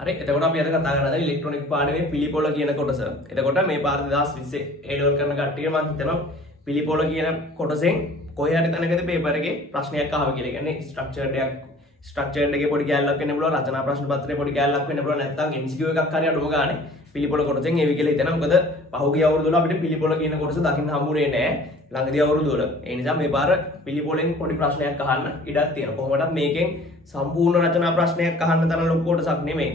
හරි එතකොට අපි අද කතා කරන්නේ ඉලෙක්ට්‍රොනික පාඩමේ පිළිපොළ කියන කොටස. එතකොට මේ පාර 2020 A level කරන කට්ටිය මම හිතනවා පිළිපොළ කියන කොටසෙන් කොහේ හරි තැනකදී පේපර් එකේ ප්‍රශ්නයක් අහව කියලා. කියන්නේ ස්ට්‍රක්චර්ඩ් එකේ පොඩි කැලලක් වෙන්න පුළුවන්, රචනා ප්‍රශ්න පත්‍රයේ පොඩි කැලලක් වෙන්න පුළුවන්, නැත්නම් MCQ එකක් හරි අඩුම ගානේ පිළිපොළ කොටසෙන් ඒවි කියලා හිතනවා. මොකද පහුගිය අවුරුදු වල අපිට පිළිපොළ කියන කොටස දකින්න හම්බුනේ නැහැ. ළඟදී අවුරුදු වල. ඒ නිසා මේ පාර පිළිපොළෙන් පොඩි ප්‍රශ්නයක් අහන්න ඉඩක් තියෙනවා. කොහොමදත් මේකෙන් සම්පූර්ණ රචනා ප්‍රශ්නයක් අහන්න තරම් ලොකු කොටසක් නෙමෙයි.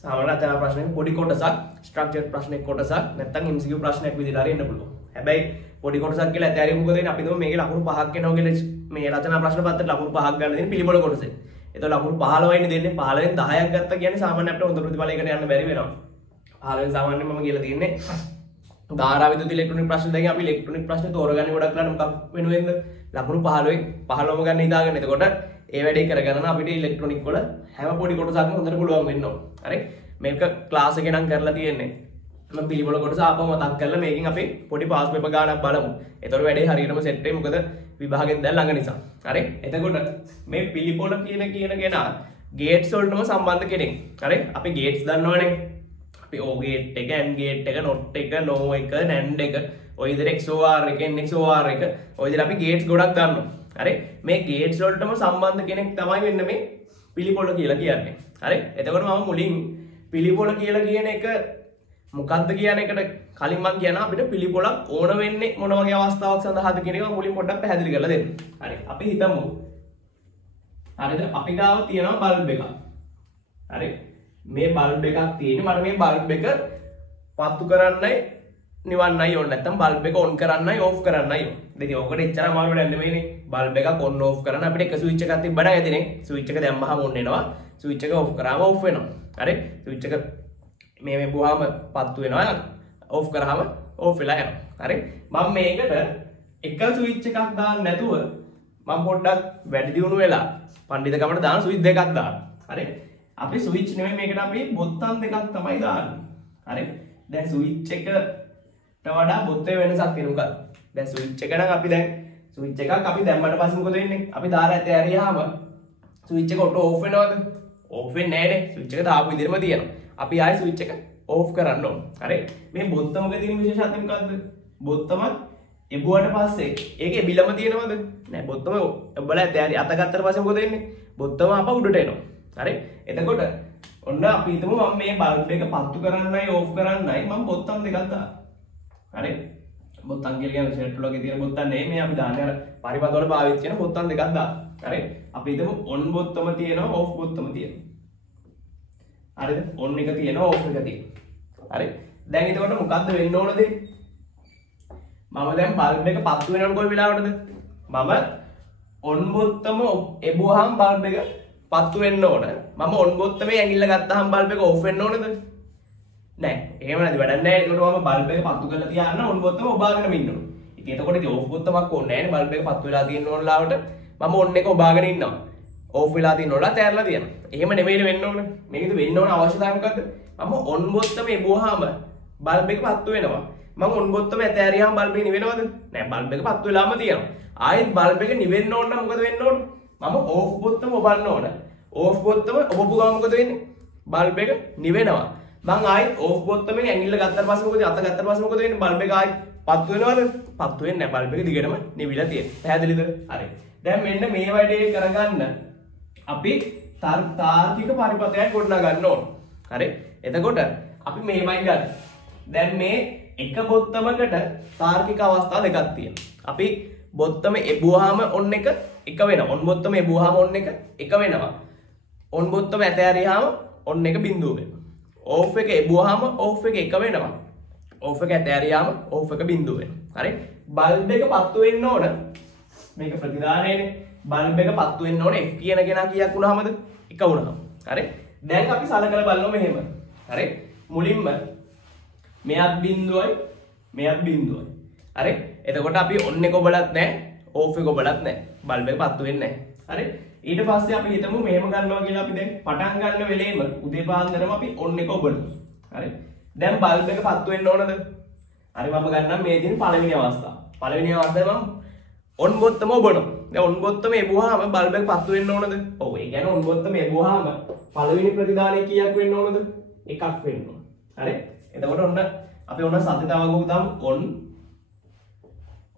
සාමාන්‍ය රචනා ප්‍රශ්නෙක පොඩි කොටසක්, ස්ට්‍රක්චර්ඩ් ප්‍රශ්නයක කොටසක්, නැත්නම් MCQ ප්‍රශ්නයක් විදිහට හරි එන්න පුළුවන්. හැබැයි පොඩි කොටසක් කියලා ඇතෑරිය මොකද වෙන්නේ? අපි හිතමු මේකේ ලකුණු 5ක් එනවා කියලා මේ රචනා ප්‍රශ්න පත්‍රයට ලකුණු 5ක් ගන්න දෙන්නේ පිළිපොළ කොටසේ. එතකොට ලකුණු 15යිනේ දෙන්නේ. 15න් 10ක් ගත්තා කියන්නේ සාමාන්‍ය අපිට හොඳ ප්‍රතිඵලයකට යන්න බැරි වෙනවා. 15න් සාමාන්‍යයෙන් මම කියලා තියෙන්නේ ධාරා විද්‍යුත් ඉලෙක්ට්‍රොනික ප්‍රශ්න දැන් අපි ඉලෙක්ට්‍රොනික ප්‍රශ්න තෝරගන්නේ ගොඩක් වෙලාවට මොකක් වෙනුවෙන්ද? ලකුණු 15න් 15ම ගන්න හිතාගන්න. එතකොට ඒ වැඩේ කරගන්න අපිට ඉලෙක්ට්‍රොනික වල හැම පොඩි කොටසක්ම හොඳට පුළුවන් වෙන්න ඕන. හරි? මේක ක්ලාස් එකේ නම් කරලා තියෙන්නේ. මම පිළිපොළ කොටස ආපහු මතක් කරලා මේකෙන් අපි පොඩි පාස් පේපර් ගානක් බලමු. එතකොට වැඩේ හරියටම සෙට් වෙයි. මොකද විභාගෙත් දැන් ළඟ නිසා. හරි? එතකොට මේ පිළිපොළ කියන කෙනා ගේට්ස් වලටම සම්බන්ධ කෙනෙක්. හරි? අපි ගේට්ස් දන්නවනේ. අපි O ගේට් එක, AND ගේට් එක, NOT එක, NO එක, NAND එක, ඔය විදිහට XOR එක, NXOR එක, ඔය විදිහට අපි ගේට්ස් ගොඩක් දන්නවා. හරි? මේ ගේට්ස් වලටම සම්බන්ධ කෙනෙක් තමයි වෙන්නේ මේ පිළිපොළ කියලා කියන්නේ. හරි? එතකොට මම මුලින් පිළිපොළ කියලා කියන එක මොකක්ද කියන එකට කලින් මම කියනවා අපිට පිළිපොළක් ඕන වෙන්නේ මොන වගේ අවස්ථාවක් සඳහාද කියන එක මුලින් පොඩ්ඩක් පැහැදිලි කරලා දෙන්න. හරි. අපි හිතමු. හරිද? අපි ගාව තියෙනවා බල්බ් එකක්. හරි. මේ බල්බ් එකක් තියෙන්නේ මට මේ බල්බ් එක පත්තු කරන්නයි නිවන්නයි ඕන නැත්නම් බල්බ් එක ඔන් කරන්නයි ඕෆ් කරන්නයි ඕන. ඉතින් ඔකට එච්චර අමාරු වැඩක් නෙමෙයිනේ. බල්බ් එකක් ඔන් ඕෆ් කරන්න අපිට එක ස්විච් එකක් තිබ්බට ඇතිනේ. ස්විච් එක දැම්මහම ඔන් වෙනවා. ස්විච් එක ඕෆ් කරාම ඕෆ් වෙනවා. හරි? ස්විච් එක මේ බුවාම පත්තු වෙනවා. ඕෆ් කරාම ඕෆ් වෙලා යනවා. හරි? මම මේකට එක ස්විච් එකක් දාන්න නැතුව මම පොඩ්ඩක් වැඩි දියුණු වෙලා පඬිතුකමට දාන ස්විච් දෙකක් දාන්න. හරි? අපි ස්විච් නෙමෙයි මේකට අපි බොත්තම් දෙකක් තමයි දාන්නේ. හරි? දැන් ස්විච් එකට වඩා බොත්තේ වෙනසක් තියෙනවා. දැන් ස්විච් එක නම් අපි දැන් ස්විච් එකක් අපි දැම්මට පස්සේ මොකද වෙන්නේ? අපි දාලා ඇරියාම ස්විච් එක ඔටෝ ඕෆ් වෙනවද? ඕෆ් වෙන්නේ නැහැ නේ. ස්විච් එක දාපු විදිහම තියෙනවා. අපි ආයෙ ස්විච් එක ඕෆ් කරන්න ඕන. හරි? මේ බොත්තමක තියෙන විශේෂත්වය මොකද්ද? බොත්තම එබුවට පස්සේ ඒකේ බිලම තියෙනවද? නෑ. බොත්තම ඔබලා ඇරි අත ගත්තට පස්සේ මොකද වෙන්නේ? බොත්තම අප උඩට එනවා. හරි? එතකොට ඔන්න අපි හිතමු මම මේ බල්බ් එක පත්තු කරන්නයි ඕෆ් කරන්නයි මම බොත්තම් දෙකක් දානවා. හරි? බොත්තම් කියලා කියන්නේ ෂෙල්ට් වලගේ තියෙන බොත්තම් නෙමෙයි මේ අපි දාන්නේ අර පරිපත වල පාවිච්චි කරන බොත්තම් දෙකක් දානවා. හරි? අපි හිතමු ඔන් බොත්තම තියෙනවා ඕෆ් බොත්තම තියෙනවා. හරිද? ඔන් එක තියෙනවා ඕෆ් එක තියෙනවා. හරි? දැන් එතකොට මොකද්ද වෙන්න ඕනද? මම දැන් බල්බ් එක පත්තු වෙනවන කොයි වෙලාවටද? මම ඔන් බොත්තම එබුවාම බල්බ් එක පත්තු වෙන්න ඕන. මම ඔන් බොත්තමේ ඇඟිල්ල ගත්තාම බල්බ් එක ඕෆ් වෙන්න ඕනද? නෑ. එහෙම නැති වැඩක් නෑ. ඒකට මම බල්බ් එක පත්තු කරලා තියාන්න ඔන් බොත්තම ඔබාගෙනම ඉන්න ඕන. ඉතින් එතකොට ඉතින් ඕෆ් බොත්තමක් ඕනේ නෑනේ. බල්බ් එක පත්තු වෙලා තියෙන ඕන ලාවට මම ඔන් එක ඔබාගෙන ඉන්නවා. ඕෆ් වෙලා තියෙන ඕනලා තෑරලා තියෙනවා. එහෙම නෙමෙයිනේ වෙන්න ඕන. මේකද වෙන්න ඕන අවශ්‍යතාවය මොකද්ද? මම ඔන් බොත්තම එබුවාම බල්බ් එක පත්තු වෙනවා. මම ඔන් බොත්තම ඇතෑරියාම බල්බ් එක නිවෙනවද? නෑ. බල්බ් එක පත්තු වෙලාම තියෙනවා. ආයෙත් බල්බ් එක නිවෙන්න ඕන නම් මොකද වෙන්න ඕන? මම ඕෆ් බොත්තම ඔබන්න ඕන. ඕෆ් බොත්තම ඔබපු ගමන් මොකද වෙන්නේ? බල්බ් එක නිවෙනවා. මං ආයෙත් ඕෆ් බොත්තමෙන් ඇඟිල්ල ගත්තට පස්සේ මොකද? අත ගත්තට පස්සේ මොකද වෙන්නේ? බල්බ් එක ආයෙත් පත්තු වෙනවද? පත්තු වෙන්නේ නැහැ. බල්බ් එක දිගටම නිවිලා තියෙනවා. පැහැදිලිද? හරි. දැන් මෙන්න මේ වැඩේ කරගන්න අපි තාර්කික පරිපථයක් ගොඩනගා ගන්න ඕන. හරි? එතකොට අපි මේවයි ගන්න. දැන් මේ එක බොත්තමකට තාර්කික අවස්ථා දෙකක් තියෙනවා. අපි බොත්තම එබුවාම ඔන්න එක වෙනවා. ඔන් බොත්තම එබුවාම ඔන්න එක වෙනවා. ඔන් බොත්තම ඇතෑරියාම ඔන්න එක බිඳුව වෙනවා. ඕෆ් එක එබුවාම ඕෆ් එක වෙනවා. ඕෆ් එක ඇතෑරියාම ඕෆ් එක බිඳුව වෙනවා. හරි? බල්බ් එක පත්තු වෙන්න ඕන. මේක ප්‍රතිදානයනේ. බල්බ් එක පත්තු වෙන්න ඕන F කියන කෙනා කීයක් වුණාමද? 1 වුණාම. හරි? දැන් අපි සලකලා බලමු මෙහෙම. හරි? මුලින්ම මෙයක් බිඳුවයි මෙයක් බිඳුවයි. හරි? එතකොට අපි ඔන් එක ඔබලත් නැහැ, ඕෆ් එක ඔබලත් නැහැ. බල්බ් එක පත්තු වෙන්නේ නැහැ. හරි? ඊට පස්සේ අපි හිතමු මෙහෙම ගන්නවා කියලා අපි දැන් පටන් ගන්න වෙලේම උදේ පාන්දරම අපි ඔන් එක ඔබනවා. හරි? දැන් බල්බ් එක පත්තු වෙන්න ඕනද? හරි මම ගන්නම් මේ දින පළවෙනි අවස්ථාව. පළවෙනි අවස්ථාවේ මම ඔන් බොත්තම ඔබනවා. දැන් ඔන් බොත්තම එබුවාම බල්බ් එක පත්තු වෙන්න ඕනද? ඔව් ඒ කියන්නේ ඔන් බොත්තම එබුවාම පළවෙනි ප්‍රතිදානය කීයක් වෙන්න ඕනද? එකක් වෙන්න ඕන. හරි? එතකොට ඔන්න අපි ඔන්න සත්‍යතාවගුක දාමු on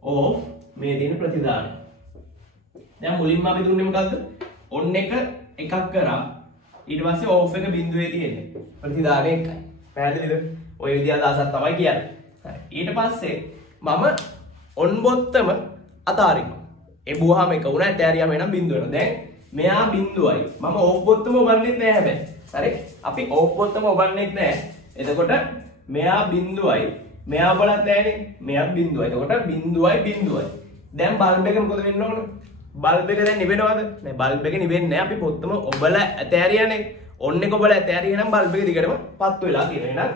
off මේ දෙන ප්‍රතිදානය. දැන් මුලින්ම අපි දුන්නේ මොකද්ද? on එකක් කරා ඊට පස්සේ off එක බිඳුවේ තියෙන්නේ. ප්‍රතිදානය එකයි. පැහැදිලිද? ඔය විදිහ අදහසක් තමයි කියන්නේ. හරි. ඊට පස්සේ මම on බොත්තම අතාරිනවා. එබුවාම එක උනා ඇතෑරියාම එනම් බිඳුව වෙනවා. දැන් මෙයා බිඳුවයි. මම off බොත්තම ඔබන්නෙත් නෑ හැබැයි. හරි? අපි off බොත්තම ඔබන්නෙත් නෑ. එතකොට මෙයා බිඳුවයි. මෙයා බලත් නෑනේ. මෙයාත් බිඳුවයි. එතකොට බිඳුවයි. දැන් බල්බ් එක මොකද වෙන්න ඕන? බල්බ් එක දැන් නිවෙනවද? නෑ බල්බ් එක නිවෙන්නේ නෑ. අපි පොත්තම ඔබලා ඇතෑරියානේ. on එක ඔබලා ඇතෑරියා නම් බල්බ් එක දිගටම පත් වෙලා තියෙනවා. එහෙනම්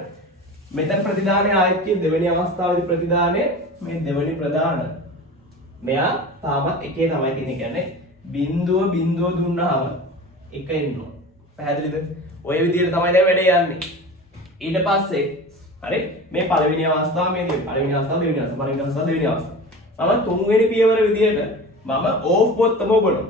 මෙතන ප්‍රතිදානයේ ආයෙත් දෙවෙනි අවස්ථාවේදී ප්‍රතිදානයේ මේ දෙවෙනි ප්‍රදාන මෙයා තාමත් එකේ තමයි තියෙන්නේ. කියන්නේ බිඳුව දුන්නාම එක එන්න ඕන. පැහැදිලිද? ඔය විදිහට තමයි දැන් වැඩේ යන්නේ. ඊට පස්සේ හරි මේ පළවෙනි අවස්ථාව මේ පළවෙනි අවස්ථාව දෙවෙනි අවස්ථාව පළවෙනි අවස්ථාව දෙවෙනි අවස්ථාව. මම තුන්වෙනි පියවර විදිහට මම ඕෆ් බොත්තම ඔබනවා.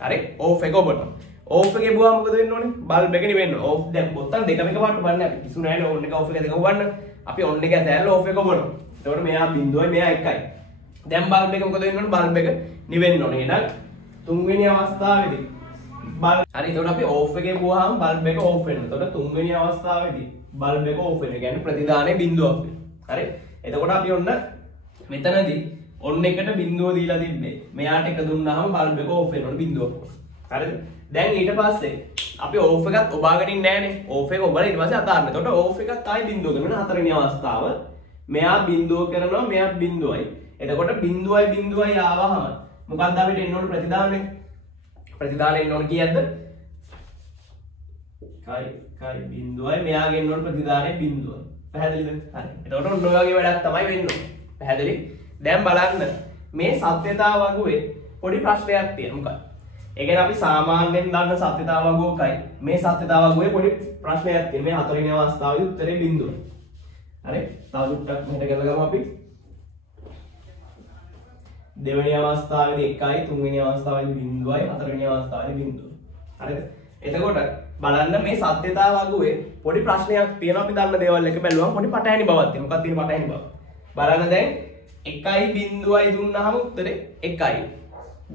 හරි ඕෆ් එක ඔබනවා. ඕෆ් එකේ බුවා මොකද වෙන්න ඕනේ? බල්බ් එක නිවෙන්න ඕනේ. ඕෆ් දැන් බොත්තම් දෙකම එක පාට බලන්න අපි කිසු නැහැ නේ ඕන් එක ඕෆ් එක දෙක ඔබන්න. අපි ඕන් එක ඇතැල්ල ඕෆ් එක ඔබනවා. එතකොට මෙයා බිඳුවයි මෙයා එකයි. දැන් බල්බ් එක මොකද වෙන්න ඕනේ? බල්බ් එක නිවෙන්න ඕනේ. එහෙනම් තුන්වෙනි අවස්ථාවේදී හරි එතකොට අපි ඕෆ් එකේ බුවාම බල්බ් එක ඕෆ් වෙනවා. එතකොට තුන්වෙනි අවස්ථාවේදී බල්බ් එක ඕෆ් වෙනවා. කියන්නේ ප්‍රතිදානයේ බිඳුවක් වෙනවා. හරි එතකොට අපි ඔන්න මෙතනදී ඔන්න එකට බිඳුව දීලා තිබ්බේ. මෙයාට එක දුන්නාම බල්බ් එක ඕෆ් වෙනවා බිඳුවක්. හරිද? දැන් ඊට පස්සේ අපි ඕෆ් එකත් ඔබාගෙන ඉන්නේ නැහනේ. ඕෆ් එක ඔබලා ඊට පස්සේ අතාරින්න. එතකොට ඕෆ් එකත් ආයි බිඳුව කරනවා. හතරවෙනි අවස්ථාව මෙයා බිඳුව කරනවා මෙයා බිඳුවයි. එතකොට බිඳුවයි ආවහම මොකක්ද අපිට එන්න ඕන ප්‍රතිදානෙ? ප්‍රතිදානෙ එන්න ඕන කීයක්ද? කයි බිඳුවයි මෙයාගේ එන්න ඕන ප්‍රතිදානෙ බිඳුවයි. පැහැදිලිද? හරි. එතකොට ඔන්න ඔය වගේ වැඩක් තමයි වෙන්න ඕනේ. පැහැදිලි? දැන් බලන්න මේ සත්‍යතාව වගුවේ පොඩි ප්‍රශ්නයක් තියෙනවා. මොකක්ද? ඒ කියන්නේ අපි සාමාන්‍යයෙන් දන්න සත්‍යතාව වගුවකයි මේ සත්‍යතාව වගුවේ පොඩි ප්‍රශ්නයක් තියෙනවා. මේ හතරවෙනි අවස්ථාවේදී උත්තරේ බිඳුවයි. හරි? තව දුට්ටක් මෙහෙට ගලගමු අපි. දෙවෙනි අවස්ථාවේදී 1යි තුන්වෙනි අවස්ථාවේදී බිඳුවයි හතරවෙනි අවස්ථාවේදී බිඳුවයි. හරිද? එතකොට බලන්න මේ සත්‍යතාව වගුවේ පොඩි ප්‍රශ්නයක් තියෙනවා. අපි දන්න දේවල් එක බැලුවම පොඩි පටහැනි බවක් තියෙනවා. මොකක්ද තියෙන පටහැනි බව? බලන්න දැන් 1යි බිඳුවයි දුන්නාම උත්තරේ 1යි.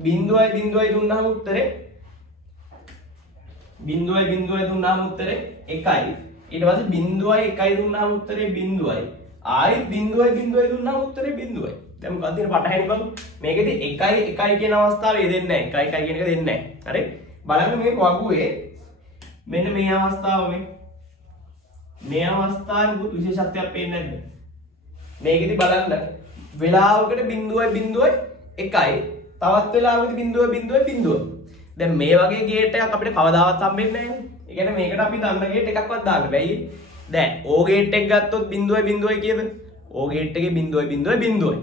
බිඳුවයි දුන්නාම උත්තරේ 1යි. ඊට පස්සේ බිඳුවයි 1යි දුන්නාම උත්තරේ 0යි. ආයෙත් බිඳුවයි දුන්නාම උත්තරේ 0යි. දැන් මොකක්ද තියෙන පටහැනි බව? මේකෙදි 1යි කියන අවස්ථාවේ දෙන්නේ නැහැ. 1යි කියන එක දෙන්නේ නැහැ. හරි? බලන්න මේ වගුවේ මෙන්න මේ අවස්ථාව මේ අවස්ථාවේ මුත් විශේෂත්වයක් පේන්නේ නැද්ද? මේකෙදි බලන්න වෙලාවකට බිඳුවයි 1යි. තවත් වෙලාවකදී බිඳුවයි. දැන් මේ වගේ ගේට් එකක් අපිට කවදාවත් හම්බෙන්නේ නැහැ. ඒ කියන්නේ මේකට අපි දන්න ගේට් එකක්වත් දාන්න බැයි. දැන් O ගේට් එක ගත්තොත් බිඳුවයි කියද? O ගේට් එකේ බිඳුවයි.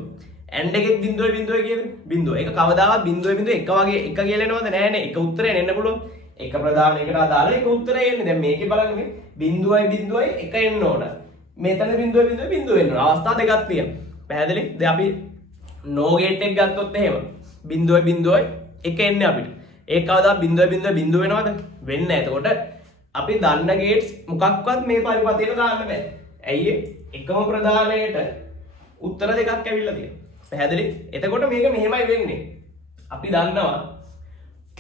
AND එකේ බිඳුවයි කියද? බිඳුව. ඒක කවදාවත් බිඳුවයි එක වගේ එක කියලා එනවද? නෑනේ. එක උත්තරේ එන්න පුළුවන්. එක ප්‍රධානයකට අදාළ එක උත්තරේ එන්නේ. දැන් මේකේ බලන්න මේ බිඳුවයි එක එන්න ඕන. මෙතන බිඳුව එන්න ඕන. අවස්ථා දෙකක් තියෙනවා. පැහැදිලි? දැන් අපි NO ගේට් එක ගත්තොත් එහෙම බිඳුවයි එක එන්නේ අපිට. ඒක කවදාවත් බිඳුව වෙනවද? වෙන්නේ නැහැ. එතකොට අපි දන්න ගේට්ස් මොකක්වත් මේ පරිපතේට දාන්න බෑ. ඇයි එකම ප්‍රධානයට උත්තර දෙකක් ඇවිල්ලා තියෙනවා. පැහැදිලි? එතකොට මේක මෙහෙමයි වෙන්නේ. අපි දන්නවා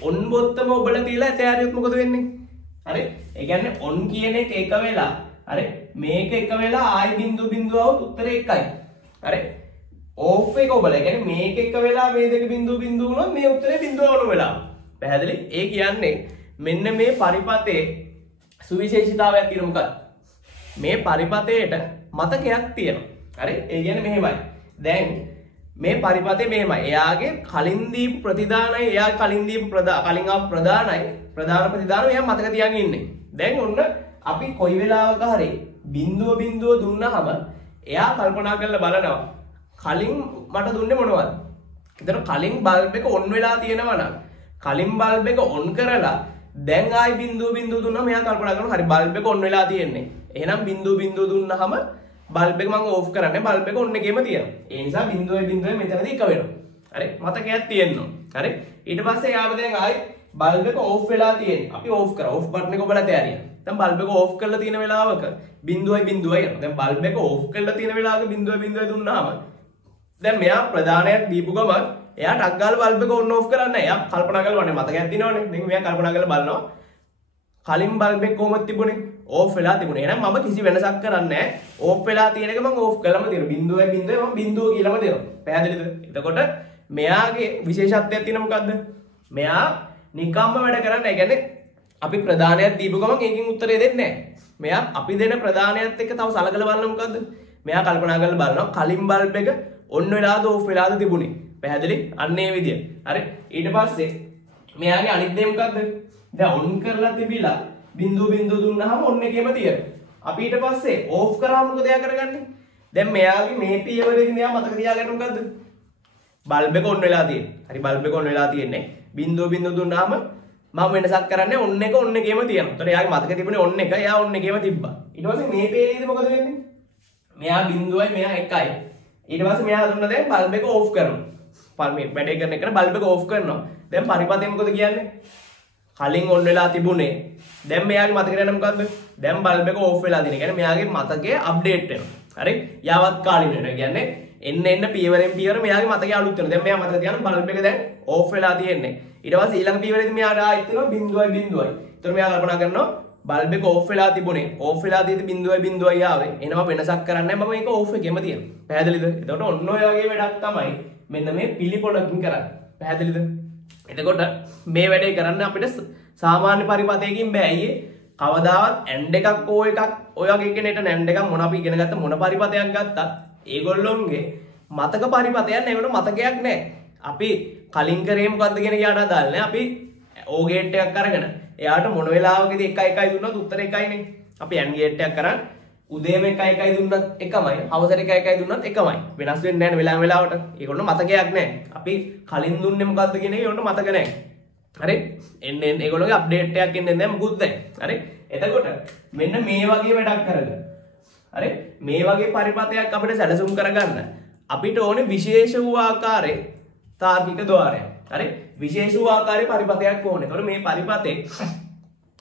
on බොත්තම ඔබලා තියලා ඇතෑරියොත් මොකද වෙන්නේ? හරි? ඒ කියන්නේ on කියන එක වෙලා හරි? මේක එක වෙලා ආයි බිඳුව આવුත් උත්තරේ එකයි. හරි? off එක ඔබලා කියන්නේ මේක එක වෙලා මේ දෙක බිඳුව වුණොත් මේ උත්තරේ බිඳුව වුණ වෙලාව. පැහැදිලි? ඒ කියන්නේ මෙන්න මේ පරිපතේ සුවිශේෂීතාවයක් තියෙන මොකක්ද? මේ පරිපතේට මතකයක් තියෙනවා. හරි? ඒ කියන්නේ මෙහෙමයි. දැන් මේ පරිපතේ මෙහෙමයි. එයාගේ කලින් දීපු ප්‍රතිදානයි එයාගේ කලින් දීපු කලින් ආපු ප්‍රධාන ප්‍රතිදාන මෙයා මතක තියාගෙන ඉන්නේ. දැන් ඔන්න අපි කොයි වෙලාවක හරි බිඳුව දුන්නාම එයා කල්පනා කරලා බලනවා කලින් මට දුන්නේ මොනවද? එතන කලින් බල්බ් එක ඔන් වෙලා තියෙනවා නම් කලින් බල්බ් එක ඔන් කරලා දැන් ආයි බිඳුව දුන්නාම එයා කල්පනා කරනවා හරි බල්බ් එක ඔන් වෙලා තියෙන්නේ. එහෙනම් බිඳුව දුන්නාම බල්බ් එක මම ඕෆ් කරන්නේ බල්බ් එක ඔන් එකේම තියෙනවා. ඒ නිසා බිඳුවයි මෙතනදී එක වෙනවා. හරි? මතකයක් තියෙනවා. හරි? ඊට පස්සේ යාම දැන් ආයි බල්බ් එක ඕෆ් වෙලා තියෙන්නේ. අපි ඕෆ් කරා. ඕෆ් බටන් එක ඔබලා තෑරියා. දැන් බල්බ් එක ඕෆ් කරලා තියෙන වෙලාවක 0.0 යනවා. දැන් බල්බ් එක ඕෆ් කරලා තියෙන වෙලාවක 0.0 දුන්නාම දැන් මෙයා ප්‍රධානයක් දීපු ගමන් එයා ටක් ගාලා බල්බ් එක ඔන් ඕෆ් කරන්නේ නැහැ. එයා කල්පනා කරලා වනේ මතකයක් තියෙනවනේ. දැන් මෙයා කල්පනා කරලා බලනවා. කලින් බල්බ් එක කොහොමද තිබුණේ? ඕෆ් වෙලා තිබුණේ. එහෙනම් මම කිසි වෙනසක් කරන්නේ නැහැ. ඕෆ් වෙලා තියෙන එක මම ඕෆ් කළාම තියෙනවා. 0.0 මම 0 කියලාම දෙනවා. පැහැදිලිද? එතකොට මෙයාගේ විශේෂත්වයක් තියෙන මොකද්ද? මෙයා නිකම්ම වැඩ කරන්නේ. ඒ කියන්නේ අපි ප්‍රධානයක් දීපු ගමන් ඒකෙන් උත්තරේ දෙන්නේ නැහැ. මෙයා අපි දෙන ප්‍රධානයත් එක්ක තව සලකලා බලන්න මොකද්ද? මෙයා කල්පනා කරලා බලනවා කලින් බල්බ් එක ඔන් වෙලාද ඕෆ් වෙලාද තිබුණේ. පැහැදිලි? අන්න ඒ විදිය. හරි. ඊට පස්සේ මෙයාගේ අනිත් දේ මොකද්ද? දැන් ඔන් කරලා තිබිලා 0.0 දුන්නාම ඔන්න එකේම තියෙනවා. අපි ඊට පස්සේ ඕෆ් කරාම මොකද එයා කරගන්නේ? දැන් මෙයාගේ මේ පියවරේදී මෙයා මතක තියාගන්න මොකද්ද? බල්බ් එක ඔන් වෙලා තියෙන්නේ. හරි බල්බ් එක ඔන් වෙලා තියෙන්නේ. 0.0 දුන්නාම මම වෙනසක් කරන්නේ ඔන්න එක ඔන්න එකේම තියෙනවා. ඒතකොට එයාගේ මතක තිබුණේ ඔන්න එක, එයා ඔන්න එකේම තිබ්බා. ඊට පස්සේ මේ පේනේදී මොකද වෙන්නේ? මෙයා 0යි මෙයා 1යි. ඊට පස්සේ මෙයා දුන්න දැන් බල්බ් එක ඕෆ් කරනවා. මේ වැඩේ කරන එකට බල්බ් එක ඕෆ් කරනවා. දැන් පරිපතේ මොකද කියන්නේ? කලින් ඔන් වෙලා තිබුණේ. දැන් මෙයාගේ මතකේ යන මොකද්ද? දැන් බල්බ් එක ඕෆ් වෙලා තියෙන. කියන්නේ මෙයාගේ මතකය අප්ඩේට් වෙනවා. හරි? යාවත් කාලින වෙනවා. කියන්නේ එන්න පියවරෙන් පියවර මෙයාගේ මතකය අලුත් වෙනවා. දැන් මෙයා මතක තියාගන්න බල්බ් එක දැන් ඕෆ් වෙලා තියෙන්නේ. ඊට පස්සේ ඊළඟ පියවරේදී මෙයාට ආයෙත් තියෙනවා 0.0යි. ඒතර මෙයා කල්පනා කරනවා බල්බ් එක ඕෆ් වෙලා තිබුණේ. ඕෆ් වෙලා තියෙද්දි 0.0යි ආවේ. එනවා වෙනසක් කරන්නේ නැහැ. මම මේක ඕෆ් එකෙම තියෙනවා. පැහැදිලිද? එතකොට ඔන්න ඔය වගේ වැඩක් තමයි මෙන්න මේ පිළිපොළකින් කරන්නේ. පැහැදිලිද? එතකොට මේ වැඩේ කරන්න අපිට සාමාන්‍ය පරිපතයකින් බෑ. අයියේ කවදාවත් ඇන්ඩ් එකක් ඕ එකක් ඔය වගේ කෙනෙක්ට ඇන්ඩ් එකක් මොන අපි ඉගෙන ගත්ත මොන පරිපතයක් ගත්තත් ඒගොල්ලොන්ගේ මතක පරිපතයක් නැහැ. ඒකට මතකයක් නැහැ. අපි කලින් කරේ මොකද්ද කියන කියාට අදාළ නැහැ. අපි ඕ ගේට් එකක් අරගෙන එයාට මොන වෙලාවකදී 1 1 දුන්නත් උත්තර 1යිනේ. අපි ඇන්ඩ් ගේට් එකක් කරන් උදේම 1 1 දුන්නත් එකමයි. හවසට 1 1 දුන්නත් එකමයි. වෙනස් වෙන්නේ නැහැ වෙලාවට. ඒගොල්ලෝ මතකයක් නැහැ. අපි කලින් දුන්නේ මොකද්ද කියන එක ඒගොල්ලෝ මතක නැහැ. හරි? එන්නේ ඒගොල්ලෝගේ අප්ඩේට් එකක් එන්නේ නැහැ මොකුත් නැහැ. හරි? එතකොට මෙන්න මේ වගේ වැඩක් කරගන්න. හරි? මේ වගේ පරිපතයක් අපිට සැලසුම් කරගන්න. අපිට ඕනේ විශේෂ වූ ආකාරයේ තාර්කික ద్వාරයක්. හරි? විශේෂ වූ ආකාරයේ පරිපතයක් ඕනේ. ඒතකොට මේ පරිපතේ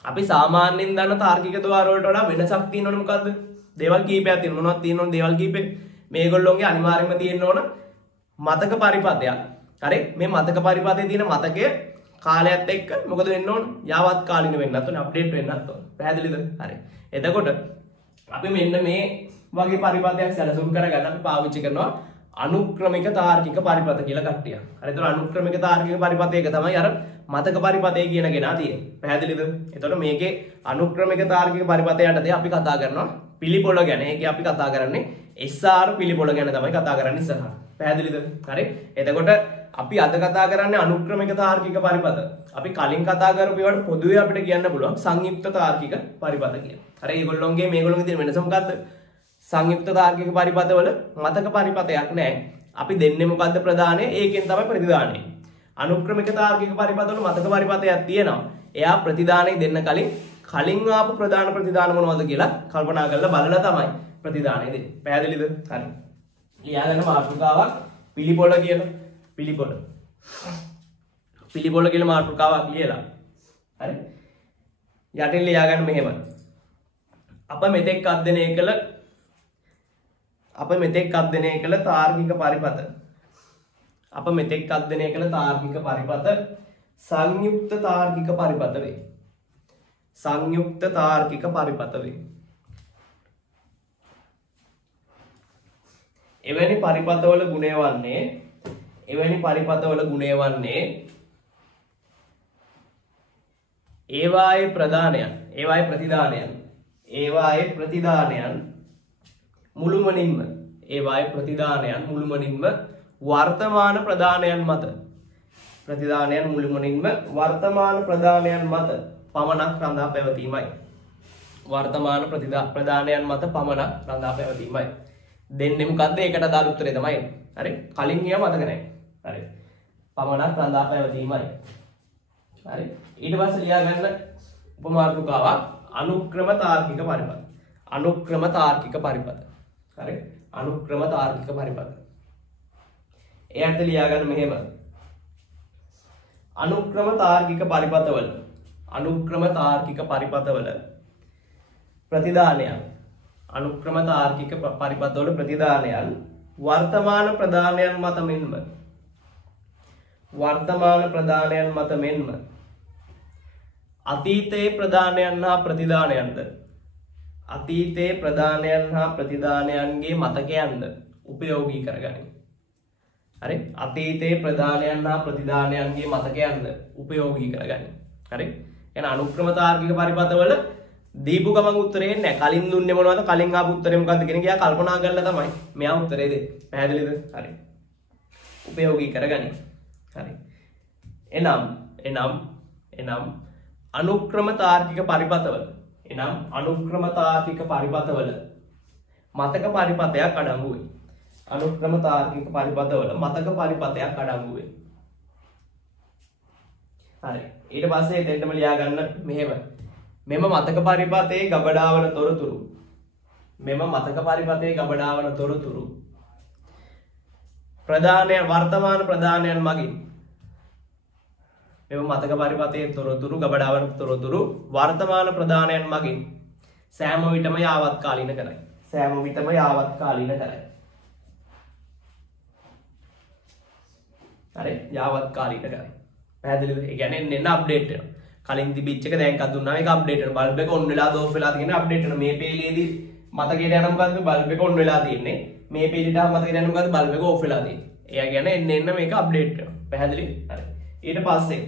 අපි සාමාන්‍යයෙන් දන්න තාර්කික ద్వාර වලට වඩා වෙනසක් තියෙනවනේ මොකද්ද? දේවල් කීපයක් තියෙනවා. මොනවද තියෙනවද දේවල් කීපෙ? මේගොල්ලෝගේ අනිවාර්යයෙන්ම තියෙන්න ඕන මතක පරිපතයක්. හරි? මේ මතක පරිපතේ තියෙන මතකය කාලයත් එක්ක මොකද වෙන්න ඕන? යාවත් කාලින වෙන්නත් ඕන, අප්ඩේට් වෙන්නත් ඕන. පැහැදිලිද? හරි. එතකොට අපි මෙන්න මේ වගේ පරිපතයක් සැලසුම් කරගන්න අපි පාවිච්චි කරනවා අනුක්‍රමික තාර්කික පරිපත කියලා කට්ටිය. හරි. ඒතර අනුක්‍රමික තාර්කික පරිපතයක තමයි අර මතක පරිපතය කියන කෙනා තියෙන්නේ. පැහැදිලිද? එතකොට මේකේ අනුක්‍රමික තාර්කික පරිපතය යටතේ අපි කතා කරනවා පිළිපොළ ගැන. ඒකේ අපි කතා කරන්නේ SR පිළිපොළ ගැන තමයි කතා කරන්නේ ඉස්සරහ. පැහැදිලිද? හරි. එතකොට අපි අද කතා කරන්නේ අනුක්‍රමික තාර්කික පරිපත. අපි කලින් කතා කරපු ඒවාට පොදුවේ අපිට කියන්න පුළුවන් සංයුක්ත තාර්කික පරිපත කියලා. හරි. මේගොල්ලෝගේ තියෙන වෙනස මොකද්ද? සංයුක්ත තාර්කික පරිපතවල මතක පරිපතයක් නැහැ. අපි දෙන්නේ මොකද්ද ප්‍රධානය? ඒකෙන් තමයි ප්‍රතිදානය. අනුක්‍රමික තාර්කික පරිපතවල මතක පරිපතයක් තියෙනවා. එයා ප්‍රතිදානය දෙන්න කලින් ආපු ප්‍රධාන ප්‍රතිදාන මොනවද කියලා කල්පනා කරලා බලලා තමයි ප්‍රතිදානය දෙන්නේ. පැහැදිලිද? හරි. ලියාගන්න මාතෘකාවක් පිළිපොළ කියලා. පිළිපොළ කියලා මාතෘකාවක් ලියලා. හරි. යටින් ලියාගන්න මෙහෙම. අප මෙතෙක් අධ්‍යයනය කළ තාර්කික පරිපත. අප මෙතෙක් අධ්‍යයනය කළ තාර්කික පරිපත සංයුක්ත තාර්කික පරිපත වේ. සංයුක්ත තාර්කික පරිපත වේ. එවැනි පරිපතවල ගුණය වන්නේ ඒවායේ ප්‍රතිදානයන් මුළුමනින්ම වර්තමාන ප්‍රදානයන් මත පමණක් රඳා පැවතීමයි. වර්තමාන ප්‍රදානයන් මත පමණක් රඳා පැවතීමයි. දෙන්නේ මොකද්ද? ඒකට අදාළ උත්තරේ තමයි. හරි. කලින් ගියා මතක නැහැ. හරි. පමණක් රඳා පැවතීමයි. හරි. ඊට පස්සේ ලියා ගන්න උපමාර්ථකාවක් අනුක්‍රම තාර්කික පරිපත. හරි. අනුක්‍රම තාර්කික පරිපත. එයාට ලියා ගන්න මෙහෙම. අනුක්‍රම තාර්කික පරිපථවල ප්‍රතිදානයන් අනුක්‍රම තාර්කික පරිපථවල ප්‍රතිදානයන් වර්තමාන ප්‍රදානයන් මත මෙන්ම අතීතයේ ප්‍රදානයන් හා ප්‍රතිදානයන්ගේ මතකයන්ද උපයෝගී කරගනිමු. හරි, අතීතයේ ප්‍රදානයන් හා ප්‍රතිදානයන්ගේ මතකයන්ද උපයෝගී කරගනිමු. හරි, එහෙනම් අනුක්‍රම තාර්කික පරිපථවල දීපු ගමන් උත්තරේ නැහැ. කලින් දුන්නේ මොනවද? කලින් ආපු උත්තරේ මොකද්ද කියන එක කල්පනා කරලා තමයි මෙයා උත්තරේ දෙන්නේ. පැහැදිලිද? හරි. උපයෝගී කරගනිමු. හරි. එනම් අනුක්‍රම තාර්කික පරිපථවල මතක පරිපථයක් අඩංගු වේ. අනුක්‍රම තාර්කික පරිපථවල මතක පරිපථයක් අඩංගු වේ. හරි. ඊට පස්සේ දෙන්නම ලියා ගන්න මෙහෙම. මෙම මතක පරිපථයේ ගබඩාවන තොරතුරු වර්තමාන ප්‍රදානයන් මගින් මෙම මතක පරිපථයේ තොරතුරු ගබඩාවන තොරතුරු වර්තමාන ප්‍රදානයන් මගින් සෑම විටම යාවත්කාලීන කරයි. හරි, යාවත්කාලීන කරයි. පැහැදිලිද? ඒ කියන්නේ එන්න අප්ඩේට් වෙනවා. කලින් තිබිච්ච එක දැන් එකක් දුන්නා ඒක අප්ඩේට් වෙනවා. බල්බ් එක ඔන් වෙලා ඕෆ් වෙලා තියෙන අප්ඩේට් වෙනවා. මේ පේලියේදී මතකයට යන මොකද්ද? බල්බ් එක ඔන් වෙලා තියෙන්නේ. මේ පේලියට මතකයට යන මොකද්ද? බල්බ් එක ඕෆ් වෙලා තියෙන්නේ. ඒ කියන්නේ එන්න මේක අප්ඩේට් වෙනවා. පැහැදිලි? හරි. ඊට පස්සේ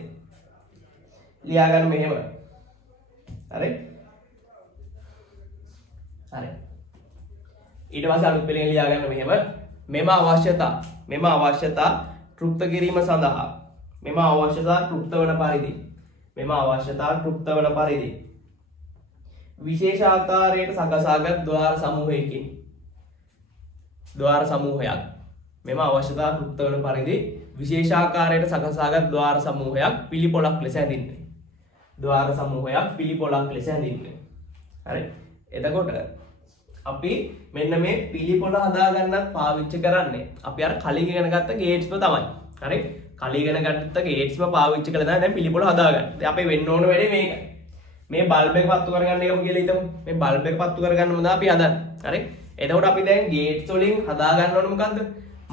ලියා ගන්න මෙහෙම. හරි. ඊට පස්සේ අලුත් පෙළෙන් ලියා ගන්න මෙහෙම. මෙම අවශ්‍යතා තෘප්ත කිරීම සඳහා විශේෂ ආකාරයට සකසාගත් ද්වාර සමූහයක් පිළිපොළක් ලෙස හැඳින්වේ. හරි. එතකොට අපි මෙන්න මේ පිළිපොළ හදාගන්නත් පාවිච්චි කරන්නේ අපි අර කලින් ඉගෙන ගත්ත ගේට්ස්ම තමයි. හරි, කලින් ඉගෙන ගත්ත ගේට්ස්ම පාවිච්චි කරලා තමයි දැන් පිළිපොළ හදාගන්නේ. දැන් අපි වෙන්න ඕන වැඩේ මේකයි. මේ බල්බ් එක පත්තු කරගන්න එකම කියලා හිතමු. මේ බල්බ් එක පත්තු කරගන්න මොනවද අපි හදන්නේ. හරි, එතකොට අපි දැන් ගේට්ස් වලින් හදාගන්න ඕන මොකද්ද?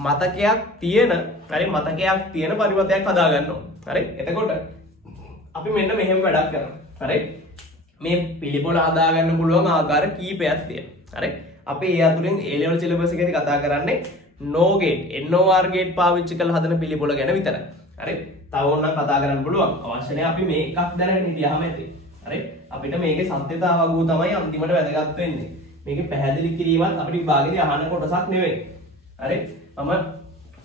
මතකයක් තියෙන පරිවර්තයක් හදාගන්න ඕන. හරි, එතකොට අපි මෙන්න මෙහෙම වැඩක් කරනවා. හරි, මේ පිළිපොළ හදාගන්න පුළුවන් ආකාර කීපයක් තියෙනවා. හරි, අපි ඒ අතුරින් A level syllabus එකේදී කතා කරන්නේ NOR gate පාවිච්චි කරලා හදන පිළිපොළ ගැන විතරයි. හරි, තව ඕනනම් කතා කරන්න පුළුවන්. අවශ්‍ය නැහැ අපි මේ එකක් දැනගෙන හිටියාම ඇති. හරි, අපිට මේකේ සත්‍යතාව වගුව තමයි අන්තිමට වැදගත් වෙන්නේ. මේකේ පැහැදිලි කිරීමත් අපිට විභාගයේදී අහන කොටසක් නෙවෙයි. හරි, මම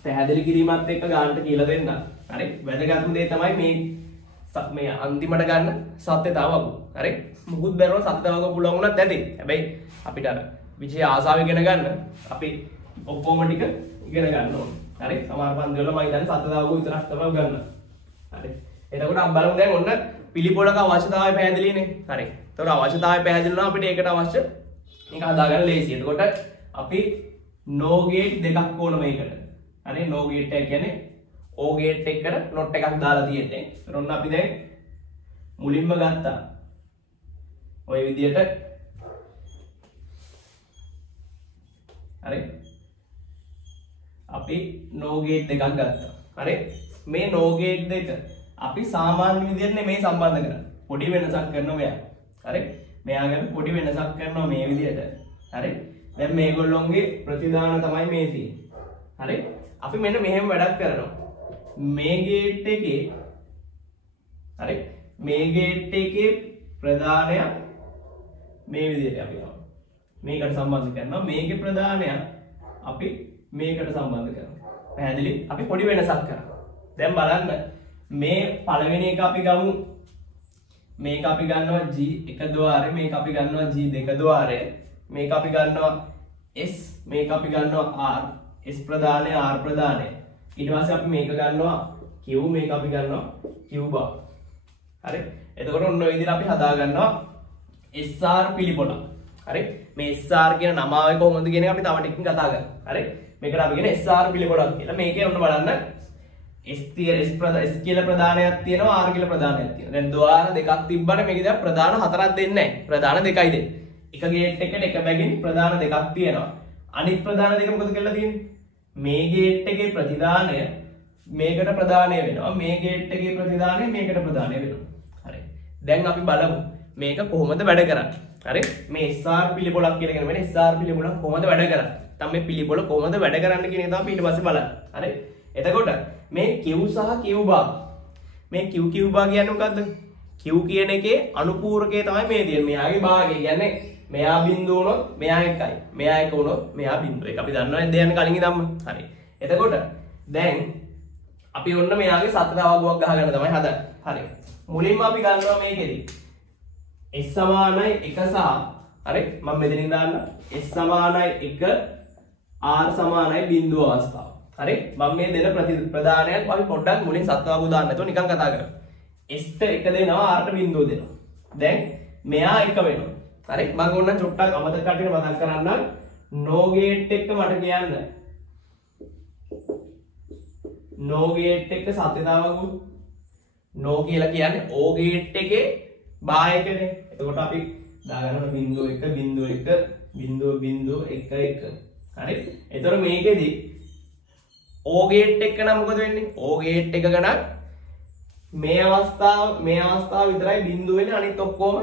පැහැදිලි කිරීමත් එක්ක ගන්නට කියලා දෙන්නම්. හරි, වැදගත්ම දේ තමයි මේ අන්තිමට ගන්න සත්‍යතාව වගුව. හරි, මුකුත් බැලුවා සත්‍යතාව වගුව පුළුවන් වුණත් ඇති. හැබැයි අපිට අර විෂය ආසාව ඉගෙන ගන්න අපි ඔක්කොම ටික ඉගෙන ගන්න ඕනේ. හරි, සමහර පන්ති වල මම ඉතින් සත්‍යතාව වගුව විතරක් තමයි ගන්න. හරි, එතකොට අපි බලමු දැන් ඔන්න පිළිපොළක අවශ්‍යතාවය පැහැදිලිනේ. හරි, එතකොට අවශ්‍යතාවය පැහැදිලි වුණා අපිට ඒකට අවශ්‍ය මේක හදාගන්න ලේසි. එතකොට අපි NO gate දෙකක් ඕන මේකට. හරි, NO gate එක කියන්නේ O gate එකට not එකක් දාලා තියෙන්නේ. ඒතර ඔන්න අපි දැන් මුලින්ම ගත්තා ඔය විදියට. හරි, අපි NO gate දෙකක් ගත්තා. හරි, මේ NO gate දෙක අපි සාමාන්‍ය විදියට නෙමෙයි සම්බන්ධ කරන්නේ. පොඩි වෙනසක් කරනවා මෙයා. හරි, මෙයා ගැන පොඩි වෙනසක් කරනවා මේ විදියට. හරි, දැන් මේගොල්ලොන්ගේ ප්‍රතිදාන තමයි මේ තියෙන්නේ. හරි, අපි මෙන්න මෙහෙම වැඩක් කරනවා. මේ ගේට් එකේ ප්‍රදානය මේ විදිහට අපි මේකට සම්බන්ධ කරනවා. මේකේ ප්‍රදානය අපි මේකට සම්බන්ධ කරනවා. පැහැදිලි? අපි පොඩි වෙනසක් කරනවා. දැන් බලන්න මේ පළවෙනි එක අපි ගමු. මේක අපි ගන්නවා G1 ద్వාරය, මේක අපි ගන්නවා G2 ద్వාරය, මේක අපි ගන්නවා S, මේක අපි ගන්නවා R, S ප්‍රදානය R ප්‍රදානය. ඊට පස්සේ අපි මේක ගන්නවා Q, මේක අපි ගන්නවා Q bar. හරි, එතකොට ඔන්න ඔය විදිහට අපි හදා ගන්නවා SR පිළිපොළ. හරි, මේ SR කියන නම ආවේ කොහොමද කියන එක අපි තව ටිකකින් කතා කරමු. හරි, මේකට අපි කියන SR පිළිපොළක් කියලා. මේකේ ඔන්න බලන්න S කියලා ප්‍රධානයක් තියෙනවා R කියලා ප්‍රධානයක් තියෙනවා. දැන් ద్వාර දෙකක් තිබ්බට මේකේ දැන් ප්‍රධාන හතරක් දෙන්නේ නැහැ. ප්‍රධාන දෙකයි දෙන්නේ. එක ගේට් එකට එක බැගින් ප්‍රධාන දෙකක් තියෙනවා. අනිත් ප්‍රධාන දෙක මොකද කියලා තියෙන්නේ? මේ ගේට් එකේ ප්‍රතිදානය මේකට ප්‍රදානය වෙනවා. මේ ගේට් එකේ ප්‍රතිදානය මේකට ප්‍රදානය වෙනවා. හරි. දැන් අපි බලමු මේක කොහොමද වැඩ කරන්නේ. හරි. මේ SR පිළිබොලක් කියලා කියන මේ SR පිළිබොලක් කොහොමද වැඩ කරන්නේ? නැත්නම් මේ පිළිබොල කොහොමද වැඩ කරන්නේ කියන එක තමයි ඊට පස්සේ බලන්නේ. හරි. එතකොට මේ Q සහ Q bar මේ Q bar කියන්නේ මොකද්ද? Q කියන එකේ අනුපූරකය තමයි මේ තියෙන්නේ. මෙයාගේ භාගය කියන්නේ මෙයා බිඳුව වුණොත් මෙයා එකයි. මෙයා එක වුණොත් මෙයා බිඳුව. ඒක අපි දන්නවා නේද යන්නේ කලින් ඉඳන්ම. හරි. එතකොට දැන් අපි ඔන්න මෙයාගේ සතරවගුවක් ගහගෙන තමයි හදන්නේ. හරි. මුලින්ම අපි ගන්නවා මේකෙදි S සමානයි 1 සහ හරි මම මෙතනින් දාන්න S සමානයි 1 R සමානයි බිඳුව අවස්ථාව. හරි මම මේ දෙන ප්‍රදානයක් අපි පොඩ්ඩක් මුලින් සත්වගු දාන්න නැතුව නිකන් කතා කරමු. S ට 1 දෙනවා R ට බිඳුව දෙනවා. දැන් මෙයා 1 වෙනවා. හරි මම ඕන චුට්ටක් අමතක කටියට මතක් කරන්න no gate එක මට කියන්න no gate එක සත්‍යතාවගු no කියලා කියන්නේ O gate එකේ බායකනේ. එතකොට අපි දාගන්නවා බිඳුව 1 බිඳුව 1 බිඳුව බිඳුව 1 1. හරි එතකොට මේකෙදි O gate එක නම් මොකද වෙන්නේ? O gate එක ගණන් මේ අවස්ථාව විතරයි බිඳුව වෙන්නේ අනිත් ඔක්කොම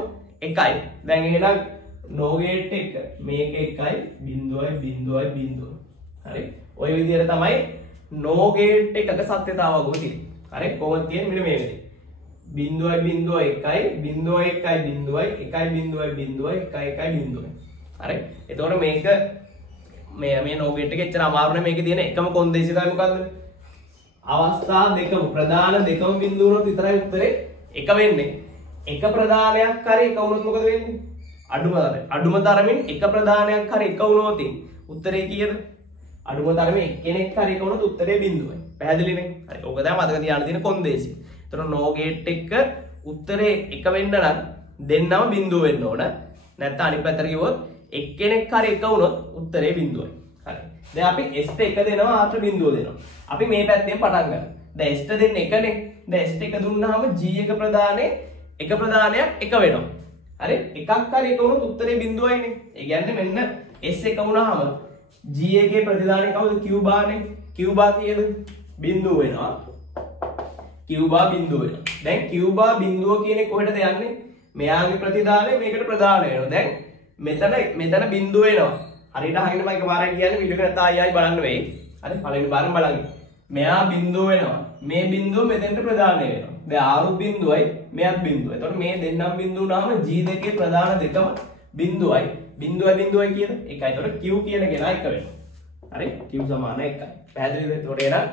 එකයි. දැන් එහෙනම් no gate එක මේක එකයි බිඳුවයි බිඳුවයි බිඳුව. හරි ඔය විදිහට තමයි no gate එකක සත්‍යතාවගුව තියෙන්නේ. හරි කොහොමද තියෙන්නේ මෙන්න මේ විදිහට. බිඳුවයි බිඳුවයි එකයි බිඳුවයි එකයි බිඳුවයි එකයි බිඳුවයි බිඳුවයි එකයි එකයි බිඳුවයි. හරි එතකොට මේක මේ no gate එක එච්චර අමාරු නෑ. මේකේ තියෙන එකම කොන්දේසිය තමයි මොකද්ද? අවස්ථා දෙකම ප්‍රධාන දෙකම බිඳුව වුණොත් විතරයි උත්තරේ එක වෙන්නේ. එක ප්‍රධානයක් හරි එක වුණොත් මොකද වෙන්නේ? අඩුම තරමින් එක ප්‍රධානයක් හරි එක වුණොත් උත්තරේ කීයද? අඩුම තරමින් එක්කෙනෙක් හරි එක වුණොත් උත්තරේ බිඳුවයි. පැහැදිලිනේ? හරි. ඕක තමයි මතක තියාගන්න තියෙන කොන්දේසිය. එතකොට no gate එක උත්තරේ එක වෙන්න නම් දෙන්නම බිඳුව වෙන්න ඕන. නැත්නම් අනිත් පැත්තට කිව්වොත් එක්කෙනෙක් හරි එක වුණොත් උත්තරේ බිඳුවයි. හරි. දැන් අපි S ට 1 දෙනවා R ට බිඳුව දෙනවා. අපි මේ පැත්තෙන් පටන් ගන්නවා. දැන් S ට දෙන්නේ 1නේ. දැන් S ට 1 දුන්නාම G එක ප්‍රදානයේ එක ප්‍රදානයක් එක වෙනවා. හරි එකක් හරි එක වුණොත් උත්තරේ බිඳුවයිනේ. ඒ කියන්නේ මෙන්න S එක වුණාම G එකේ ප්‍රතිදානය කවුද? Q bar නේ. Q bar කීයද? බිඳුව වෙනවා. Q bar බිඳුව වෙනවා. දැන් Q bar බිඳුව කියන්නේ කොහෙටද යන්නේ? මෙයාගේ ප්‍රතිදානය මේකට ප්‍රදානය වෙනවා. දැන් මෙතන බිඳුව වෙනවා. හරියට අහගෙන මම එකපාරක් කියන්නේ වීඩියෝ එක නැත්නම් ආයෙ බලන්න වෙයි. හරි පළවෙනි පාරම බලන්න. මෙයා බිඳුව වෙනවා. මේ බිඳුව මෙතෙන්ට ප්‍රදානය වෙනවා. දැන් ආරු බිඳුවයි මෙයත් බිඳුවයි. එතකොට මේ දෙන්නම් බිඳුව වුණාම G දෙකේ ප්‍රධාන දෙකම බිඳුවයි. බිඳුවයි එකයි. එතකොට Q කියන කෙනා එක වෙනවා. හරි Q සමාන 1යි. පැහැදිලිද? එතකොට එහෙනම්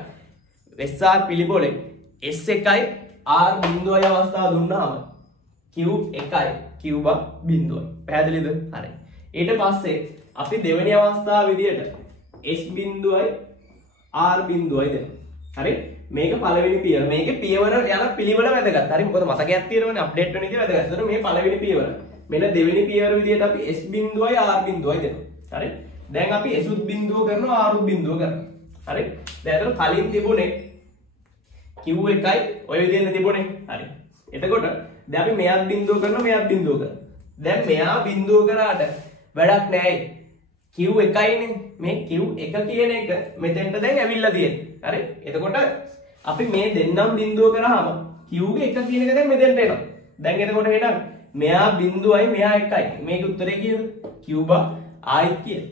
SR පිළිබොලේ S එකයි R බිඳුවයි අවස්ථාව දුන්නාම Q එකයි Q bar බිඳුවයි. පැහැදිලිද? හරි. ඊට පස්සේ අපි දෙවෙනි අවස්ථාව විදියට S බිඳුවයි R බිඳුවයි දෙනවා. හරි මේක පළවෙනි පියවර. මේකේ පියවර යන පිළිවෙල වැදගත්. හරි මොකද මතකයක් තියෙනවනේ අප්ඩේට් වෙන විදිය වැදගත්. ඒතර මේ පළවෙනි පියවර. මෙන්න දෙවෙනි පියවර විදියට අපි S බිඳුවයි R බිඳුවයි දෙනවා. හරි දැන් අපි S උත් බිඳුව කරනවා R උත් බිඳුව කරනවා. හරි දැන් ඒතර කලින් තිබුණේ Q එකයි ඔය විදිහෙන් තිබුණේ. හරි එතකොට දැන් අපි මෙයාත් බිඳුව කරනවා මෙයාත් බිඳුව කරනවා. දැන් මෙයා බිඳුව කරාට වැඩක් නැහැ. Q එකයිනේ. මේ Q එක කියන එක මෙතෙන්ට දැන් ඇවිල්ලා තියෙන්නේ. හරි එතකොට අපි මේ දෙන්නම් බිඳුව කරාම Q ගේ එක කියන එක දැන් මෙතෙන්ට එනවා. දැන් එතකොට එහෙනම් මෙයා බිඳුවයි මෙයා එකයි. මේක උත්තරේ කීයද? Q bar I කියන.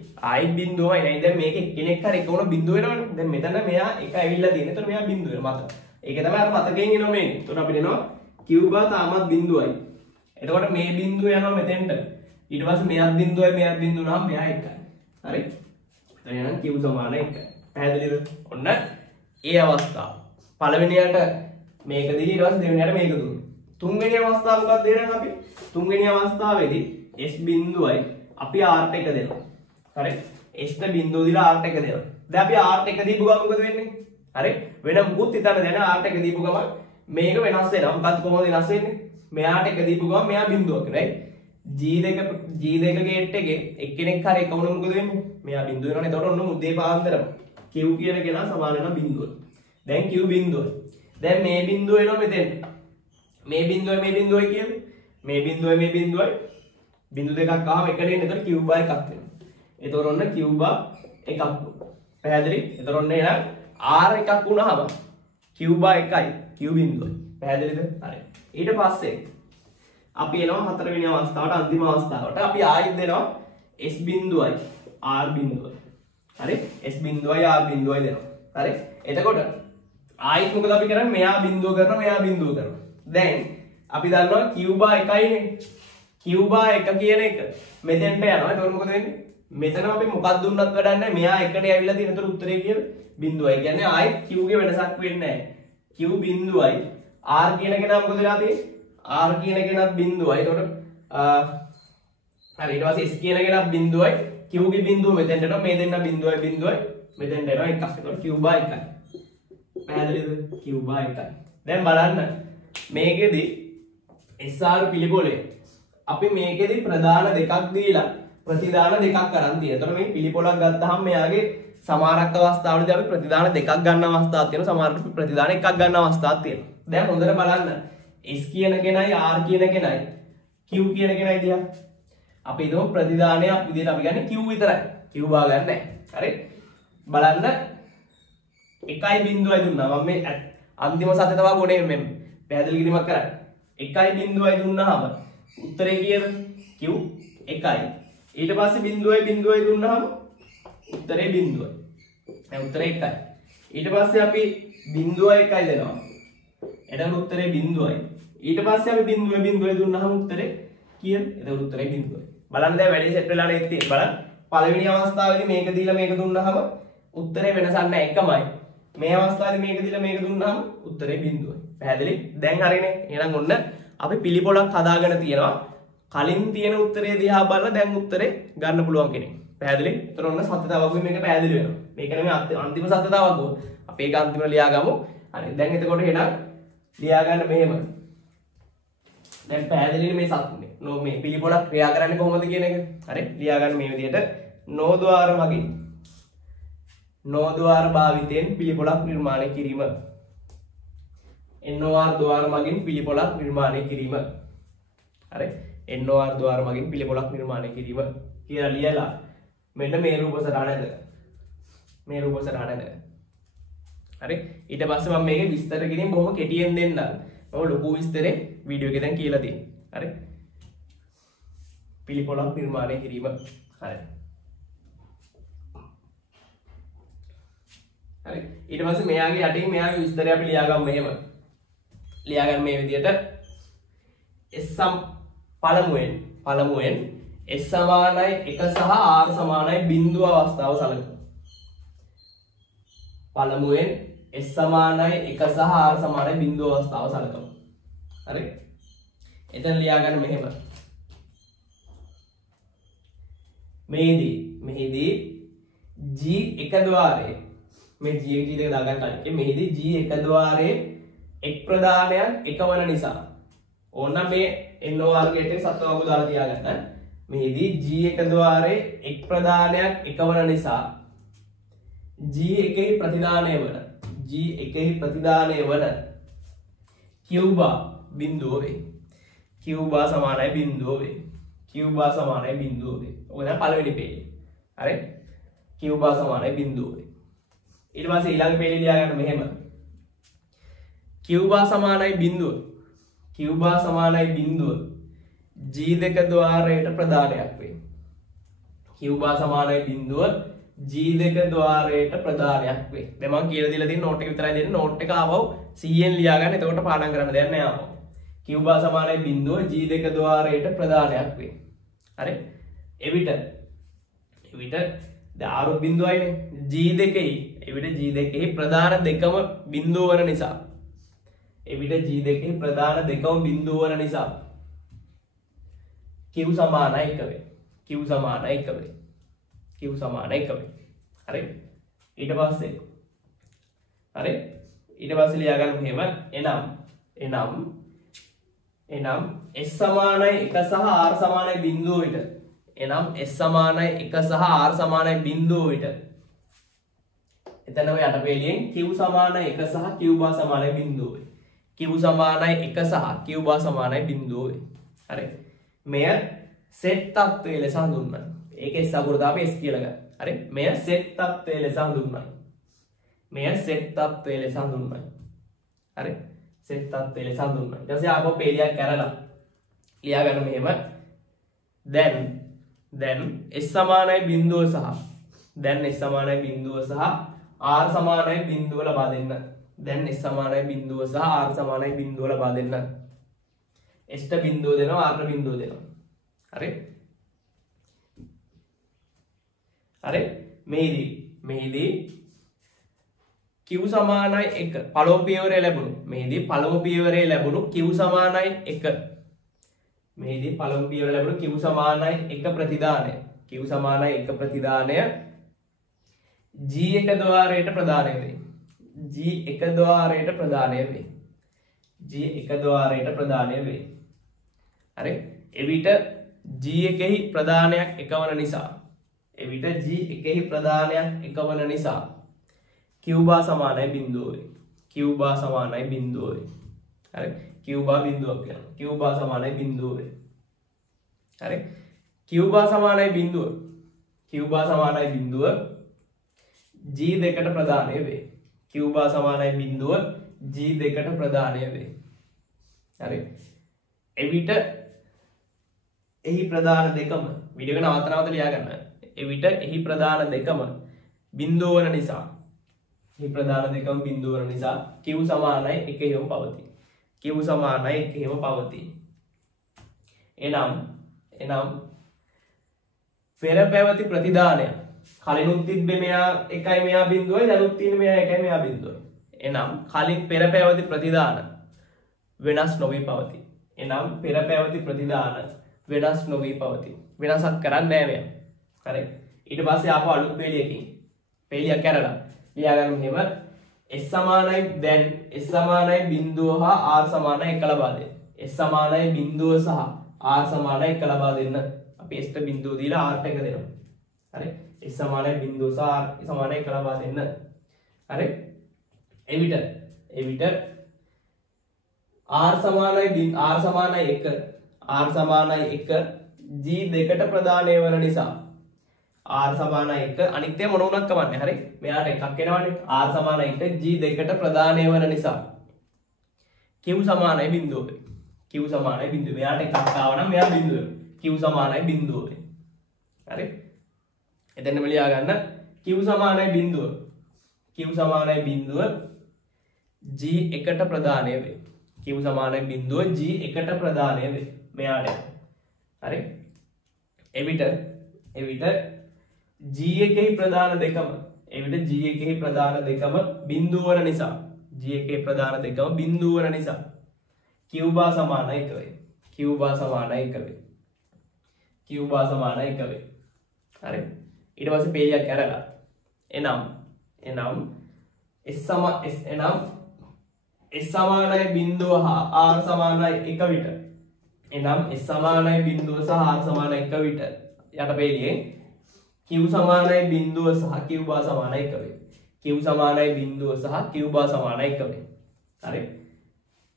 I බිඳුවයි නේද? දැන් මේක එක්කෙනෙක් හරි එක වුණ බිඳුව වෙනවනේ. දැන් මෙතන මෙයා එක ඇවිල්ලා තියෙනවා. එතකොට මෙයා බිඳුව වෙනවා මත. ඒක තමයි අර මතකයෙන් එනවා මේ. එතකොට අපි දෙනවා Q bar තාමත් බිඳුවයි. එතකොට මේ බිඳුව යනවා මෙතෙන්ට. ඊට පස්සේ මෙයාත් බිඳුවයි මෙයාත් බිඳුව නම් මෙයා එකයි. හරි. දැන් එහෙනම් Q සමාන 1යි. පැහැදිලිද? ඔන්න ඒ අවස්ථාව. පළවෙනියට මේක දීලා ඊට පස්සේ දෙවෙනියට මේක දුන්නා. තුන්වෙනි අවස්ථාව මොකක්ද එහෙනම් අපි? තුන්වෙනි අවස්ථාවේදී S බිඳුවයි අපි R ට 1 දෙනවා. හරි. S ට බිඳුව දීලා R ට 1 දෙනවා. දැන් අපි R ට 1 දීපු ගමන් මොකද වෙන්නේ? හරි. වෙන මුකුත් හිතන්න දැන R ට 1 දීපු ගමන් මේක වෙනස් වෙනවා. මොකක්ද කොහොමද වෙනස් වෙන්නේ? මෙයාට 1 දීපු ගමන් මෙයා බිඳුවක් නේ. G2 ගේට් එකේ එක්කෙනෙක් හරි එක වුණොත් මොකද වෙන්නේ? මෙයා බිඳුව වෙනවනේ. එතකොට ඔන්න මුද්දේ පාන්දරම Q කියන කෙනා සමාන වෙනවා බිඳුව. දැන් q බිඳුවයි. දැන් මේ බිඳුව එනවා මෙතෙන්. මේ බිඳුවයි කියන්නේ මේ බිඳුවයි බිඳු දෙකක් ආවම එකට එන්නේ. එතකොට q බා එකක් වෙනවා. එතකොට ඔන්න q බා එකක්. පැහැදිලි? එතකොට ඔන්න එහෙනම් r එකක් වුණාම q බා එකයි q බිඳුවයි. පැහැදිලිද? හරි. ඊට පස්සේ අපි එනවා හතරවෙනි අවස්ථාවට, අන්තිම අවස්ථාවට. අපි ආයෙත් දෙනවා s බිඳුවයි r බිඳුවයි. හරි? s බිඳුවයි r බිඳුවයි දෙනවා. හරි? එතකොට ආයෙත් මොකද අපි කරන්නේ? මෙයා බිඳුව කරනවා, මෙයා බිඳුව කරනවා. දැන් අපි දන්නවා q බා එකයිනේ. q බා එක කියන එක මෙතෙන්ට යනවා. එතකොට මොකද වෙන්නේ? මෙතන අපි මොකක්ද දුන්නත් වැඩක් නැහැ. මෙයා එකට ඇවිල්ලා තියෙන. එතකොට උත්තරේ කියන බිඳුවයි. කියන්නේ ආයෙත් q ගේ වෙනසක් වෙන්නේ නැහැ. q බිඳුවයි r කියන කෙනා මොකද වෙලා තියෙන්නේ? r කියන කෙනත් බිඳුවයි. එතකොට හරි, ඊට පස්සේ s කියන කෙනත් බිඳුවයි. q ගේ බිඳුව මෙතෙන්ට එනවා. මේ දෙන්න බිඳුවයි මෙතෙන්ට එනවා එකක්. එතකොට q බා එකයි. පැහැදිලිද? q බා එකයි. දැන් බලන්න මේකෙදි SR පිළිපොලේ අපි මේකෙදි ප්‍රධාන දෙකක් දීලා ප්‍රතිදාන දෙකක් අරන් තියෙනවා. එතකොට මේ පිළිපොලක් ගත්තාම මෙයාගේ සමහරක් අවස්ථාවලදී අපි ප්‍රතිදාන දෙකක් ගන්න අවස්ථාවක් තියෙනවා. සමහරට ප්‍රතිදාන එකක් ගන්න අවස්ථාවක් තියෙනවා. දැන් හොඳට බලන්න S කියන කෙනයි R කියන කෙනයි Q කියන කෙනයි දිහා. අපි හිතමු ප්‍රතිදානයක් විදිහට අපි ගන්නේ Q විතරයි. Q බා ගන්න නැහැ. හරි? බලන්න 1.0 දුන්නා. මම මේ අන්තිම සතේ තව ගොනේ මෙන්න පැහැදිලි කිරීමක් කරන්නේ. 1.0 දුන්නාම උත්තරේ කීයද? Q 1යි. ඊට පස්සේ බිඳුවයි දුන්නාම උත්තරේ බිඳුවයි. දැන් උත්තරේ 1යි. ඊට පස්සේ අපි බිඳුවයි 1යි දෙනවා. එතකොට උත්තරේ බිඳුවයි. ඊට පස්සේ අපි බිඳුවයි දුන්නාම උත්තරේ කීයද? එතකොට උත්තරේ බිඳුවයි. බලන්න දැන් වැඩි සෙට් වෙලා නේද තියෙන්නේ. බලන්න පළවෙනි අවස්ථාවේදී මේක දීලා මේක දුන්නාම උත්තරේ වෙනසක් නැහැ, එකමයි. මේ අවස්ථාවේ මේක දීලා මේක දුන්නාම උත්තරේ බිඳුවයි. පැහැදිලි? දැන් හරිනේ. එහෙනම් ඔන්න අපි පිළිපොලක් හදාගෙන තියෙනවා. කලින් තියෙන උත්තරේ දිහා බලලා දැන් උත්තරේ ගන්න පුළුවන් කෙනෙක්. පැහැදිලි? ඒතර ඔන්න සත්‍යතාවකුයි මේක පැහැදිලි වෙනවා. මේක නෙමෙයි අන්තිම සත්‍යතාවකුව. අපි ඒක අන්තිමට ලියාගමු. හරි. දැන් එතකොට එහෙනම් ලියා ගන්න මෙහෙම. දැන් පැහැදිලිනේ මේ මේ පිළිපොලක් ක්‍රියා කරන්නේ කොහොමද කියන එක. හරි? ලියා ගන්න මේ විදිහට නෝද්වාර මගින් නෝද්වාර භාවිතයෙන් පිළිපොලක් නිර්මාණය කිරීම. NOR ద్వාර මගින් පිළිපොලක් නිර්මාණය කිරීම. හරි? NOR ద్వාර මගින් පිළිපොලක් නිර්මාණය කිරීම කියලා ලියලා මෙන්න මේ රූප සටහන ඇද. මේ රූප සටහන ඇද. හරි? ඊට පස්සේ මම මේකේ විස්තර කිරීම බොහොම කෙටියෙන් දෙන්නම්. මම ලොකු විස්තරේ වීඩියෝ එකේ දැන් කියලා තියෙනවා. හරි? පිළිපොලක් නිර්මාණය කිරීම. හරි. හරි. ඊට පස්සේ මෙයාගේ යටින් මෙයාගේ විස්තරය අපි ලියාගමු මෙහෙම. ලියාගන්න මේ විදිහට S පළමුවෙන් S සමානයි 1 සහ R සමානයි 0 අවස්ථාව සැලකමු. පළමුවෙන් S සමානයි 1 සහ R සමානයි 0 අවස්ථාව සැලකමු. හරි? එතන ලියාගන්න මෙහෙම. මෙහිදී G1 ద్వාරයේ මේ G1 G2 දාගන්න කලින් මෙහිදී G1 ద్వාරයේ එක් ප්‍රදානයක් එක වන නිසා ඕන්න මේ NOR ගේට් එක සත්ව වගු දාලා තියාගන්න. මෙහිදී G1 ద్వාරයේ එක් ප්‍රදානයක් එක වන නිසා G1 ප්‍රතිදානය වන Q බා බිඳුව වේ. Q බා සමානයි බිඳුව වේ. Q බා සමානයි බිඳුව වේ. ඔක තමයි පළවෙනි පේජේ. හරි? Q බා සමානයි බිඳුව වේ. ඊට පස්සේ ඊළඟ පේජේ ලියා ගන්න මෙහෙම. Q බා සමානයි බිඳුව. Q බා සමානයි බිඳුව G2 ద్వාරයට ප්‍රදානයක් වේ. Q බා සමානයි බිඳුව G2 ద్వාරයට ප්‍රදානයක් වේ. දැන් මම කියලා දීලා තියෙන නෝට් එක විතරයි දෙන්නේ. නෝට් එක ආවව 100ෙන් ලියා ගන්න. එතකොට පාඩම් කරන්න දෙයක් නෑ ආවව. Q බා සමානයි බිඳුව G2 ద్వාරයට ප්‍රදානයක් වේ. හරි? එවිට දැන් R බිඳුවයිනේ. G2යි එවිට G2යි ප්‍රදාන දෙකම බිඳුව වන නිසා එවිට G2 ප්‍රධාන දෙකම බිඳුව වන නිසා Q සමානයි 1 වේ. Q සමානයි 1 වේ. Q සමානයි 1 වේ. හරි? ඊට පස්සේ ලියා ගන්න මෙහෙම. එනම් S සමානයි 1 සහ R සමානයි 0 විට. එනම් S සමානයි 1 සහ R සමානයි 0 විට එතන ඔය යටපෙළියෙන් q සමානයි 1 සහ q බා සමානයි බිඳුව වේ. q සමානයි 1 සහ q බා සමානයි බිඳුව වේ. හරි. මෙය සෙට් තත්ත්වයේ ලෙස හඳුන්වනවා. ඒකේ සගුරුතාව අපි s කියලා ගන්න. හරි. මෙය සෙට් තත්ත්වයේ ලෙස හඳුන්වනවා. මෙය සෙට් තත්ත්වයේ ලෙස හඳුන්වනවා. හරි. සෙට් තත්ත්වයේ ලෙස හඳුන්වනවා. ඊට පස්සේ ආපහු පෙළියක් කරලා ලියා ගන්න මෙහෙම. දැන් s සමානයි බිඳුව සහ දැන් s සමානයි බිඳුව සහ r සමානයි බිඳුව ලබා දෙන්න. දැන් s සමානයි බිඳුව සහ r සමානයි බිඳුව ලබා දෙන්න. s ට බිඳුව දෙනවා r ට බිඳුව දෙනවා. හරි. හරි. මෙහිදී q සමානයි 1 පළමු පියවරේ ලැබුණු. මෙහිදී පළමු පියවරේ ලැබුණු q සමානයි 1. මෙහිදී පළමු පියවරේ ලැබුණු q සමානයි 1 ප්‍රතිදානය. q සමානයි 1 ප්‍රතිදානය G1 ద్వාරයට ප්‍රදානය වේ. G1 ద్వාරයට ප්‍රදානය වේ. G1 ద్వාරයට ප්‍රදානය වේ. හරි. එවිට G1 ප්‍රදානයක් එකවන නිසා G1 ප්‍රදානයක් එකවන නිසා q බා සමානයි බිඳුව වේ. q බා සමානයි බිඳුව වේ. හරි. q බා බිඳුවක් කියනවා. q බා සමානයි බිඳුව වේ. හරි. q බා සමානයි බිඳුව. q බා සමානයි බිඳුව G2ට ප්‍රදානය වේ. q බා සමානයි බිඳුව G2ට ප්‍රදානය වේ. හරි. එවිට එහි ප්‍රදාන දෙකම වීඩියෝ එක නවත්ත නවත්ත ලියා ගන්න. එවිට එහි ප්‍රදාන දෙකම බිඳුව වන නිසා q සමානයි 1 හිම පවතී. q සමානයි 1 හිම පවතී. එනම් පෙර පැවති ප්‍රතිදානය කලිනුත් තිබ්බේ මෙයා 1යි මෙයා බිඳුවයි දැනුත් තියෙන්නේ මෙයා 1යි මෙයා බිඳුවයි. එනම් කලින් පෙර පැවති ප්‍රතිදාන වෙනස් නොවී පවතී. වෙනස් නොවී පවතී. වෙනසක් කරන්නේ නැහැ මෙයා. හරි. ඊට පස්සේ ආපහු අලුත් පෙළියක් කරලා ලියා ගන්න මෙහෙම s සමානයි දැන් s සමානයි බිඳුව හා r සමානයි 1 ලබා දෙන්න. s සමානයි බිඳුව සහ r සමානයි 1 ලබා දෙන්න. අපි s ට බිඳුව දීලා r ට 1 දෙනවා. හරි. s සමානයි බිඳුව සහ r සමානයි 1 ලබා දෙන්න. හරි. එවිට r සමානයි 1 G2ට ප්‍රදානය වන නිසා r සමානයි 1 අනිත් ඒ මොන වුණත් කමන්නේ. හරි. මෙයාට එකක් එනවනේ. r සමානයි 1 G2ට ප්‍රදානය වන නිසා q සමානයි බිඳුව. මෙයාට එකක් ආව නම් මෙයා බිඳුව. q සමානයි බිඳුව. හරි. එතනම ලියා ගන්න q සමානයි බිඳුව. G1ට ප්‍රදානය වේ. q සමානයි බිඳුව G1ට ප්‍රදානය වේ. මෙයාට. හරි. එවිට G1 ප්‍රදාන දෙකම බිඳුව වන නිසා q බා සමානයි 1 වේ. q බා සමානයි 1 වේ. හරි. ඊට පස්සේ පෙළියක් කරලා එනම් s සමානයි බිඳුව හා r සමානයි 1 විට s සමානයි බිඳුව සහ r සමානයි 1 විට යටපෙළියෙන් q සමානයි බිඳුව සහ q බා සමානයි 1 වේ. q සමානයි බිඳුව සහ q බා සමානයි 1 වේ. හරි.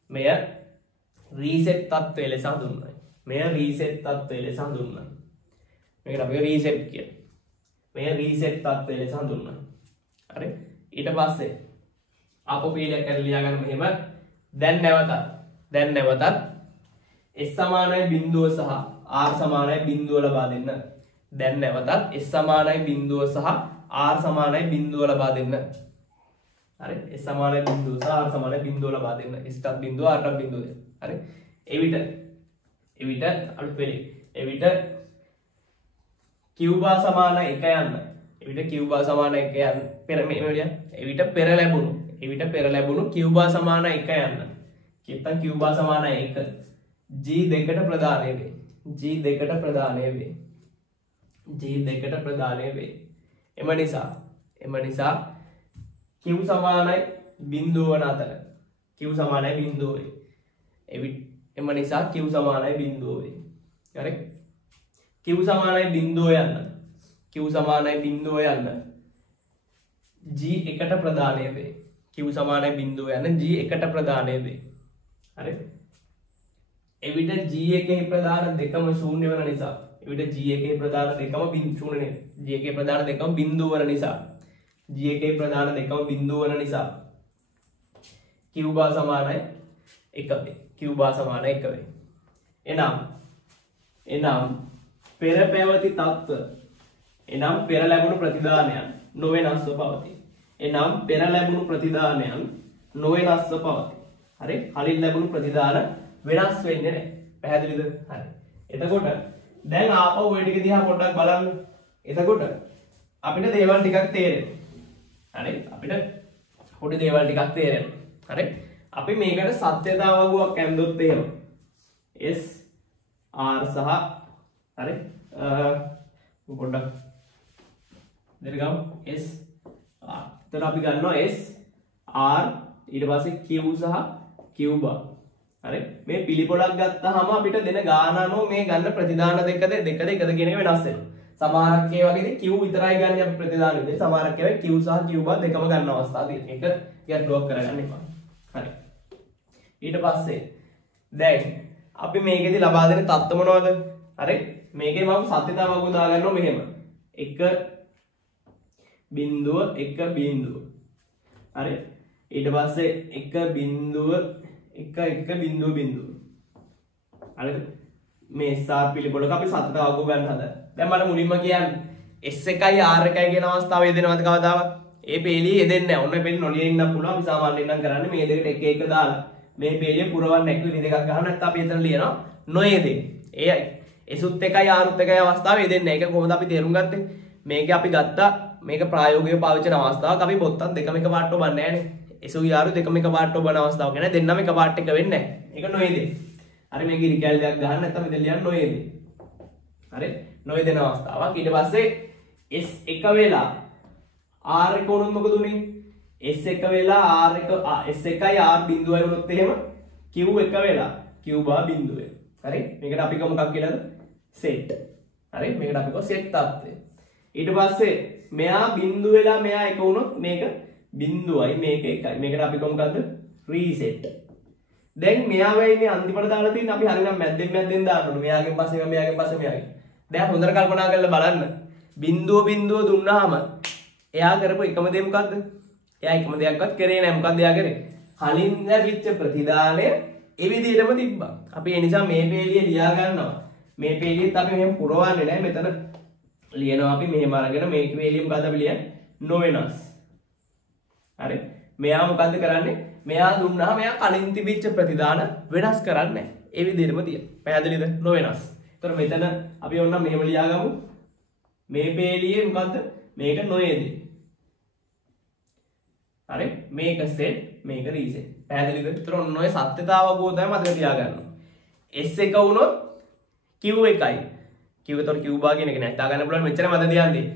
මෙය රීසෙට් තත්ත්වයේ ලෙස හඳුන්වනවා. මේකට අපි රීසෙට් කියනවා. මෙය රීසෙට් තත්ත්වයේ ලෙස හඳුන්වනවා. හරි. ඊට පස්සේ ආපහු පීඩයක් කරලා ලියා ගන්න මෙහෙම. දැන් නැවතත් s සමානයි බිඳුව සහ r සමානයි බිඳුව ලබා දෙන්න. s සමානයි බිඳුව සහ r සමානයි බිඳුව ලබා දෙන්න. හරි. s සමානයි බිඳුව සහ r සමානයි බිඳුව ලබා දෙන්න. s ට බිඳුව r ට බිඳුව දෙන්න. හරි. එවිට අලුත් වෙලේ. එවිට q බා සමානයි 1 යන්න. එවිට පෙර ලැබුණු q බා සමානයි 1 යන්න. නැත්නම් q බා සමානයි 1 G2ට ප්‍රදානය වේ. එම නිසා q සමානයි බිඳුව වන අතර q සමානයි බිඳුව වේ. එම නිසා q සමානයි බිඳුව වේ. හරි. q සමානයි බිඳුව යන්න g එකට ප්‍රදානය වේ. q සමානයි බිඳුව යන g එකට ප්‍රදානය වේ. හරි. එවිට g එකේ ප්‍රදාන දෙකම ශූන්‍ය වෙන නිසා එවිට g එකේ ප්‍රදාන දෙකම ශූන්‍ය නේ. g එකේ ප්‍රදාන දෙකම බිඳුව වෙන නිසා g එකේ ප්‍රදාන දෙකම බිඳුව වෙන නිසා q බා සමානයි 1 වේ. q බා සමානයි 1 වේ. එනම් පෙර පැවති තත්ත්ව එනම් පෙර ලැබුණු ප්‍රතිදානයන් නොවෙනස්ව පවතී. එනම් පෙර ලැබුණු ප්‍රතිදානයන් නොවෙනස්ව පවතී. හරි. කලින් ලැබුණු ප්‍රතිදාන වෙනස් වෙන්නේ නැහැ. පැහැදිලිද? හරි. එතකොට දැන් ආපහු ওই ටික දිහා පොඩ්ඩක් බලන්න. එතකොට අපිට දේවල් ටිකක් තේරෙනවා. හරි. අපිට පොඩි දේවල් ටිකක් තේරෙනවා. හරි. අපි මේකට සත්‍යතාව වගුවක් ඇන්දොත් එහෙම S R සහ හරි පොඩ්ඩක් දෙන්න ගමු S R. එතන අපි ගන්නවා S R ඊට පස්සේ Q සහ Q bar. හරි. මේ පිළිපොලක් ගත්තාම අපිට දෙන ගාන අනුව මේ ගන්න ප්‍රතිදාන දෙකද එකද කියන එක වෙනස් වෙනවා. සමහරක් ඒ වගේදී Q විතරයි ගන්න අපි ප්‍රතිදාන විදිහට. සමහරක් ඒවා Q සහ Q bar දෙකම ගන්න අවස්ථා තියෙනවා. ඒක ගැටලුවක් කරගන්න එපා. හරි. ඊට පස්සේ දැන් අපි මේකෙදි ලබා දෙන තත්ත්ව මොනවද? හරි. මේකේ මම සත්‍යතාව වගු දා ගන්නවා මෙහෙම. 1 බිංදුව 1 බිංදුව. හරි. ඊට පස්සේ 1 බිංදුව 1 බිංදුව බිංදුව. හරිද? මේ SR පිළිබොලක අපි සත්‍යතාව වගු ගන්න හදා. දැන් මම මුලින්ම කියන්නේ S1යි R1යි කියන අවස්ථාවේ යෙදෙනවද කවදාවත්? ඒ පේලිය යෙදෙන්නේ නැහැ. ඔන්න පේලිය නොලිය ඉන්න පුළුවන්. අපි සාමාන්‍යයෙන් නම් කරන්නේ මේ දෙකට එක එක දාලා මේ පේලිය පුරවන්න නැක්වි දෙකක් ගන්න නැත්නම් අපි එතන ලියනවා නොයේදේ. ඒයි එසුත් එකයි ආරුත් එකයි අවස්ථාවේ යෙදෙන්නේ නැහැ. ඒක කොහොමද අපි තේරුම් ගත්තේ? මේක අපි ගත්තා මේක ප්‍රායෝගිකව පාවිච්චි කරන අවස්ථාවක්. අපි බොත්තම් දෙකම එක පාට ඔබන්නේ නැහනේ. එසුයි ආරු දෙකම එක පාට ඔබන අවස්ථාවක්. කියන්නේ දෙන්නම එක පාට එක වෙන්නේ නැහැ. ඒක නොයේදේ. හරි මේක ඉරිකැල් දෙයක් ගන්න නැත්නම් මෙතන ලියන්න නොයේදේ. හරි නොයේදෙන අවස්ථාවක්. ඊට පස්සේ S1 වෙලා R1 වුණොත් මොකද උනේ? S1 වෙලා R1 S1යි R බිඳුවයි වුණොත් එහෙම Q1 වෙලා Q bar බිඳුවයි. හරි මේකට අපි ගමු මොකක් කියලාද? set. හරි මේකට අපි ගමු set තත්ත්වය. ඊට පස්සේ මෙයා බිඳුව වෙලා මෙයා 1 වුණොත් මේක බිඳුවයි මේක 1යි. මේකට අපි ගමු මොකද්ද? reset. දැන් මෙයා වෙයි මේ අන්තිමට දාලා තියෙන අපි හරිනම් මැද්දෙන් දාන්න ඕනේ. මෙයාගෙන් පස්සේ මෙයාගෙන් පස්සේ මෙයාගෙන්. දැන් හොඳට කල්පනා කරලා බලන්න. බිඳුව දුන්නාම එයා කරපු එකම දේ මොකද්ද? එයා එකම දෙයක්වත් කරේ නැහැ. මොකද්ද එයා කරේ? කලින් ලැබිච්ච ප්‍රතිදානය ඒ විදිහටම තිබ්බා. අපි ඒ නිසා මේ පේලිය ලියා ගන්නවා. මේ පේලියත් අපි මෙහෙම පුරවන්නේ නැහැ. මෙතන ලියනවා අපි මෙහෙම අරගෙන මේ පේලිය මොකද්ද අපි ලියන්නේ? නොවෙනස්. හරි. මෙයා මොකද්ද කරන්නේ? මෙයා දුන්නාම මෙයා කලින් තිබිච්ච ප්‍රතිදාන වෙනස් කරන්නේ නැහැ. ඒ විදිහටම තියෙන. පැහැදිලිද? නොවෙනස්. ඒතර මෙතන අපි ඕන්න මෙහෙම ලියාගමු. මේ පේලියේ මොකද්ද? මේක නොයේදී. හරි මේක set මේක reset. පැහැදිලිද? ඒතර ඔන්න ඔය සත්‍යතාව වගෝ තමයි මතක තියාගන්න. S1 වුණොත් Q1යි. Q ඒතර Q bar කියන එක නෑ. හිතා ගන්න පුළුවන් මෙච්චර මතක තියාගන්න.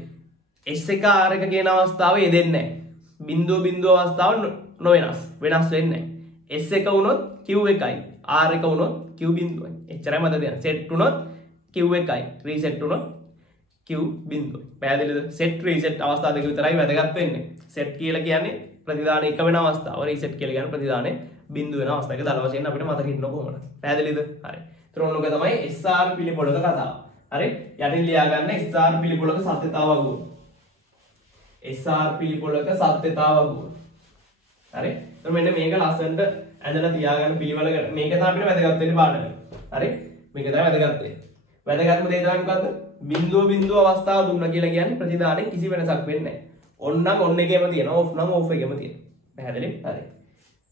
S1 R1 කියන අවස්ථාවේ යෙදෙන්නේ නැහැ. බිඳුව අවස්ථාව නොවෙනස්. වෙනස් වෙන්නේ නැහැ. S1 වුණොත් Q1යි. R1 වුණොත් Q බිඳුවයි. එච්චරයි මතක තියාගන්න. set වුණොත් Q1යි. reset වුණොත් Q බිඳුව. පැහැදිලිද? set reset අවස්ථා දෙක විතරයි වැදගත් වෙන්නේ. set කියලා කියන්නේ ප්‍රතිදාන එක වෙන අවස්ථාව. reset කියලා කියන්නේ ප්‍රතිදානේ බිඳුව වෙන අවස්ථාවක දල වශයෙන් අපිට මතක ඉන්න කොහොමද? පැහැදිලිද? හරි. ඒතර ඔන්නක තමයි SR පිළිපොළක කතාව. හරි. යටින් ලියා ගන්න SR පිළිපොළක සත්‍යතාව වගුව. SR පිළිපොළක සත්‍යතාව වගුව. හරි. ඒතර මෙන්න මේක ලස්සනට ඇඳලා තියාගන්න පිළිවෙලකට. මේක තමයි අපිට වැදගත් වෙන්නේ පාඩම. හරි. මේක තමයි වැදගත් වෙන්නේ. වැදගත්ම දේ තමයි මොකද්ද? බිඳුව අවස්ථාව දුන්නා කියලා කියන්නේ ප්‍රතිදානෙන් කිසි වෙනසක් වෙන්නේ නැහැ. ඔන් නම් ඔන් එකේම තියෙනවා, ඔෆ් නම් ඔෆ් එකේම තියෙනවා. පැහැදිලි? හරි.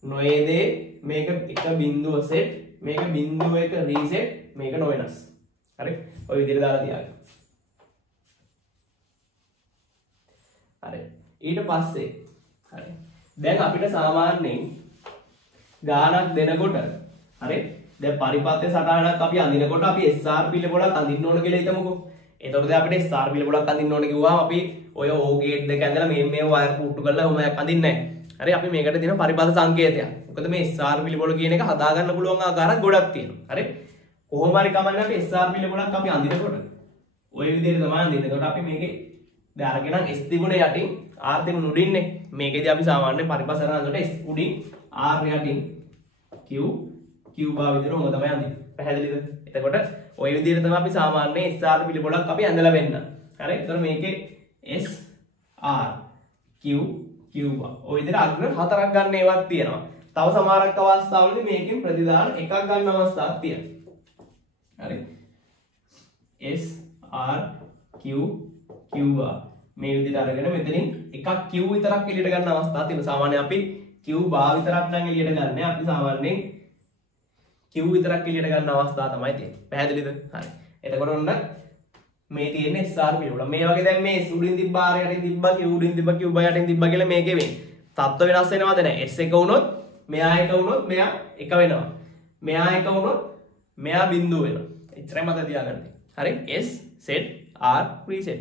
නොයේදී මේක එක බිඳුව සෙට්, මේක බිඳුව එක රීසෙට්, මේක නොවෙනස්. හරි. ඔය විදිහට දාලා තියාගන්න. හරි. ඊට පස්සේ හරි. දැන් අපිට සාමාන්‍යයෙන් ගානක් දෙනකොට හරි දැන් පරිපත්‍ය සටහනක් අපි අඳිනකොට අපි SR පිළිපොලක් අඳින්න ඕන කියලා හිතමුකෝ. එතකොට අපිට SR පිළිපොලක් අඳින්න ඕන කිව්වම අපි ඔය O ගේට් දෙක ඇඳලා මේ වයර් පුට්ටු කරලා ඔහොම එකක් අඳින්නේ නැහැ. හරි අපි මේකට දෙන පරිපත්‍ය සංකේතයක්. මොකද මේ SR පිළිපොල කියන එක හදා ගන්න පුළුවන් ආකාර ගොඩක් තියෙනවා. හරි කොහොම හරි කමන්නේ අපි SR පිළිපොලක් අපි අඳිනකොට ඔය විදිහට තමයි අඳින්නේ. එතකොට අපි මේකේ දැන් අරගෙන නම් S තිබුණේ යටින් R තිබුණු උඩින්නේ. මේකේදී අපි සාමාන්‍යයෙන් පරිපස්සන හඳුනනකොට S උඩින් R යටින් Q භාවිතන උම තමයි අඳින්නේ. පැහැදිලිද? එතකොට ওই විදිහට තමයි අපි සාමාන්‍යයෙන් SR පිළිපොලක් අපි ඇඳලා වෙන්න. හරි? එතකොට මේකේ S R Q ඔය විදිහට අග්‍ර හතරක් ගන්න ඒවත් තියෙනවා. තව සමහරක් අවස්ථාවලදී මේකෙන් ප්‍රතිදාන එකක් ගන්න අවස්ථාවක් තියෙනවා. හරි? S R Q මේ විදිහට අරගෙන මෙතනින් එකක් Q විතරක් එළියට ගන්න අවස්ථාවක් තියෙනවා. සාමාන්‍යයෙන් අපි Q බා විතරක් නම් එළියට ගන්න. අපි සාමාන්‍යයෙන් Q විතරක් එළියට ගන්න අවස්ථාව තමයි තියෙන්නේ. පැහැදිලිද? හරි. එතකොට ඔන්න මේ තියෙන්නේ SR පිළිවෙල. මේ වගේ දැන් මේ S උඩින් තිබ්බා R යටින් තිබ්බා Q උඩින් තිබ්බා Q යටින් තිබ්බා කියලා මේකේ වෙන්නේ. තත්ත්ව වෙනස් වෙනවද නැහැ. S එක වුණොත් මෙයා එක වුණොත් මෙයා එක වෙනවා. මෙයා එක වුණොත් මෙයා බිඳුව වෙනවා. එච්චරයි මතක තියාගන්න. හරි? S set R preset.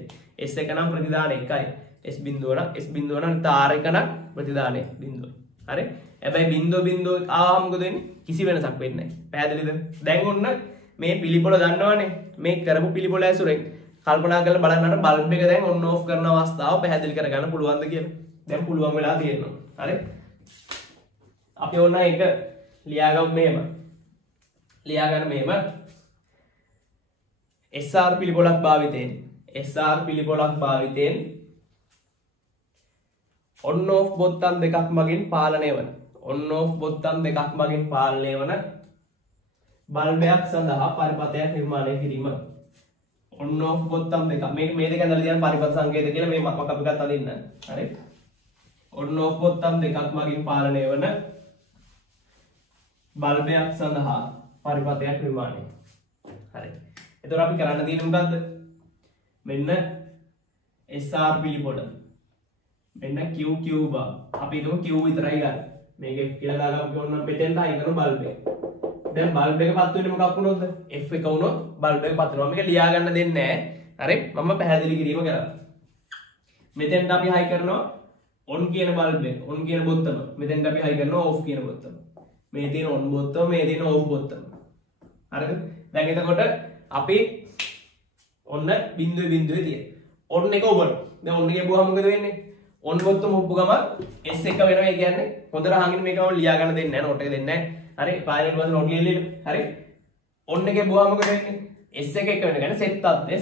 S එක නම් ප්‍රතිදාන එකයි. S බිඳුව නම් R එක නම් ප්‍රතිදානේ බිඳුව. හරි? හැබැයි බිඳුව ආවම මොකද වෙන්නේ? කිසි වෙනසක් වෙන්නේ නැහැ. පැහැදිලිද? දැන් ඔන්න මේ පිළිපොළ දන්නවනේ. මේ කරපු පිළිපොළ ඇසුරෙන් කල්පනා කරලා බලන්නට බල්බ් එක දැන් ඔන් ඔෆ් කරන අවස්ථාව පැහැදිලි කරගන්න පුළුවන්ද කියලා. දැන් පුළුවන් වෙලා තියෙනවා. හරි? අපි ඕන එක ලියාගමු මෙහෙම. ලියාගන්න මෙහෙම. SR පිළිපොළක් භාවිතයෙන් on off බොත්තම් දෙකක් මගින් පාලනය වන බල්බයක් සඳහා පරිපථයක් නිර්මාණය කිරීම. on off බොත්තම් දෙකක් මේ දෙක ඇඳලා තියෙන පරිපථ සංකේත කියලා මේ මම අපි ගත්තා දෙන්න. හරි? on off බොත්තම් දෙකක් මගින් පාලනය වන බල්බයක් සඳහා පරිපථයක් නිර්මාණය. හරි. එතකොට අපි කරන්න තියෙන්නේ මොකද්ද? මෙන්න SR පිළිපොළ. මෙන්න Q බා. අපි හිතමු Q විතරයි ගන්න. මේක කියලා දාලා අපි ඕන මෙතෙන්ට හයි කරන බල්බ් එක. දැන් බල්බ් එක පත් වෙන්නේ මොකක් වුණොත්ද? F එක වුණොත් බල්බ් එක පත් වෙනවා. මේක ලියා ගන්න දෙන්නේ නැහැ. හරි? මම පැහැදිලි කිරීම කරා. මෙතෙන්ට අපි හයි කරනවා on කියන බල්බ් එක. on කියන බොත්තම. මෙතෙන්ට අපි හයි කරනවා off කියන බොත්තම. මේ තියෙන on බොත්තම, මේ තියෙන off බොත්තම. හරිද? දැන් එතකොට අපි ඔන්න බිඳුවේ තියෙන. on එක ඔබන. දැන් on එකේ බුවා මොකද වෙන්නේ? on බොත්තම ඔබ්බු ගම S එක වෙනවා. ඒ කියන්නේ හොඳට අහගෙන මේකම ලියා ගන්න දෙන්නේ නැහැ. නෝට් එක දෙන්නේ නැහැ. හරි? පාරේට පස්සේ නෝට් ලියලා. හරි? on එකේ බුවා මොකද වෙන්නේ? S එක වෙනවා. කියන්නේ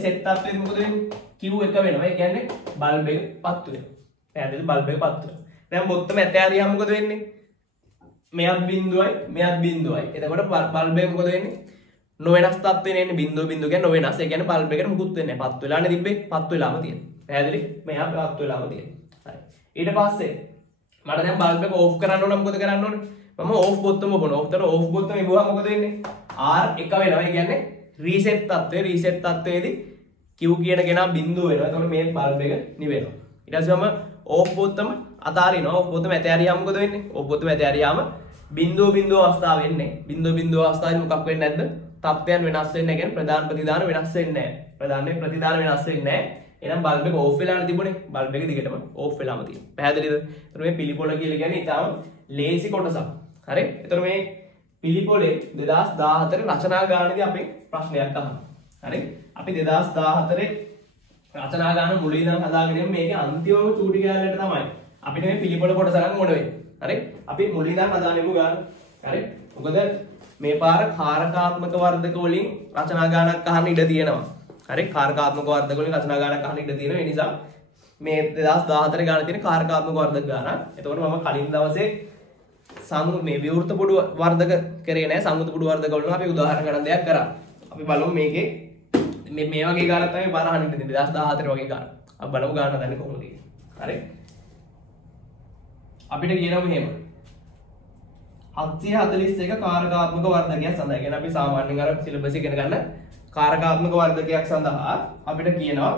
set තත්ත්වයේ මොකද වෙන්නේ? Q එක වෙනවා. ඒ කියන්නේ බල්බ් එක පත් වෙනවා. පැහැදිලිද? බල්බ් එක පත් වෙනවා. දැන් බොත්තම ඇත ඇරියාම මොකද වෙන්නේ? මෙයත් බිඳුවයි. එතකොට බල්බ් එක මොකද වෙන්නේ? නොවෙනස් තත්ත්වෙනේ එන්නේ. බිඳුව කියන්නේ නොවෙනස්. ඒ කියන්නේ බල්බ් එකට මුකුත් වෙන්නේ නැහැ. පත් වෙලානේ තිබ්බේ. පත් වෙලාම තියෙනවා. පැහැදිලි? මෙයා පත් වෙලාම තියෙනවා. හරි. ඊට පස්සේ මට දැන් බල්බ් එක ඕෆ් කරන්න ඕන. මොකද කරන්න ඕනේ? මම ඕෆ් බොත්තම ඔබනවා. ඕෆ් බොත්තම ඉබුවා මොකද වෙන්නේ? R එක වෙනවා. ඒ කියන්නේ රීසෙට් තත්ත්වයේදී Q කියන කෙනා බිඳුව වෙනවා. එතකොට මේ බල්බ් එක නිවෙනවා. ඊට පස්සේ මම ඕෆ් බොත්තම අතාරිනවා. ඕෆ් බොත්තම ඇත ඇරියාම මොකද වෙන්නේ? ඕෆ් බොත්තම ඇත ඇරියාම බිඳුව අවස්ථාව වෙන්නේ. බිඳුව අවස්ථාවේ මොකක් වෙන්නේ නැද්ද? තත්ත්වයන් වෙනස් වෙන්නේ නැහැ. කියන්නේ ප්‍රධාන ප්‍රතිදාන වෙනස් වෙන්නේ නැහැ. ප්‍රතිදාන වෙනස් වෙන්නේ නැහැ. එහෙනම් බල්බ් එක ඕෆ් වෙලානේ තිබුණේ. බල්බ් එක දිගටම ඕෆ් වෙලාම තියෙනවා. පැහැදිලිද? එතකොට මේ පිළිපොළ කියලා කියන්නේ ඊටාම ලේසි කොටසක්. හරි? එතකොට මේ පිළිපොළේ 2014 රචනා ගානදී අපි ප්‍රශ්නයක් අහනවා. හරි? අපි 2014 රචනා ගාන මුලින් ඉඳන් හදාගෙන මේකේ අන්තිමම චූටි කැලලට තමයි අපිට මේ පිළිපොළ කොටස ගන්න ඕන වෙන්නේ. හරි? අපි මුලින් ඉඳන් හදාගෙනමු ගන්න. හරි? මොකද මේ පාර කාරකාත්මක වර්ධක වලින් රචනා ගානක් අහන්න ඉඩ තියෙනවා. හරි? කාරකාත්මක වර්ධක වලින් රචනා ගානක් අහන්න ඉඩ තියෙනවා. ඒ නිසා මේ 2014 ගාන තියෙන කාරකාත්මක වර්ධක ගාන. එතකොට මම කලින් දවසේ මේ විවෘත පුඩු වර්ධක කරේ නැහැ. සංවෘත පුඩු වර්ධක වලින් අපි උදාහරණ ගණන් දෙයක් කරා. අපි බලමු මේකේ මේ වගේ ගානක් තමයි පාර අහන්න ඉඩ තියෙන්නේ. 2014 වගේ ගාන. අපි බලමු ගාන හදන්නේ කොහොමද කියලා. හරි? අපිට කියනවා මෙහෙම 741 කාරකාත්මක වර්ධකයක් සඳහා. ඒ කියන්නේ අපි සාමාන්‍යයෙන් අර සිලබස් එක ඉගෙන ගන්න කාරකාත්මක වර්ධකයක් සඳහා අපිට කියනවා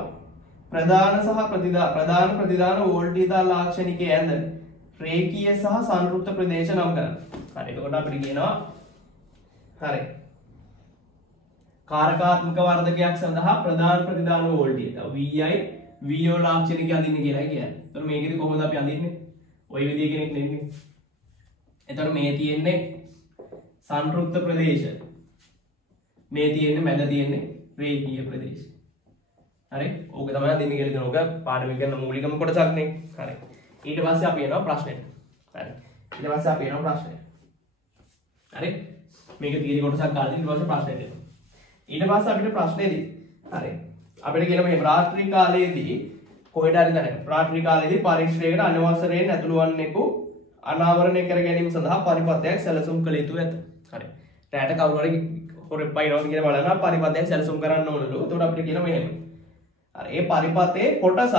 ප්‍රධාන ප්‍රතිදාන වෝල්ටීයතා ලාක්ෂණිකය ඇඳ රේඛීය සහ සංවෘත ප්‍රදේශ නම් කරන්න. හරි. එතකොට අපිට කියනවා හරි. කාරකාත්මක වර්ධකයක් සඳහා ප්‍රධාන ප්‍රතිදාන වෝල්ටීයතා VO ලාක්ෂණිකය අඳින්න කියලා කියන්නේ. එතකොට මේකෙදි කොහොමද අපි අඳින්නේ? ඔය විදිය කෙනෙක් නෙන්නේ. එතකොට මේ තියෙන්නේ සංවෘත ප්‍රදේශ. මේ තියෙන්නේ මැද තියෙන්නේ රේඛීය ප්‍රදේශ. හරි ඕක තමයි අදින්න කියලා දෙන ඕක පාඩමේ කරන මූලිකම කොටසක් නේ හරි ඊට පස්සේ අපි එනවා ප්‍රශ්නෙට හරි ඊට පස්සේ අපි එනවා ප්‍රශ්නෙට හරි මේක තීරි කොටසක් ගන්න ඊට පස්සේ ප්‍රශ්නෙට එනවා ඊට පස්සේ අපිට ප්‍රශ්නේදී හරි අපිට කියන මේ රාත්‍රී කාලයේදී කොහෙට හරි දැනගන්න රාත්‍රී කාලයේදී පරීක්ෂණයකට අනවසරයෙන් ඇතුළු වන්නෙකු අනාවරණය කර ගැනීම සඳහා පරිපත්‍යක් සැලසුම් කළ යුතු ඇත හරි රැට කවුරු හරි හොරෙන් පයින්නවා කියලා බලනවා පරිපත්‍යක් සැලසුම් කරන්න ඕනලු එතකොට අපිට කියන මෙහෙම හරි ඒ පරිපතේ කොටසක්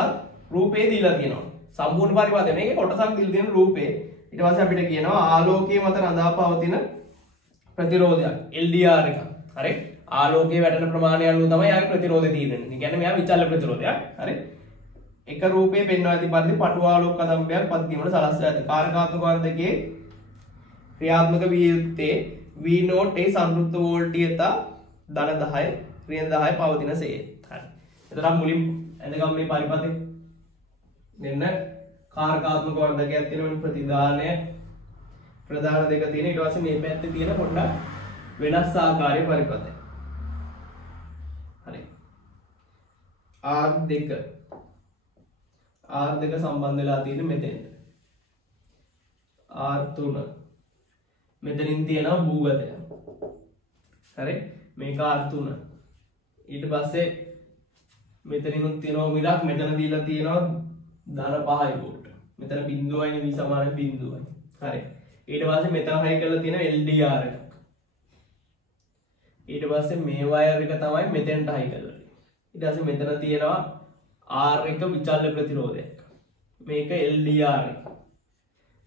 රූපේ දීලා තියෙනවා සම්පූර්ණ පරිපතේ මේකේ කොටසක් දීලා තියෙන රූපේ ඊට පස්සේ අපිට කියනවා ආලෝකයේ මත රඳා පවතින ප්‍රතිරෝධයක් LDR එක හරි ආලෝකයේ වැටෙන ප්‍රමාණය අනුව තමයි යාගේ ප්‍රතිරෝධය තියෙන්නේ. ඒ කියන්නේ මෙයා විචල්්‍ය ප්‍රතිරෝධයක්. හරි. එක රූපයේ පෙන්වා ඇති පරිදි පටු ආලෝක කදම්බයක් පත්වීමට සලස්වා ඇත. කාරකාත්මක වර්ධකයේ ක්‍රියාත්මක විය යුත්තේ V0 ඒ සංතෘප්ත වෝල්ටීයතා ධන 10 ඍණ 10 පවතිනසේ. හරි. එතකොට මුලින් එඳගම් මේ පරිපතේ මෙන්න කාරකාත්මක වර්ධකයක් තියෙනවා ප්‍රතිදානය ප්‍රධාන දෙක තියෙන ඊට පස්සේ මේ පැත්තේ තියෙන පොඩ්ඩක් වෙනස් ආකාරයේ පරිපතය. හරි. R2 සම්බන්ධ වෙලා තියෙන මෙතෙන්ට. R3 මෙතනින් තියෙනවා භූගතය. හරි. මේක R3. ඊට පස්සේ මෙතනිනුත් තියෙනවා මිලක් මෙතන දීලා තියෙනවා ධන 5 වෝල්ට්. මෙතන බිඳුවයිනේ V සමාන බිඳුවයි. හරි. ඊට පස්සේ මෙතන හයි කරලා තියෙන LDR එක. ඊට පස්සේ මේ වයර් එක තමයි මෙතෙන්ට හයි කරලා තියෙන්නේ. ඊට පස්සේ මෙතන තියෙනවා R එක විචල්්‍ය ප්‍රතිරෝධයක්. මේක LDR එක.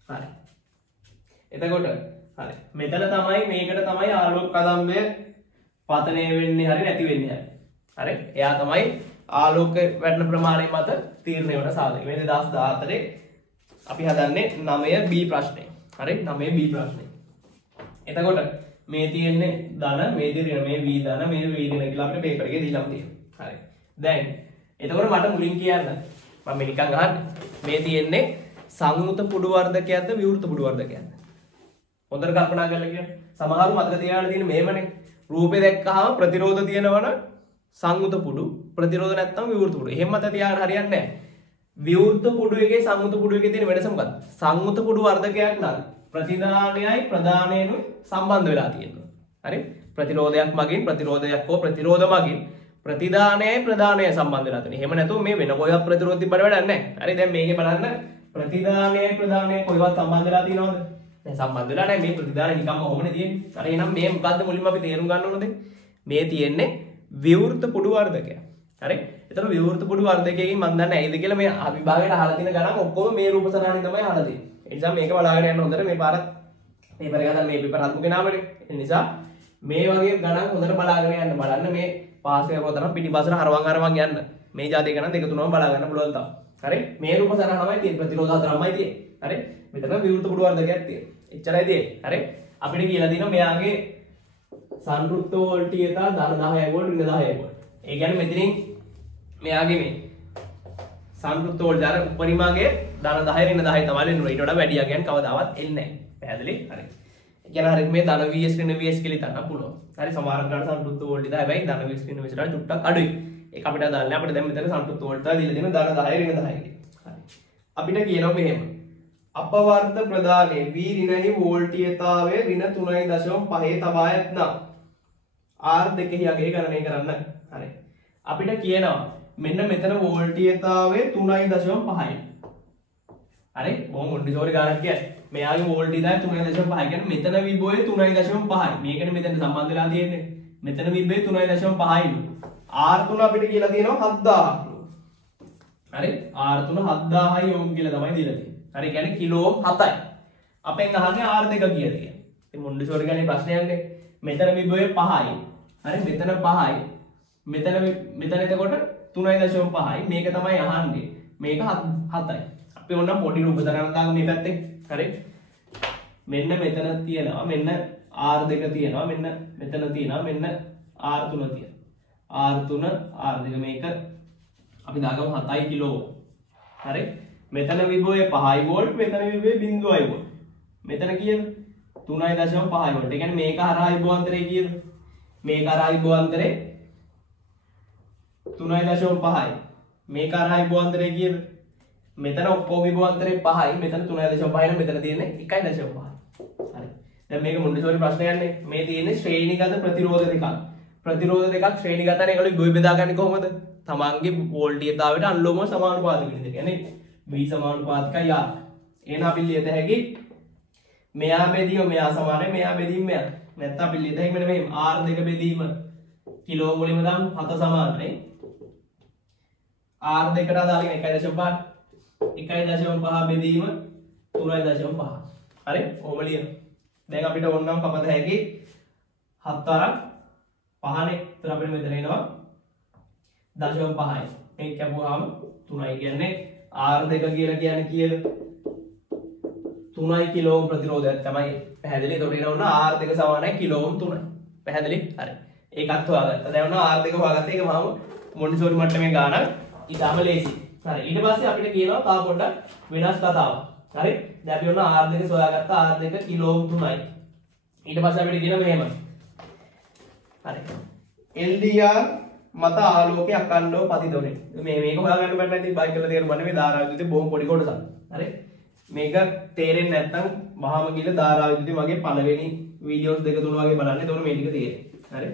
හරි. එතකොට හරි. මෙතන තමයි මේකට තමයි ආලෝක කදම්බය පතනය වෙන්නේ හරි නැති වෙන්නේ හරි. හරි. එයා තමයි ආලෝක වැටෙන ප්‍රමාණය මත තීරණය වෙන සාධක. මේ 2014 අපි හදන්නේ 9B ප්‍රශ්නේ. හරි 9B ප්‍රශ්නේ. එතකොට මේ තියෙන්නේ ධන මේ දින මේ V ධන මේ V දින කියලා අපිට පේපර් එකේ දීලාම තියෙනවා. හරි. දැන් එතකොට මට මුලින් කියන්න මම මේ නිකන් අහන්න. මේ තියෙන්නේ සංයුත පුඩු වර්ධකයක්ද විවෘත පුඩු වර්ධකයක්ද? හොඳට කල්පනා කරලා කියන්න. සමහරව මතක තියාගන්න තියෙන මේවනේ. රූපේ දැක්කහම ප්‍රතිරෝධ තියෙනවනම් සංයුත පුඩු ප්‍රතිරෝධ නැත්නම් විවෘත පුඩු. එහෙම මතක තියාගන්න හරියන්නේ නැහැ. විවෘත පුඩු එකේ සංයුත පුඩු එකේ තියෙන වෙනස මොකක්ද? සංයුත පුඩු වර්ධකයක් නම් ප්‍රතිදානයයි ප්‍රදානයනුයි සම්බන්ධ වෙලා තියෙනවා. හරි? ප්‍රතිරෝධයක් මගින් ප්‍රතිරෝධයක් හෝ ප්‍රතිරෝධ මගින් ප්‍රතිදානයයි ප්‍රදානයයි සම්බන්ධ වෙලා තියෙනවා. එහෙම නැතුව මේ වෙන කොයිවත් ප්‍රතිරෝධ තිබ්බට වැඩක් නැහැ. හරි? දැන් මේකේ බලන්න ප්‍රතිදානයයි ප්‍රදානයයි කොයිවත් සම්බන්ධ වෙලා තියෙනවද? දැන් සම්බන්ධ වෙලා නැහැ. මේ ප්‍රතිදානය නිකම්ම ඔහොමනේ තියෙන්නේ. හරි එහෙනම් මේ මොකද්ද මුලින්ම අපි තේරුම් ගන්න ඕනද? මේ තියෙන්නේ විවෘත පුඩු වර්ධකයක්. හරි? එතන විවෘත පුඩු වර්ධකයකින් මම දන්නේ ඇයිද කියලා මේ විභාගයට අහලා තියෙන ගණන් ඔක්කොම මේ රූප සරණින් තමයි අහලා තියෙන්නේ. ඒ නිසා මේක බලාගෙන යන්න හොඳට මේ පාරත් පේපර් එක හදන්න මේ පේපර් හත්මුගේ නාමනේ. ඒ නිසා මේ වගේ ගණන් හොඳට බලාගෙන යන්න බලන්න මේ පාස් එකක තරම් පිටිපස්සට හරවන් යන්න. මේ જાතිය ගණන් දෙක තුනම බලා ගන්න පුළුවන් තාම. හරි? මේ රූප සරණමයි තියෙන්නේ ප්‍රතිරෝධ හතරමයි තියෙන්නේ. හරි? මෙතන විවෘත පුඩු වර්ධකයක් තියෙනවා. එච්චරයි තියෙන්නේ. හරි? අපිට කියලා දිනවා මෙයාගේ සංතෘප්ත වෝල්ටීයතා ධන 10 වෝල්ට් ඍණ 10 වෝල්ට්. ඒ කියන්නේ මෙතනින් මෙයාගේ මේ සංතෘප්ත වෝල්ට් අර උපරිමගේ ධන 10 ඍණ 10 තමයි එන්නේ. ඊට වඩා වැඩි යකින් කවදාවත් එන්නේ නැහැ. පැහැදිලි? හරි. ඒ කියන්නේ හරියට මේ ධන VS ඍණ VS කියලා හිතන්න පුළුවන්. හරි සමහර ගන්න සංතෘප්ත වෝල්ට් ඉදා හැබැයි ධන VS ඍණ VS වලට චුට්ටක් අඩුයි. ඒක අපිට දාන්නේ අපිට දැන් මෙතන සංතෘප්ත වෝල්ට් තා දීලා දෙන ධන 10 ඍණ 10 කියලා. හරි. අපිට කියනවා මෙහෙම. අපවර්ධ ප්‍රදානයේ V ඍණෙහි වෝල්ටීයතාවය ඍණ 3.5 තබා ඇතනම් R2 යගේ ගණනය කරන්න. හරි. අපිට කියනවා මෙන්න මෙතන වෝල්ටීයතාවය 3.5යි. හරි? බොහොම මොන්ටිසෝරි ගණනක් කියන්නේ. මෙයාගේ වෝල්ටීයතාවය 3.5 කියන්නේ මෙතන විභවය 3.5යි. මේකනේ මෙතන සම්බන්ධ වෙලා තියෙන්නේ. මෙතන විභවය 3.5යිලු. R3 අපිට කියලා තියෙනවා 7000ක්. හරි? R3 7000යි ඕම් කියලා තමයි දීලා තියෙන්නේ. හරි කියන්නේ කිලෝ 7යි. අපෙන් අහන්නේ R2 කියලා කියන්නේ. ඉතින් මොන්ටිසෝරි ගණනේ ප්‍රශ්නයන්නේ මෙතන විභවය 5යි. හරි මෙතන 5යි. මෙතන එතකොට 3.5යි. මේක තමයි අහන්නේ. මේක 7යි. අපි ඕනම් පොඩි රූප තරංග දාගමු මේ පැත්තේ. හරි? මෙන්න මෙතන තියෙනවා. මෙන්න R2 තියෙනවා. මෙන්න මෙතන තියෙනවා. මෙන්න R3 තියෙනවා. R3 R2 මේක අපි දාගමු 7යි කිලෝ. හරි? මෙතන විභවය 5යි වෝල්ට්. මෙතන විභවය 0.5 වෝල්ට්. මෙතන කීයද? 3.5 වෝල්ට්. ඒ කියන්නේ මේක හරහා විභවාන්තරය කීයද? මේක හරහා විභවාන්තරය 3.5යි. මේක අරහා විභවාන්තරය කීයද? මෙතන ඔක්කොම විභවාන්තරේ 5යි. මෙතන 3.5 නම් මෙතන තියෙන්නේ 1.5. හරි. දැන් මේක මොන්ටිසෝරි ප්‍රශ්නයක් යන්නේ. මේ තියෙන්නේ ශ්‍රේණිගත ප්‍රතිරෝධ දෙකක්. ප්‍රතිරෝධ දෙකක් ශ්‍රේණිගතනේ ඒගොල්ලෝ විභව බෙදාගන්නේ කොහොමද? තමන්ගේ වෝල්ටීයතාවයට අනුලෝම සමානුපාතික විදිහට. කියන්නේ V සමානුපාතිකයි R. එහෙනම් අපි ලියත හැකි මෙයා බෙදීම මෙයා සමානයි මෙයා බෙදීම මෙයා. නැත්නම් අපි ලියත හැකි මෙන්න මේ R2 බෙදීම කිලෝ මුලින්ම දාමු 7 සමානයි. R2ට අදාළ 1.5 1.5 බෙදීම 3.5. හරි? ඕම ලියන්න. දැන් අපිට ඕනනම් කපත හැකි 7 වරක් 5නේ. ඒතර අපිට මෙතන එනවා 0.5යි. මේක කැපුවාම 3යි කියන්නේ R2 කියලා කියන්නේ කීයද? 3 කිලෝ ඕම් ප්‍රතිරෝධයක් තමයි පැහැදිලි. ඒතකොට එනවා R2 සමානයි කිලෝ ඕම් 3යි. පැහැදිලි? හරි. ඒකත් හොයාගත්තා. දැන් ඔන්න R2 හොයාගත්ත එක මම මොන්ටිසෝරි මට්ටමේ ගානක් ඊටම ලේසි. හරි. ඊට පස්සේ අපිට කියනවා තා පොඩ්ඩක් වෙනස් කතාවක්. හරි. දැන් අපි ඔන්න R2 සොයාගත්තා. R2 kilo ඕම් 3යි. ඊට පස්සේ අපිට කියනවා මෙහෙම. හරි. LDR මත ආලෝකය අඛණ්ඩව පතිත වෙන්නේ. මේක හොයාගන්න බෑ නැති බයි කියලා තේරුම් ගන්න මේ ධාරා විද්‍යුතේ බොහොම පොඩි කොටසක්. හරි. මේක තේරෙන්නේ නැත්නම් වහම ගිහලා ධාරා විද්‍යුතේ මගේ පළවෙනි වීඩියෝස් දෙක තුන වගේ බලන්න. එතකොට මේ ටික තේරෙයි. හරි.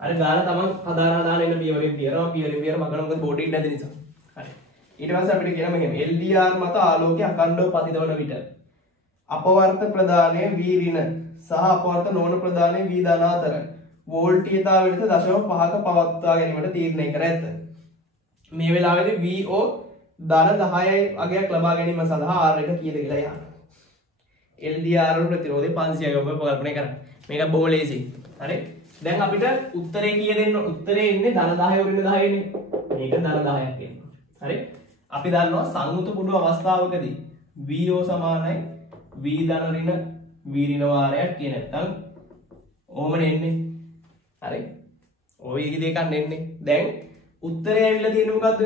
අර ගාන තමන් හදාරා දාන එන්න පියවරෙන් පියවර මගන මොකද බෝඩ් එක නැති නිසා. හරි. ඊට පස්සේ අපිට කියනවා මෙහෙම LDR මත ආලෝකය අඛණ්ඩව පතිත වන විට අපවර්ත ප්‍රදානය V ඍණ සහ අපවර්ත නොවන ප්‍රදානය V ධන අතර වෝල්ටීයතාවයට 0.5ක පවත්වා ගැනීමට තීරණය කර ඇත. මේ වෙලාවේදී VO ධන 10යි අගයක් ලබා ගැනීම සඳහා R එක කීයද කියලා යහන. LDR වල ප්‍රතිරෝධය 500යි ඔබ කල්පනා කරන්න. මේක බොහොම ලේසි. හරි. දැන් අපිට උත්තරේ කීය දෙන්න උත්තරේ ඉන්නේ ධන 10 වරින් 10නේ. මේක ධන 10ක් එනවා. හරි. අපි දන්නවා සංයුත කුඩු අවස්ථාවකදී VO සමානයි V ධන ඍණ V ඍණ වාරයක් කිය නැත්තම් ඕමනේ එන්නේ. හරි. ඔය විදිහ දෙකක් නෙන්නේ. දැන් උත්තරේ ඇවිල්ලා තියෙන්නේ මොකද්ද?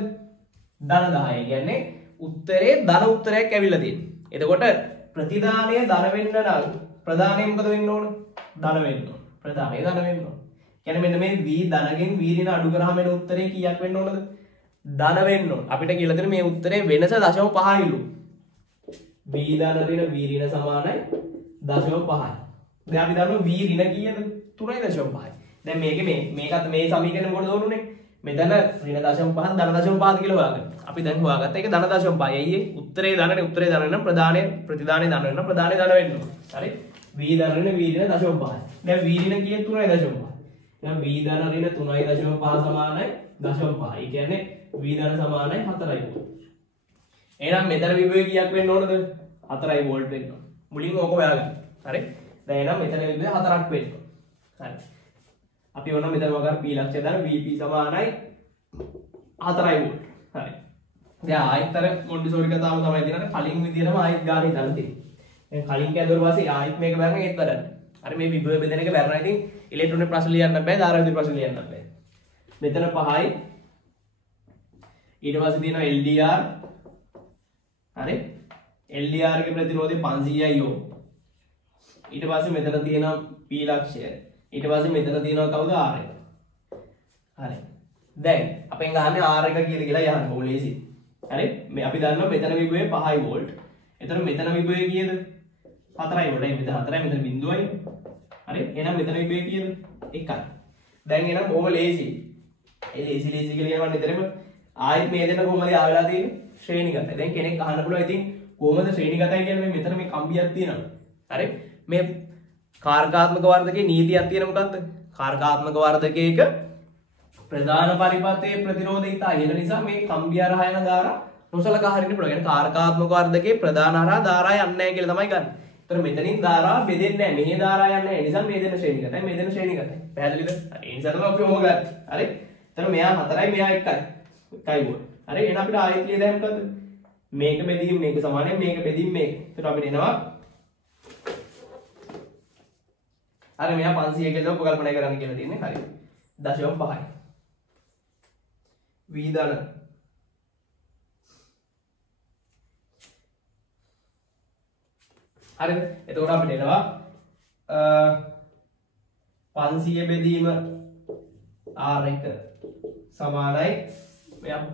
ධන 10. කියන්නේ උත්තරේ ධන උත්තරයක් ඇවිල්ලා තියෙන්නේ. එතකොට ප්‍රතිදානය ධන වෙන්න නම් ප්‍රදානය මොකද වෙන්න ඕන? ධන වෙන්න ඕන. ප්‍රදානය ධන වෙන්න ඕන. කියන්නේ මෙන්න මේ V ධනගෙන් V ඍණ අඩු කරාම එන උත්තරේ කීයක් වෙන්න ඕනද? ධන වෙන්න ඕන. අපිට කියලා තියෙන මේ උත්තරේ වෙනස 0.5යිලු. V ධන ඍණ V ඍණ සමානයි 0.5යි. දැන් අපි දන්නවා V ඍණ කීයද? 3.5යි. දැන් මේකේ මේකත් මේ සමීකරණය මොකද දෝනුනේ? මෙතන ඍණ 0.5 ධන 0.5 කියලා හොයාගන්න. අපි දැන් හොයාගත්තා ඒක ධන 0.5යි. අයියේ උත්තරේ ධනනේ උත්තරේ ධන වෙන ප්‍රදානය ප්‍රතිදානේ ධන වෙන ප්‍රදානේ ධන වෙන්න ඕන. හරි? V ධන ඍණ V ඍණ 0.5යි. දැන් V ඍණ කීයේ 3.5. දැන් V ධන ඍණ 3.5 සමානයි 0.5. ඒ කියන්නේ V ධන සමානයි 4යි. එහෙනම් මෙතන විභවය කීයක් වෙන්න ඕනද? 4යි වෝල්ට් වෙන්න ඕන. මුලින්ම ඕක හොයාගන්න. හරි? දැන් එහෙනම් මෙතන විභවය 4ක් වෙන්න ඕන. හරි. අපි ඕන මෙතන වගාර P ලක්ෂය දාන VP සමානයි 4යි වෝල්ට්. හරි. දැන් ආයතර මොන්ටිසෝරි කතාව තමයි දිනන කලින් විදියටම ආයෙත් ගාන හිතන්න තියෙන්නේ. දැන් කලින් කැදුවට පස්සේ ආයෙත් මේක බලන්න ඒත් බලන්න. හරි මේ විභව බෙදෙන එක බැලුවා. ඉතින් ඉලෙක්ට්‍රෝන ප්‍රශ්න ලියන්න බෑ, ධාරා විද්‍යුත් ප්‍රශ්න ලියන්න බෑ. මෙතන 5යි. ඊට පස්සේ තියෙනවා LDR. හරි. LDR එකේ ප්‍රතිරෝධය 500යි යෝ. ඊට පස්සේ මෙතන තියෙනවා P ලක්ෂය. ඊට පස්සේ මෙතන තියෙනවා කවුද R එක. හරි. දැන් අපෙන් ගහන්නේ R එක කීයද කියලා යහන්න ඕනේ ලේසි. හරි. මේ අපි දන්නවා මෙතන විභවය 5යි වෝල්ට්. එතන මෙතන විභවය කීයද? 4යි වෝල්ට්. මෙතන 4යි මෙතන බිඳුවයි. හරි. එහෙනම් මෙතන විභවය කීයද? 1යි. දැන් එහෙනම් බොහොම ලේසි. ඒ ලේසි කියලා කියනවා නිතරම ආයෙත් මේ දෙන්න කොහොමද ආවලා තියෙන්නේ? ශ්‍රේණිගතයි. දැන් කෙනෙක් අහන්න පුළුවන් ඉතින් කොහොමද ශ්‍රේණිගතයි කියන්නේ මෙතන මේ කම්බියක් තියෙනවා. හරි. මේ කාර්කාත්මක වර්ධකයේ නීතියක් තියෙන මොකක්ද? කාර්කාත්මක වර්ධකයක ප්‍රධාන පරිපථයේ ප්‍රතිරෝධය ඉතා ඉහළ නිසා මේ කම්බිය හරහා යන ධාරා නොසලකා හරින්න පුළුවන්. يعني කාර්කාත්මක වර්ධකයේ ප්‍රධාන හරහා ධාරා යන්නේ නැහැ කියලා තමයි ගන්න. ඒතර මෙතනින් ධාරා බෙදෙන්නේ නැහැ. මෙහි ධාරා යන්නේ නැහැ. ඒ නිසා මේ දෙන ශ්‍රේණිගතයි, මේ දෙන ශ්‍රේණිගතයි. පැහැදිලිද? ඒ නිසා තමයි අපි ඔහොම ගන්න. හරි. ඒතර මෙයා 4යි මෙයා 1යි. 1යි වෝල්ට්. හරි. එහෙනම් අපිට ආයෙත් ලියලා දැන් මොකද්ද? මේක බෙදීම මේක සමානයි, මේක බෙදීම මේක. ඒතර අපිට එනවා අර මෙයා 500 කියලා උපකල්පනය කරන්න කියලා තියෙන්නේ. හරි. 0.5යි. V ධන හරිද? එතකොට අපිට එනවා 500 බෙදීම R1 සමානයි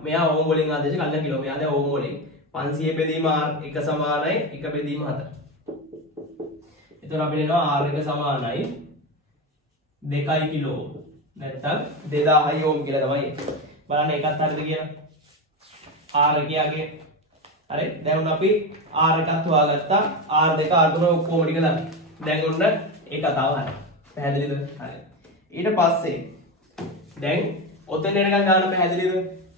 මෙයා ඕම් වලින් ආදේශ ගන්න කිලෝ මෙයා දැන් ඕම් වලින් 500 බෙදීම R1 සමානයි 1 බෙදීම 7. එතකොට අපිට එනවා R1 සමානයි 2 කිලෝ නැත්නම් 2000 ඕම් කියලා තමයි බලන්න එකත් හරියද කියලා R1 ගේ හරි දැන් උන් අපි R1ත් හොයාගත්තා R2 R3 ඔක්කොම ටික දාන්න දැන් උන්න ඒ කතාව හරි පැහැදිලිද හරි ඊට පස්සේ දැන් ඔතෙන් එනකන් ගන්න පැහැදිලිද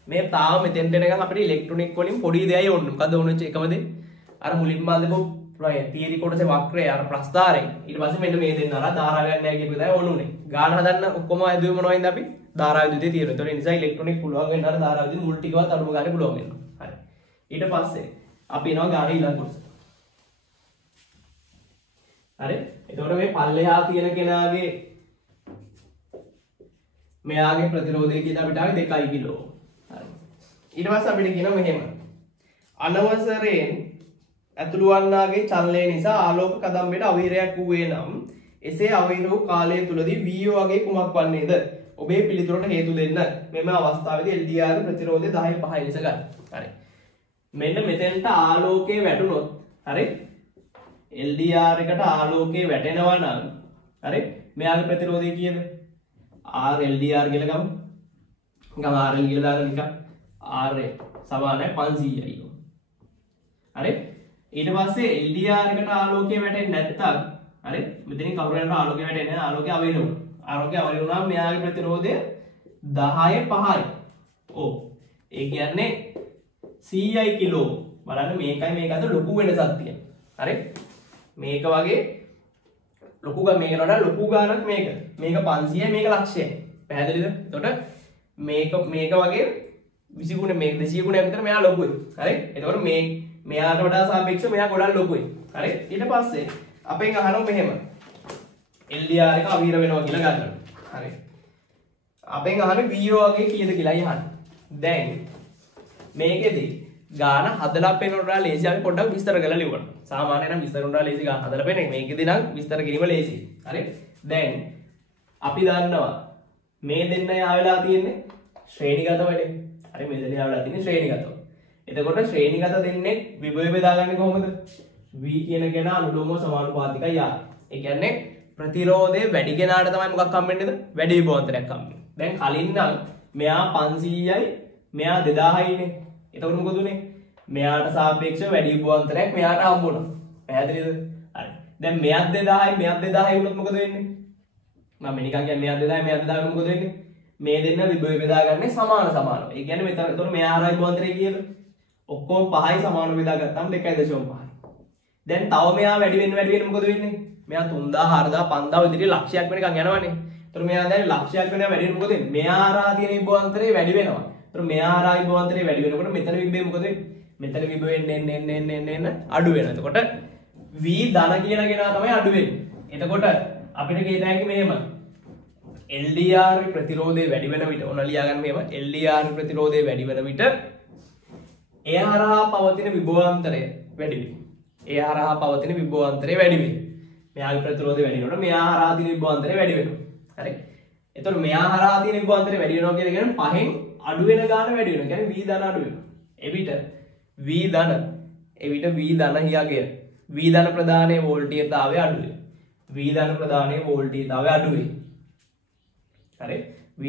මේ තාම මෙතෙන්ට එනකන් අපිට ඉලෙක්ට්‍රොනික වලින් පොඩි දෙයයි ඕනේ මොකද ඕනෙච්ච එකම දේ අර මුලින්ම අදපු තියරි කොටසේ වක්‍රය අර ප්‍රස්ථාරය ඊට පස්සේ මෙන්න මේ දෙන්න අර ධාරා ගන්න නැහැ කියපු දේ ඕනුනේ ගාන හදන්න ඔක්කොම ආයුධය මොනවයින්ද අපි ධාරා විද්‍යුතය තියෙනවා ඒතකොට ඒ නිසා ඉලෙක්ට්‍රොනික පුළුවන් වෙන්න අර ධාරා විද්‍යුත මුල් ටිකවත් අඩුම ගන්න පුළුවන් වෙනවා හරි ඊට පස්සේ අපි එනවා ගාන ඊළඟ කොටස හරි එතකොට මේ පල්ලෙහා තියෙන කෙනාගේ මෙයාගේ ප්‍රතිරෝධය කියන අපිට ආවේ 2 කිලෝ හරි ඊට පස්සේ අපිට කියනවා මෙහෙම අනවසරයෙන් ඇතුළු වන්නාගේ චලනය නිසා ආලෝක කදම්බයට අවහිරයක් වූයේ නම් එසේ අවහිර වූ කාලය තුලදී VO වගේ කුමක් වන්නේද ඔබේ පිළිතුරට හේතු දෙන්න මෙම අවස්ථාවේදී LDR ප්‍රතිරෝධය 10/5 ලෙස ගන්න හරි මෙන්න මෙතෙන්ට ආලෝකය වැටුනොත් හරි LDR එකට ආලෝකය වැටෙනවා නම් හරි මෙයාගේ ප්‍රතිරෝධය කීයද R LDR කියලා ගමු. ගම RL කියලා දාලා නිකන් R සමානයි 500යි. හරි? ඊට පස්සේ LDR එකට ආලෝකය වැටෙන්නේ නැත්තම් හරි? මෙතනින් කවුරුන්ට ආලෝකය වැටෙන්නේ නැහැ. ආලෝකය අවෛර වුණා. ආලෝකය අවෛර වුණාම මෙයාගේ ප්‍රතිරෝධය 10/5යි. ඔව්. ඒ කියන්නේ 100යි කිලෝ. බලන්න මේකයි මේක අතර ලොකු වෙනසක් තියෙනවා. හරි? මේක වගේ ලොකු ගාන මේකට වඩා ලොකු ගානක් මේක 500යි මේක ලක්ෂයයි පැහැදිලිද එතකොට මේක වගේ 20 ගුණ මේක 200 ගුණයක් විතර මෙයා ලොකුයි හරි එතකොට මෙයාට වඩා සාපේක්ෂව මෙයා ගොඩක් ලොකුයි හරි ඊට පස්සේ අපෙන් අහනවා මෙහෙම LDR එක අවහිර වෙනවා කියලා ගන්නවා හරි අපෙන් අහන්නේ VO වගේ කීයද කියලායි අහන්නේ දැන් මේකෙදි ගාන හදලා පේනකොට ලේසි අපි පොඩ්ඩක් විස්තර කරලා ලියවන්න. සාමාන්‍යයෙන් නම් විස්තර කරනවා ලේසි ගාන හදලා පේන එක. මේකෙදි නම් විස්තර කිරීම ලේසි. හරි? දැන් අපි දන්නවා මේ දෙන්න යාවෙලා තියෙන්නේ ශ්‍රේණිගත වැඩේ. හරි මේ දෙන්න යාවෙලා තියෙන්නේ ශ්‍රේණිගතව. එතකොට ශ්‍රේණිගත දෙන්නේ විභවය බෙදාගන්නේ කොහොමද? V කියන කෙනා අනුලෝමව සමානුපාතිකයි R. ඒ කියන්නේ ප්‍රතිරෝධය වැඩි කෙනාට තමයි මොකක් හම්බෙන්නේද? වැඩි විභවාන්තරයක් හම්බෙන්නේ. දැන් කලින් නම් මෙයා 500යි මෙයා 2000යිනේ. එතකොට මොකද උනේ? මෙයාට සාපේක්ෂව වැඩි විභවාන්තරයක් මෙයාට හම්බුණා. පැහැදිලිද? හරි. දැන් මෙයාත් 2000යි මෙයාත් 2000යි වුණොත් මොකද වෙන්නේ? මම නිකන් කියන්නේ මෙයාත් 2000යි මෙයාත් 2000යි වුණොත් මොකද වෙන්නේ? මේ දෙන්න විභවය බෙදාගන්නේ සමානව. ඒ කියන්නේ මෙතන එතකොට මෙයා හරයි විභවාන්තරය කීයද? ඔක්කොම 5යි සමානව බෙදාගත්තාම 2.5. දැන් තව මෙයා වැඩි වෙන්න මොකද වෙන්නේ? මෙයා 3000 4000 5000 විදිහට ලක්ෂයක් වෙනකන් යනවනේ. එතකොට මෙයා දැන් ලක්ෂයක් වෙනවා වැඩි වෙන මොකද වෙන්නේ? මෙයා හරහා තියෙන විභවාන්තරය වැඩි වෙනවා. එතකොට මෙයා හරහා විභවාන්තරය වැඩි වෙනකොට මෙතන විභවය මොකද වෙන්නේ? මෙතන විභවය එන්න අඩු වෙනවා. එතකොට v ධන කියන කෙනා තමයි අඩු වෙන්නේ. එතකොට අපිට කියත හැකි මෙහෙම LDR ප්‍රතිරෝධය වැඩි වෙන විට ඔන්න ලියා ගන්න මෙහෙම LDR ප්‍රතිරෝධය වැඩි වෙන විට එය හරහා පවතින විභවාන්තරය වැඩි වෙනවා. එය හරහා පවතින විභවාන්තරය වැඩි වෙනවා. මෙයාගේ ප්‍රතිරෝධය වැඩි වෙනකොට මෙයා හරහා තියෙන විභවාන්තරය වැඩි වෙනවා. හරි? එතකොට මෙයා හරහා තියෙන විභවාන්තරය වැඩි වෙනවා කියන එක පහෙන් අඩු වෙන ගාන වැඩි වෙනවා. කියන්නේ v ධන අඩු වෙනවා. එවිට v ධන හියගේ v ධන ප්‍රදානයේ වෝල්ටීයතාවය අඩු වෙනවා. v ධන ප්‍රදානයේ වෝල්ටීයතාවය අඩු වෙනවා. හරි? v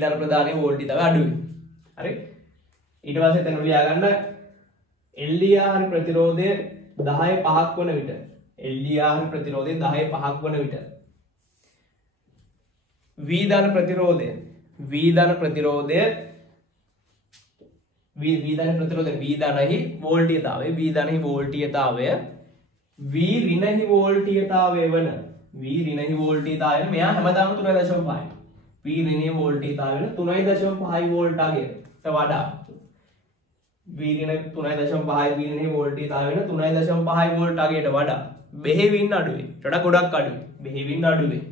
ධන ප්‍රදානයේ වෝල්ටීයතාවය අඩු වෙනවා. හරි? ඊට පස්සේ එතන ලියා ගන්න LDR ප්‍රතිරෝධය 10/5ක් වන විට LDR ප්‍රතිරෝධය 10/5ක් වන විට v ධන ප්‍රතිරෝධය v ධනෙහි වෝල්ටීයතාවය v ඍණෙහි වෝල්ටීයතාවය වන මෙයා හැමදාම 3.5යි v ඍණෙහි වෝල්ටීයතාවය වෙන 3.5 වෝල්ට් අගයට වඩා v ඍණ 3.5යි v ඍණෙහි වෝල්ටීයතාවය වෙන 3.5 වෝල්ට් අගයට වඩා බෙහෙවින් අඩුවේ. ගොඩක් අඩුයි. බෙහෙවින් අඩුවේ.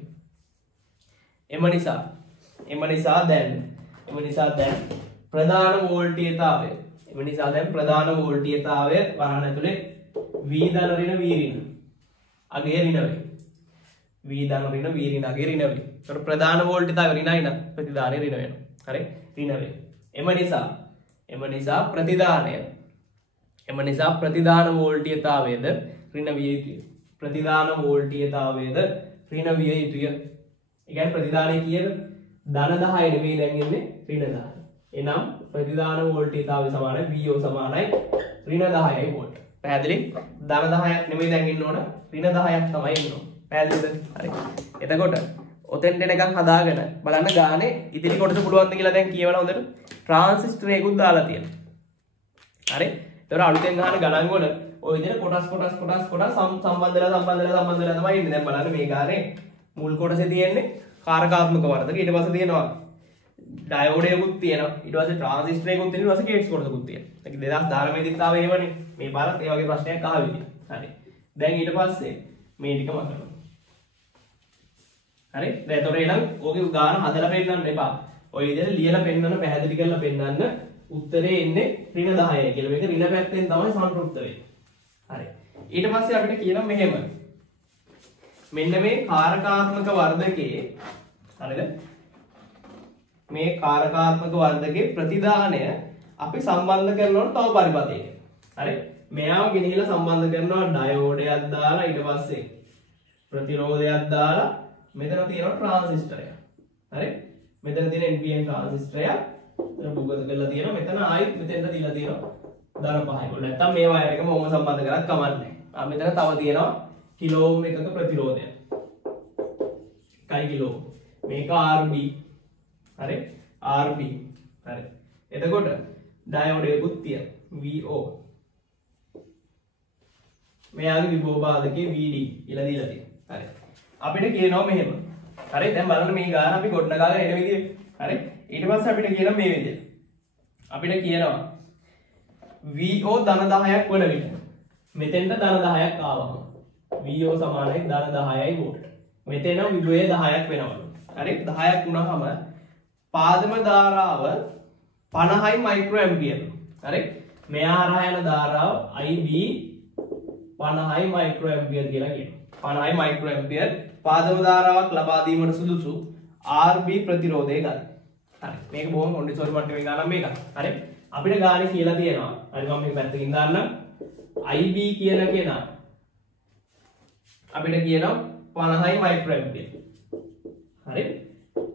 එම නිසා දැන් ප්‍රධාන වෝල්ටීයතාවය වරහන් ඇතුලේ v ධන ඍණ v ඍණ අගය ඍණ වේ. v ධන ඍණ v ඍණ අගය ඍණ වේ. ඒතකොට ප්‍රධාන වෝල්ටේජය ඍණයි නම් ප්‍රතිදානය ඍණ වෙනවා. හරි? ඍණ වේ. එම නිසා ප්‍රතිදාන වෝල්ටීයතාවයද ඍණ විය යුතුය. ප්‍රතිදාන වෝල්ටීයතාවයද ඍණ විය යුතුය. ඒ කියන්නේ ප්‍රතිදානය කීයද? ධන 10 නෙමෙයි දැන් ඉන්නේ ඍණ 10. එනම් ප්‍රතිදාන වෝල්ටීයතාවය සමානයි VO සමානයි ඍණ 10යි වෝල්ට්. පැහැදිලි? ධන 10ක් නෙමෙයි දැන් ඉන්න ඕන ඍණ 10ක් තමයි ඉන්න ඕන. පැහැදිලිද? හරි. එතකොට ඔතෙන් දෙනකන් හදාගෙන බලන්න ගානේ ඉදිරි කොටස පුළුවන්ද කියලා දැන් කියවලා හොඳට ට්‍රාන්සිස්ටරේකුත් දාලා තියෙනවා. හරි? ඒතර අලුතෙන් ගන්න ගණන් වල ඔය විදිහට කොටස් සම්බන්ධ වෙලා තමයි ඉන්නේ. දැන් බලන්න මේ ගානේ මුල් කොටසේ තියෙන්නේ කාරකාත්මක වර්ධක. ඊට පස්සේ තියෙනවා ඩයෝඩයකුත් තියෙනවා. ඊට පස්සේ ට්‍රාන්සිස්ටරේකුත් තියෙනවා. ඊට පස්සේ ගේට්ස් කොටසකුත් තියෙනවා. ඒක 2019 දිත් ආවේ එහෙමනේ. මේ පාරත් ඒ වගේ ප්‍රශ්නයක් ආවෙ. හරි. දැන් ඊට පස්සේ මේ ටික මතක. හරි? දැන් ඒතොර එනම් ඕකේ උදාහරණ හදලා පෙන්නන්න එපා. ඔය විදිහට ලියලා පෙන්නන්න පැහැදිලි කරලා පෙන්නන්න උත්තරේ එන්නේ ඍණ 10යි කියලා. මේක ඍණ පැත්තෙන් තමයි සම්ප්‍රයුක්ත වෙන්නේ. හරි. ඊට පස්සේ අපිට කියනවා මෙහෙම. මෙන්න මේ කාරකාත්මක වර්ධකයේ හරිද? මේ කාරකාත්මක වර්ධකයේ ප්‍රතිදානය අපි සම්බන්ධ කරනවා තව පරිපතයකට. හරි? මෙයාව ගෙනහිලා සම්බන්ධ කරනවා ඩයෝඩයක් දාලා ඊට පස්සේ ප්‍රතිරෝධයක් දාලා මෙතන තියෙනවා ට්‍රාන්සිස්ටරයක්. හරි? මෙතන තියෙන NPN ට්‍රාන්සිස්ටරයක් මෙතන බුගත කරලා තියෙනවා. මෙතන ආයෙත් මෙතෙන්ට දීලා තියෙනවා ධන 5යි. නැත්තම් මේ වයර් එකම ඕම සම්බන්ධ කරත් කමන්නේ. මෙතන තව තියෙනවා කිලෝ ඕම් එකක ප්‍රතිරෝධය. 1 කිලෝ. මේක RB. හරි? RB. හරි. එතකොට ඩයෝඩයකුත් තියෙනවා. VO. මෙයාගේ විභවබාධකේ VD කියලා දීලා තියෙනවා. හරි. අපිට කියනවා මෙහෙම. හරි දැන් බලන්න මේ ගාන අපි ගොඩනගාගෙන එන විදිය. හරි ඊට පස්සේ අපිට කියනවා මේ විදිය. අපිට කියනවා VO ධන 10ක් වන විට මෙතෙන්ට ධන 10ක් ආවම VO සමානයි ධන 10යි වෝල්ට්. මෙතන විභවය 10ක් වෙනවලු. හරි 10ක් වුණාම පාදම ධාරාව 50යි මයික්‍රෝ ඇම්පියර්. හරි මෙහා හරහා යන ධාරාව IB 50යි මයික්‍රෝ ඇම්පියර් කියලා කියනවා. 50යි මයික්‍රෝ ඇම්පියර් පාදම ධාරාවක් ලබා දීමට සුදුසු RB ප්‍රතිරෝධය ගන්න. හරි. මේක බොහොම මොන්ටිසෝරි මට්ටමේ ගානක් මේක. හරි. අපිට ගානේ කියලා තියෙනවා. හරි මම මේක පැත්තකින් දාන්නම්. IB කියන කෙනා අපිට කියනවා 50යි මයික්‍රෝ ඇම්පියර්. හරි.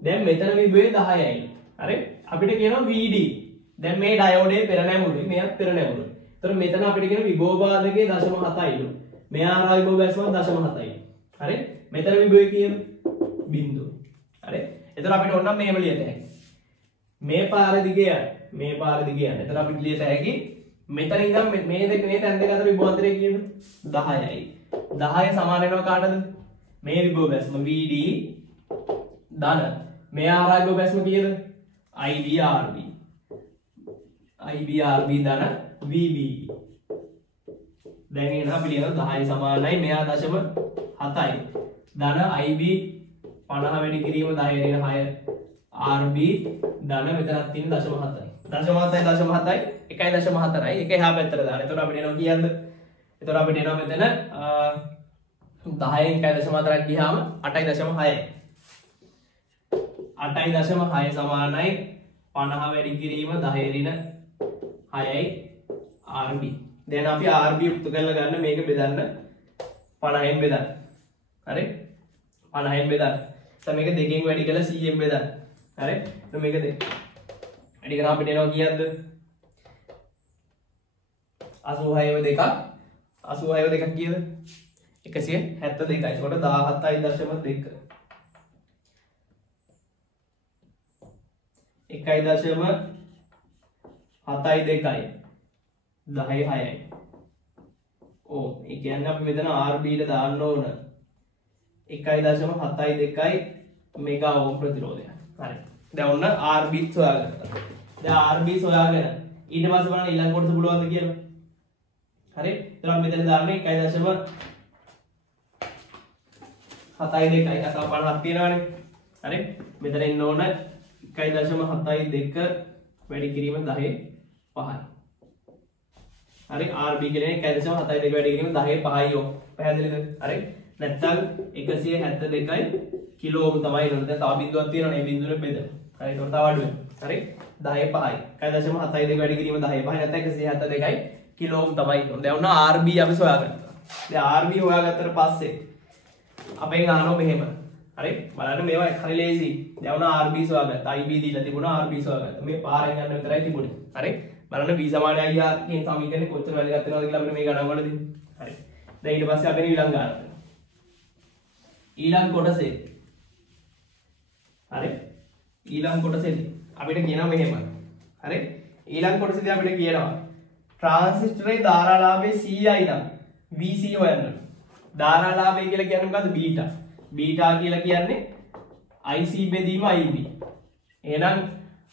දැන් මෙතන විභවය 10යි. හරි. අපිට කියනවා VD. දැන් මේ ඩයෝඩේ පෙර නැමුළුයි. මෙයත් පෙර නැමුළුයි. ඒතර මෙතන අපිට කියන විභවබාධකයේ 0.7යිලු. මෙහා හරහා විභව බැස්ම 0.7යි. හරි? මෙතන විභවය කියන බිංදුව. හරි? එතන අපිට ඕන නම් මෙහෙම ලියන්න හැකියි. මේ පාර දිගේ යන්න. මේ පාර දිගේ යන්න. එතන අපිට ලියත හැකි මෙතන ඉඳන් මේ තැන් දෙක අතර විභවාන්තරය කීයද? 10යි. 10 සමාන වෙනවා කාටද? මේ විභව බැස්ම VD ධන මෙහා හරහා විභව බැස්ම කීයද? IBRB. IBRB ධන VB. දැන් එන අපි ලියනවා 10 සමානයි මෙහා 0.7යි. ධන IB 50 වැඩි කිරීම 10 ඍණ 6 RB ධන මෙතනක් තියෙන 0.7යි. 0.7යි 1.4යි. ඒක එහා පැත්තට දාන්න. එතකොට අපිට එනවා කීයක්ද? එතකොට අපිට එනවා මෙතන 10න් 1.4ක් ගියාම 8.6යි. 8.6 සමානයි 50 වැඩි කිරීම 10 ඍණ 6යි RB. දැන් අපි RB යුක්ත කරලා ගන්න මේක බෙදන්න 50න් බෙදන්න. හරි? 50න් බෙදන්න. දැන් මේක දෙකෙන් වැඩි කරලා 100න් බෙදන්න. හරි? දැන් මේක දෙක. වැඩි කරාම අපිට එනවා කීයක්ද? 86 දෙකක්. 86 දෙකක් කීයද? 172යි. ඒකට 17.2. 1.72යි 10.6යි. ඕ ඒ කියන්නේ අපි මෙතන RB ට දාන්න ඕන 1.72යි මෙගා ඕම් ප්‍රතිරෝධය. හරි. දැන් ඔන්න RB සොයාගත්තා. දැන් RB සොයාගෙන ඊට පස්සේ බලන්න ඊළඟ කොටස පුළුවන්ද කියලා. හරි. ඒතර අපි මෙතන දාන්නේ 1.72යි අතව 50ක් තියෙනවානේ. හරි. මෙතන ඉන්න ඕන 1.72 වැඩි කිරීම 10.5යි. හරි RB කියන්නේ 1.72 වැඩි කිරීම 10.5යි. පැහැදිලිද? හරි. නැත්තම් 172යි කිලෝ ඕම් තමයි එන්නේ. දැන් තව බිඳුවක් තියෙනවනේ. මේ බිඳුවෙන් බෙදලා. හරි ඒකට තව අඩු වෙනවා. හරි 10 5යි. 1.72 වැඩි කිරීම 10 5 නැත්නම් 172යි කිලෝ ඕම් තමයි එන්නේ. දැන් ඔන්න RB අපි සොයාගත්තා. දැන් RB හොයාගත්තට පස්සේ අපෙන් අහනවා මෙහෙම. හරි බලන්න මේවා හරි ලේසි. දැන් ඔන්න RB සොයාගත්තා. IB දීලා තිබුණා RB සොයාගත්තා. මේ පාරෙන් යන විතරයි තිබුණේ. හරි බලන්න V සමානයි IR කියන සමීකරණේ කොච්චර වැදගත් වෙනවද කියලා අපිට මේ ගණන් වලදී. හරි දැන් ඊට පස්සේ අපි ඊළඟ ගන්න. ඊළඟ කොටසේ හරි ඊළඟ කොටසේදී අපිට කියනවා මෙහෙම. හරි ඊළඟ කොටසේදී අපිට කියනවා ට්‍රාන්සිස්ටරේ ධාරාලාභය CI නම් VC හොයන්න. ධාරාලාභය කියලා කියන්නේ මොකද්ද? බීටා. බීටා කියලා කියන්නේ IC බෙදීම IB. එහෙනම්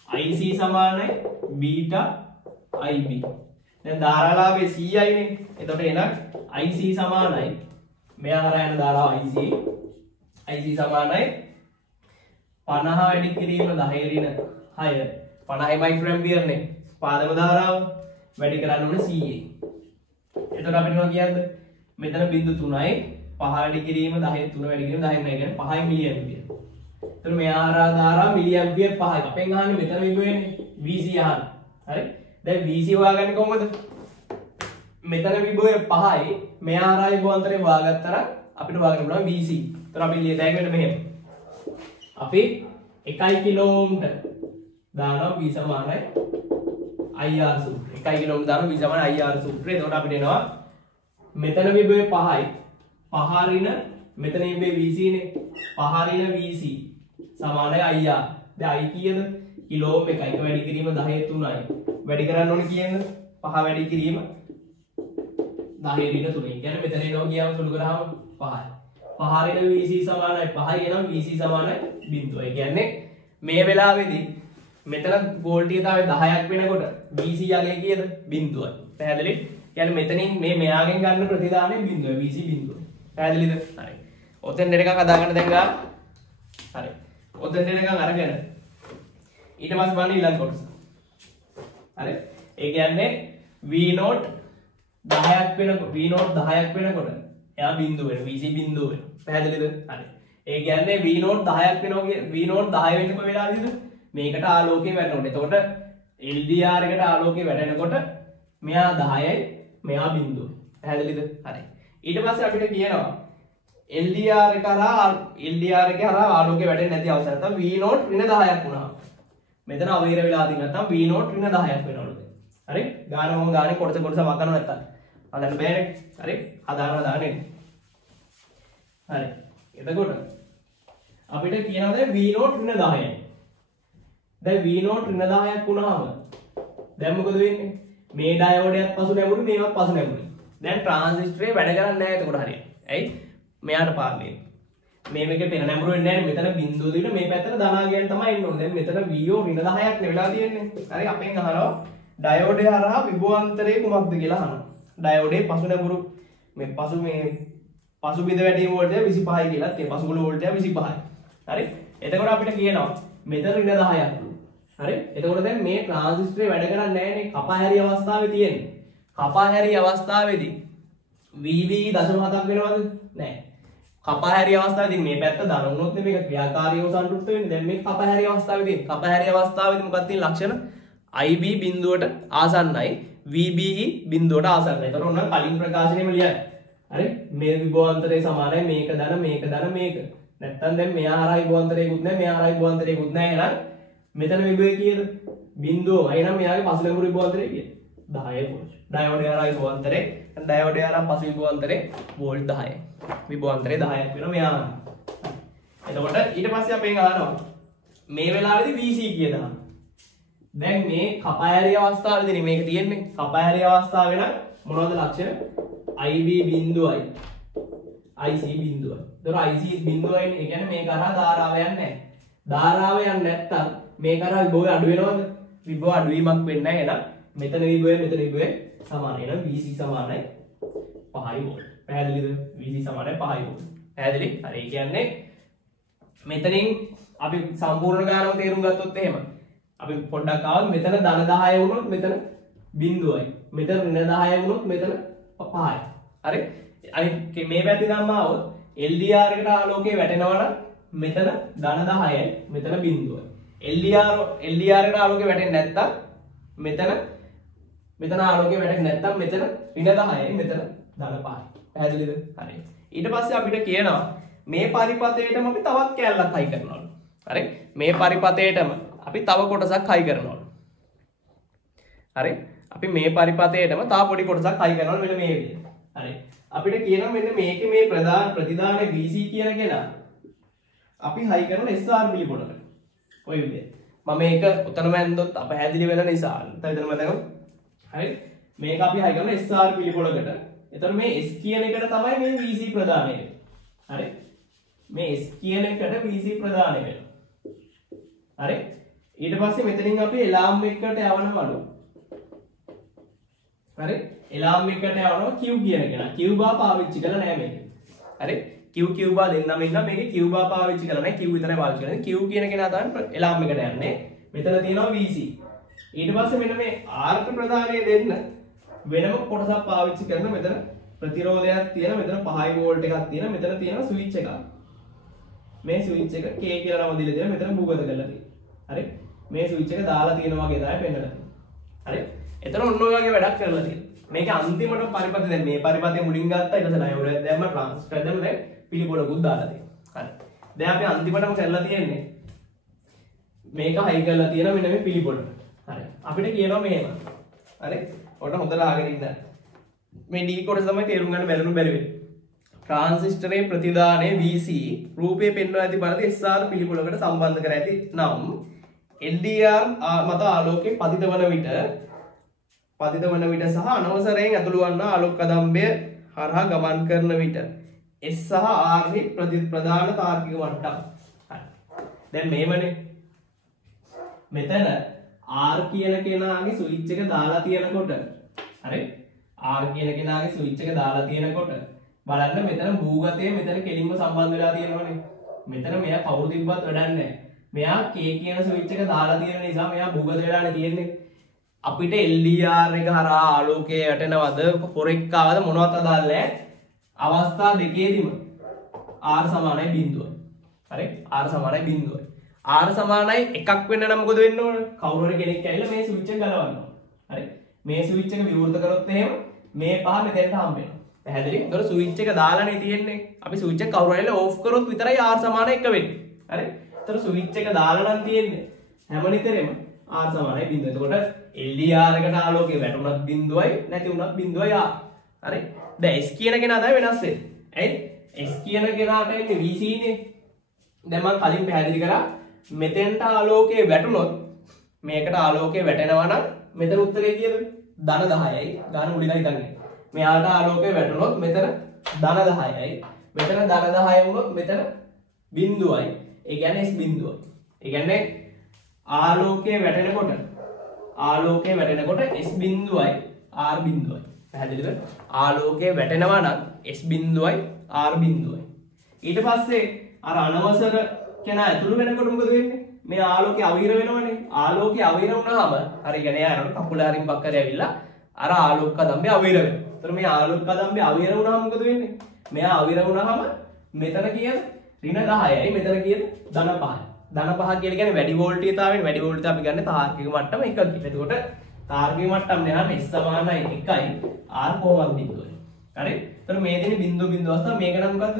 IC සමානයි බීටා IB. දැන් ධාරාලාභය CI නේ. එතකොට එහෙනම් IC සමානයි මෙයා හරහා යන ධාරාව IC. IC සමානයි 50 වැඩි කිරීම 10 ඍණ 6 50 මයික්‍රෝ ඇම්පියර් නේ. පාදම ධාරාව වැඩි කරන්න ඕනේ CA. එතකොට අපිට මොනවද කියන්නේ? මෙතන බිංදු 3යි 5 වැඩි කිරීම 10 3 වැඩි කිරීම 10 නේ කියන්නේ 5 මිලි ඇම්පියර. එතකොට මෙයා හරහා ධාරාව මිලි ඇම්පියර් 5යි. අපෙන් අහන්නේ මෙතන විභවයනේ VC අහන්න. හරි? දැන් VC හොයාගන්නේ කොහොමද? මෙතන විභවය 5යි මෙයා හරහා විභවාන්තරේ හොයාගත්තා නම් අපිට හොයාගන්න පුළුවන් VC. එතකොට අපි ලිය දැන් මෙහෙම. අපි 1 කිලෝ ඕම්ට දානවා V සමානයි IR සූත්‍රය. 1 කිලෝ ඕම් දානවා V සමානයි IR සූත්‍රය. එතකොට අපිට එනවා මෙතන විභවය 5යි 5 ඍණ මෙතන විභවය VC නේ 5 ඍණ VC සමානයි IR. දැන් I කීයද? කිලෝ ඕම් 1 වැඩි කිරීම 10 3යි. වැඩි කරන්න ඕනේ කීයද? 5 වැඩි කිරීම 10 ඍණ 3යි. කියන්නේ මෙතන එනවා කියවම සුළු කරාම 5යි. 5 ඍණ VC සමානයි 5යි එනවා VC සමානයි 0. ඒ කියන්නේ මේ වෙලාවේදී මෙතන වෝල්ටේජතාවය 10ක් වෙනකොට VC යගේ කීයද? 0යි. පැහැදිලි? කියන්නේ මෙතනින් මේ මෙයාගෙන් ගන්න ප්‍රතිදානය 0යි VC 0යි. පැහැදිලිද? හරි. ඔතෙන් දෙකක් හදාගන්න දැන් ගා. හරි. ඔතෙන් දෙකක් අරගෙන ඊට පස්සේ බලන්න ඊළඟ කොටස. හරි. ඒ කියන්නේ V0 10ක් වෙනකොට V0 10ක් වෙනකොට එයා බිංදු වෙනවා VC බිංදු වෙනවා. පැහැදිලිද? හරි. ඒ කියන්නේ V0 10ක් වෙනවා V0 10 වෙනකොට වෙලාවදීද මේකට ආලෝකය වැටෙනවා. එතකොට LDR එකට ආලෝකය වැටෙනකොට මෙයා 10යි මෙයා බිංදුව. පැහැදිලිද? හරි. ඊට පස්සේ අපිට කියනවා LDR එක හරහා ආලෝකය වැටෙන්නේ නැති අවස්ථාවක් නැත්නම් V0 ඍණ 10ක් වුණා. මෙතන අවහිර වෙලා තියෙන නැත්නම් V0 ඍණ 10ක් වෙනවලු. හරි? ගාන මොම ගානේ කොටස වගනවා නැත්නම්. හදන්න බෑනේ. හරි? හදානවා දාන්නේ. හරි. එතකොට අපිට කියනවා දැන් V0 ඍණ 10යි. දැන් V0 ඍණ 10ක් වුණාම දැන් මොකද වෙන්නේ? මේ ඩයෝඩයත් පසු නැමුණු මේවත් පසු නැමුණු. දැන් ට්‍රාන්සිස්ටරේ වැඩ කරන්නේ නැහැ එතකොට හරියට. ඇයි? මෙයාට පාන්නේ. මේකේ පෙර නැමුණු වෙන්නේ නැහැ. මෙතන බිංදුව දින මේ පැත්තට ධනාගයන් තමයි ඉන්න ඕනේ. දැන් මෙතන VO ඍණ 10ක් නේ වෙලා තියෙන්නේ. හරි අපෙන් අහනවා ඩයෝඩය හරහා විභවාන්තරය කුමක්ද කියලා අහනවා. ඩයෝඩේ පසු නැමුණු මේ පසු බිඳ වැඩි වෝල්ටේජ් 25යි කියලා. ඒ පසු කුල වෝල්ටේජ් 25යි. හරි? එතකොට අපිට කියනවා මෙතන ඍණ 10ක්. හරි? එතකොට දැන් මේ ට්‍රාන්සිස්ටරේ වැඩ කරන්නේ නැහැ නේ. කපා හැරි අවස්ථාවේ තියෙන්නේ. කපා හැරි අවස්ථාවේදී VB 0.7ක් වෙනවද? නැහැ. කපා හැරි අවස්ථාවේදී මේ පැත්ත ධන වුණොත් නේ මේක ක්‍රියාකාරීව සන්තුෂ්ට වෙන්නේ. දැන් මේ කපා හැරි අවස්ථාවේදී කපා හැරි අවස්ථාවේදී මොකක්ද තියෙන ලක්ෂණ? IB බිඳුවට ආසන්නයි VBE බිඳුවට ආසන්නයි. එතකොට ඔන්න කලින් ප්‍රකාශනයේම ලියන්න. හරි? මේ විභවාන්තරය සමානයි මේක ධන මේක ධන මේක. නැත්තම් දැන් මෙයා හරහා විභවාන්තරයකුත් නැහැ මෙයා හරහා විභවාන්තරයකුත් නැහැ. එහෙනම් මෙතන විභවය කීයද? බිංදුව. එහෙනම් මෙයාගේ පසු ලැබුණු විභවාන්තරය කීයද? 10 වෝල්ට්. ඩයෝඩය හරහා විභවාන්තරය ඩයෝඩය හරහා පසු විභවාන්තරය වෝල්ට් 10. විභවාන්තරය 10ක් වෙනවා මෙයා. එතකොට ඊට පස්සේ අපෙන් අහනවා මේ වෙලාවේදී VC කීයද? දැන් මේ කපාහැරිය අවස්ථාවේදී මේක තියෙන්නේ. කපාහැරිය අවස්ථාවේ නම් මොනවද ලක්ෂණ? IB බිංදුවයි IC බිංදුවයි. ඒතර IC බිංදුවයි ඒ කියන්නේ මේක හරහා ධාරාව යන්නේ නැහැ. ධාරාව යන්නේ නැත්තම් මේක හරහා විභවය අඩු වෙනවද? විභව අඩු වීමක් වෙන්නේ නැහැ. එහෙනම් මෙතන විභවය සමානයි. එහෙනම් VC සමානයි 5 වෝල්ට්. පැහැදිලිද? VC සමානයි 5 වෝල්ට්. පැහැදිලි? හරි. ඒ කියන්නේ මෙතනින් අපි සම්පූර්ණ ගානම තේරුම් ගත්තොත් එහෙම අපි පොඩ්ඩක් ආවොත් මෙතන ධන 10 වුණොත් මෙතන බිංදුවයි. මෙතන ඍණ 10 වුණොත් මෙතන 5යි. හරි? අනිත් මේ පැත්තේ නම් ආවොත් LDR එකට ආලෝකය වැටෙනවා නම් මෙතන ධන 10යි මෙතන බිංදුවයි. LDR එකට ආලෝකය වැටෙන්නේ නැත්තම් මෙතන ආලෝකය වැටෙන්නේ නැත්තම් මෙතන ඍණ 10යි මෙතන ධන 5යි. පැහැදිලිද? හරි. ඊට පස්සේ අපිට කියනවා මේ පරිපථයටම අපි තවත් කැලලක් හයි කරනවලු. හරි. මේ පරිපථයටම අපි තව කොටසක් හයි කරනවලු. හරි. අපි මේ පරිපථයටම තව පොඩි කොටසක් හයි කරනවලු මෙන්න මේ විදිහට. හරි. අපිට කියනවා මෙන්න මේකේ මේ ප්‍රතිදානේ BC කියන කෙනා අපි හයි කරන SR පිළිපොළකට. ඔය විදිහට. මම මේක උතනම ඇන්දොත් අපහැදිලි වෙන නිසා. එතන මතකව. හරි. මේක අපි හයි කරන SR පිළිපොළකට. එතකොට මේ S කියන එකට තමයි මේ BC ප්‍රදානය වෙන්නේ. හරි. මේ S කියන එකට BC ප්‍රදානය වෙනවා. හරි. ඊට පස්සේ මෙතනින් අපි එලාම් එකකට යවනවලු. හරි. එලාම් එකට යවනවා Q කියන කෙනා. Q බා පාවිච්චි කරලා නැහැ මේක. හරි. Q බා දෙන්නම ඉන්න මේකේ Q බා පාවිච්චි කරලා නැහැ. Q විතරයි පාවිච්චි කරන්නේ. Q කියන කෙනා තමයි එලාම් එකට යන්නේ. මෙතන තියෙනවා BC. ඊට පස්සේ මෙන්න මේ R ප්‍රදානය දෙන්න වෙනම කොටසක් පාවිච්චි කරන මෙතන ප්‍රතිරෝධයක් තියෙන මෙතන 5 වෝල්ට් එකක් තියෙන මෙතන තියෙනවා ස්විච් එකක්. මේ ස්විච් එක K කියලා නම දීලා තියෙනවා මෙතන භූගත කරලා තියෙනවා. හරි. මේ ස්විච් එක දාලා තියෙන වගේ තමයි පෙන්නලා තියෙන්නේ. හරි. එතන ඔන්න ඔය වගේ වැඩක් කරලා තියෙනවා. මේක අන්තිමට පරිපථය දැන් මේ පරිපථය මුලින් ගත්තා ඊට පස්සේ ඩයෝඩ් එක දැම්ම ට්‍රාන්ස්ෆර් දැම්ම දැන් පිළිපොළකුත් දාලා තියෙනවා. හරි. දැන් අපි අන්තිමටම කරලා තියෙන්නේ මේක හයි කරලා තියෙන මෙන්න මේ පිළිපොළ. හරි. අපිට කියනවා මෙහෙම. හරි. ඔන්න හොඳට අහගෙන ඉන්න. මේ D කොටස තමයි තේරුම් ගන්න බැරි වෙන්නේ. ट्रांसिस्टरේ ප්‍රතිදානයේ VC රූපයේ පෙන්වා ඇති පරිදි SR පිළිපොළකට සම්බන්ධ කර ඇති නම් LDR මත ආලෝකයේ පතිත වන විට සහ අනවසරයෙන් ඇතුළු වන්නා ආලෝක කදම්බය හරහා ගමන් කරන විට S සහ R හි ප්‍රධාන තාර්කික මට්ටම්. හරි. දැන් මේවනේ. මෙතන R කියන කෙනාගේ ස්විච් එක දාලා තියෙනකොට හරි R කියන කෙනාගේ ස්විච් එක දාලා තියෙනකොට බලන්න මෙතන භූගතය මෙතන කෙලින්ම සම්බන්ධ වෙලා තියෙනවනේ. මෙතන මෙයා කවුරු තිබ්බත් වැඩක් නැහැ. මෙයා K කියන ස්විච් එක දාලා තියෙන නිසා මෙයා භූගත වෙලානේ තියෙන්නේ. අපිට LDR එක හරහා ආලෝකය වැටෙනවද පොරෙක් ආවද මොනවත් අදාළ නැහැ. අවස්ථා දෙකේදීම R සමානයි බිඳුවයි. හරි? R සමානයි බිඳුවයි. R සමානයි එකක් වෙන්න නම් මොකද වෙන්න ඕන? කවුරු හරි කෙනෙක් ඇවිල්ලා මේ ස්විච් එක ගලවන්න ඕන. හරි? මේ ස්විච් එක විවෘත කරොත් එහෙම මේ පහ මෙතෙන්ට හම්බ වෙනවා. පැහැදිලි? ඒතකොට ස්විච් එක දාලානේ තියෙන්නේ. අපි ස්විච් එක කවුරු හරි ඕෆ් කරොත් විතරයි R සමාන 1 වෙන්නේ. හරි? ඒතකොට ස්විච් එක දාලා නම් තියෙන්නේ. හැම නිතරම R සමානයි බිඳුව. එතකොට LDR එකට ආලෝකය වැටුණත් බිඳුවයි නැති වුණත් බිඳුවයි R. හරි? දැන් S කියන කෙනා තමයි වෙනස් වෙන්නේ. ඇයි? S කියන කෙනාට එන්නේ VC නේ. දැන් මම කලින් පැහැදිලි කරා මෙතෙන්ට ආලෝකය වැටුණොත් මේකට ආලෝකය වැටෙනවා නම් මෙතන උත්තරේ කීයද? ධන 10යි. ගාන මුලින්ම හිතන්නේ. මෙයාට ආලෝකය වැටුණොත් මෙතන ධන 10යි. මෙතන ධන 10 වුණොත් මෙතන බිඳුවයි. ඒ කියන්නේ S බිඳුවයි. ඒ කියන්නේ ආලෝකය වැටෙනකොට S බිඳුවයි R බිඳුවයි. පැහැදිලිද? ආලෝකය වැටෙනවා නම් S බිඳුවයි R බිඳුවයි. ඊට පස්සේ අර අනවසර කෙනා ඇතුළු වෙනකොට මොකද වෙන්නේ? මේ ආලෝකය අවීර වෙනවනේ. ආලෝකය අවීර වුණාම හරි කියන්නේ යනකොට කකුල හරින් පක්කරේ ඇවිල්ලා අර ආලෝක කදම්බේ අවීර වෙනවා. ඒතර මේ ආලෝක කදම්බේ අවීර වුණාම මොකද වෙන්නේ? මෙයා අවීර වුණාම මෙතන කීයද? ඍණ 10යි. මෙතන කීයද? ධන 5යි. ධන 5 කියලා කියන්නේ වැඩි වෝල්ටේජතාවෙන් වැඩි වෝල්ටේජ අපි ගන්න තාර්කික මට්ටම 1 කියලා. එතකොට තාර්කික මට්ටම නේනම් S සමානයි 1යි R කොහොමද බිඳුවයි. හරි? ඒතර මේ දෙන්නේ බිඳුව අවස්ථාව මේක නම් මොකද්ද?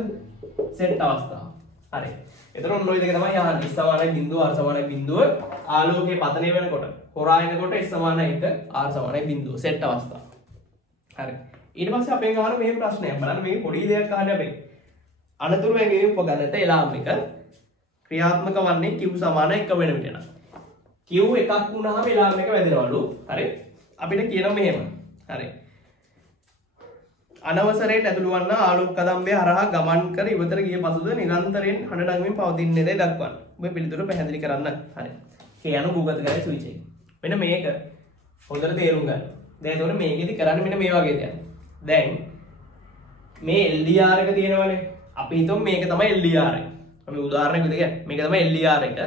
සෙට් අවස්ථාව. හරි. එතන ඔන්න ඔය දෙක තමයි යහන්නේ. S සමානයි බිඳුව R සමානයි බිඳුව ආලෝකයේ පතනය වෙනකොට හොරායනකොට S සමානයි 1 R සමානයි බිඳුව සෙට් අවස්ථාව. හරි. ඊට පස්සේ අපෙන් අහන මේ ප්‍රශ්නයක් බලන්න මේ පොඩි දෙයක් අහන්නේ අපෙන්. අනතුරු ඇඟේ උපගණනට එලාම් එක ක්‍රියාත්මක වන්නේ Q සමාන 1 වෙන විට නම්. Q එකක් වුණාම එලාම් එක වැදෙනවලු. හරි. අපිට කියනවා මෙහෙම. හරි. අනවසරයෙන් ඇතුළු වන්නා ආලෝක කදම්බය හරහා ගමන් කර ඉවතට ගිය පසුද නිරන්තරයෙන් හඬ නගමින් පවතින්නේ දැයි දක්වන්න. ඔබ පිළිතුර පැහැදිලි කරන්න. හරි. ඒ අනුව භූගත කරේ ස්විච් එක. මෙන්න මේක හොඳට තේරුම් ගන්න. දැන් ඒතකොට මේකෙදි කරන්නේ මෙන්න මේ වගේ දෙයක්. දැන් මේ LDR එක තියෙනවනේ. අපි හිතමු මේක තමයි LDR එක. අපි උදාහරණයක් විදිහට කියන්නේ මේක තමයි LDR එක.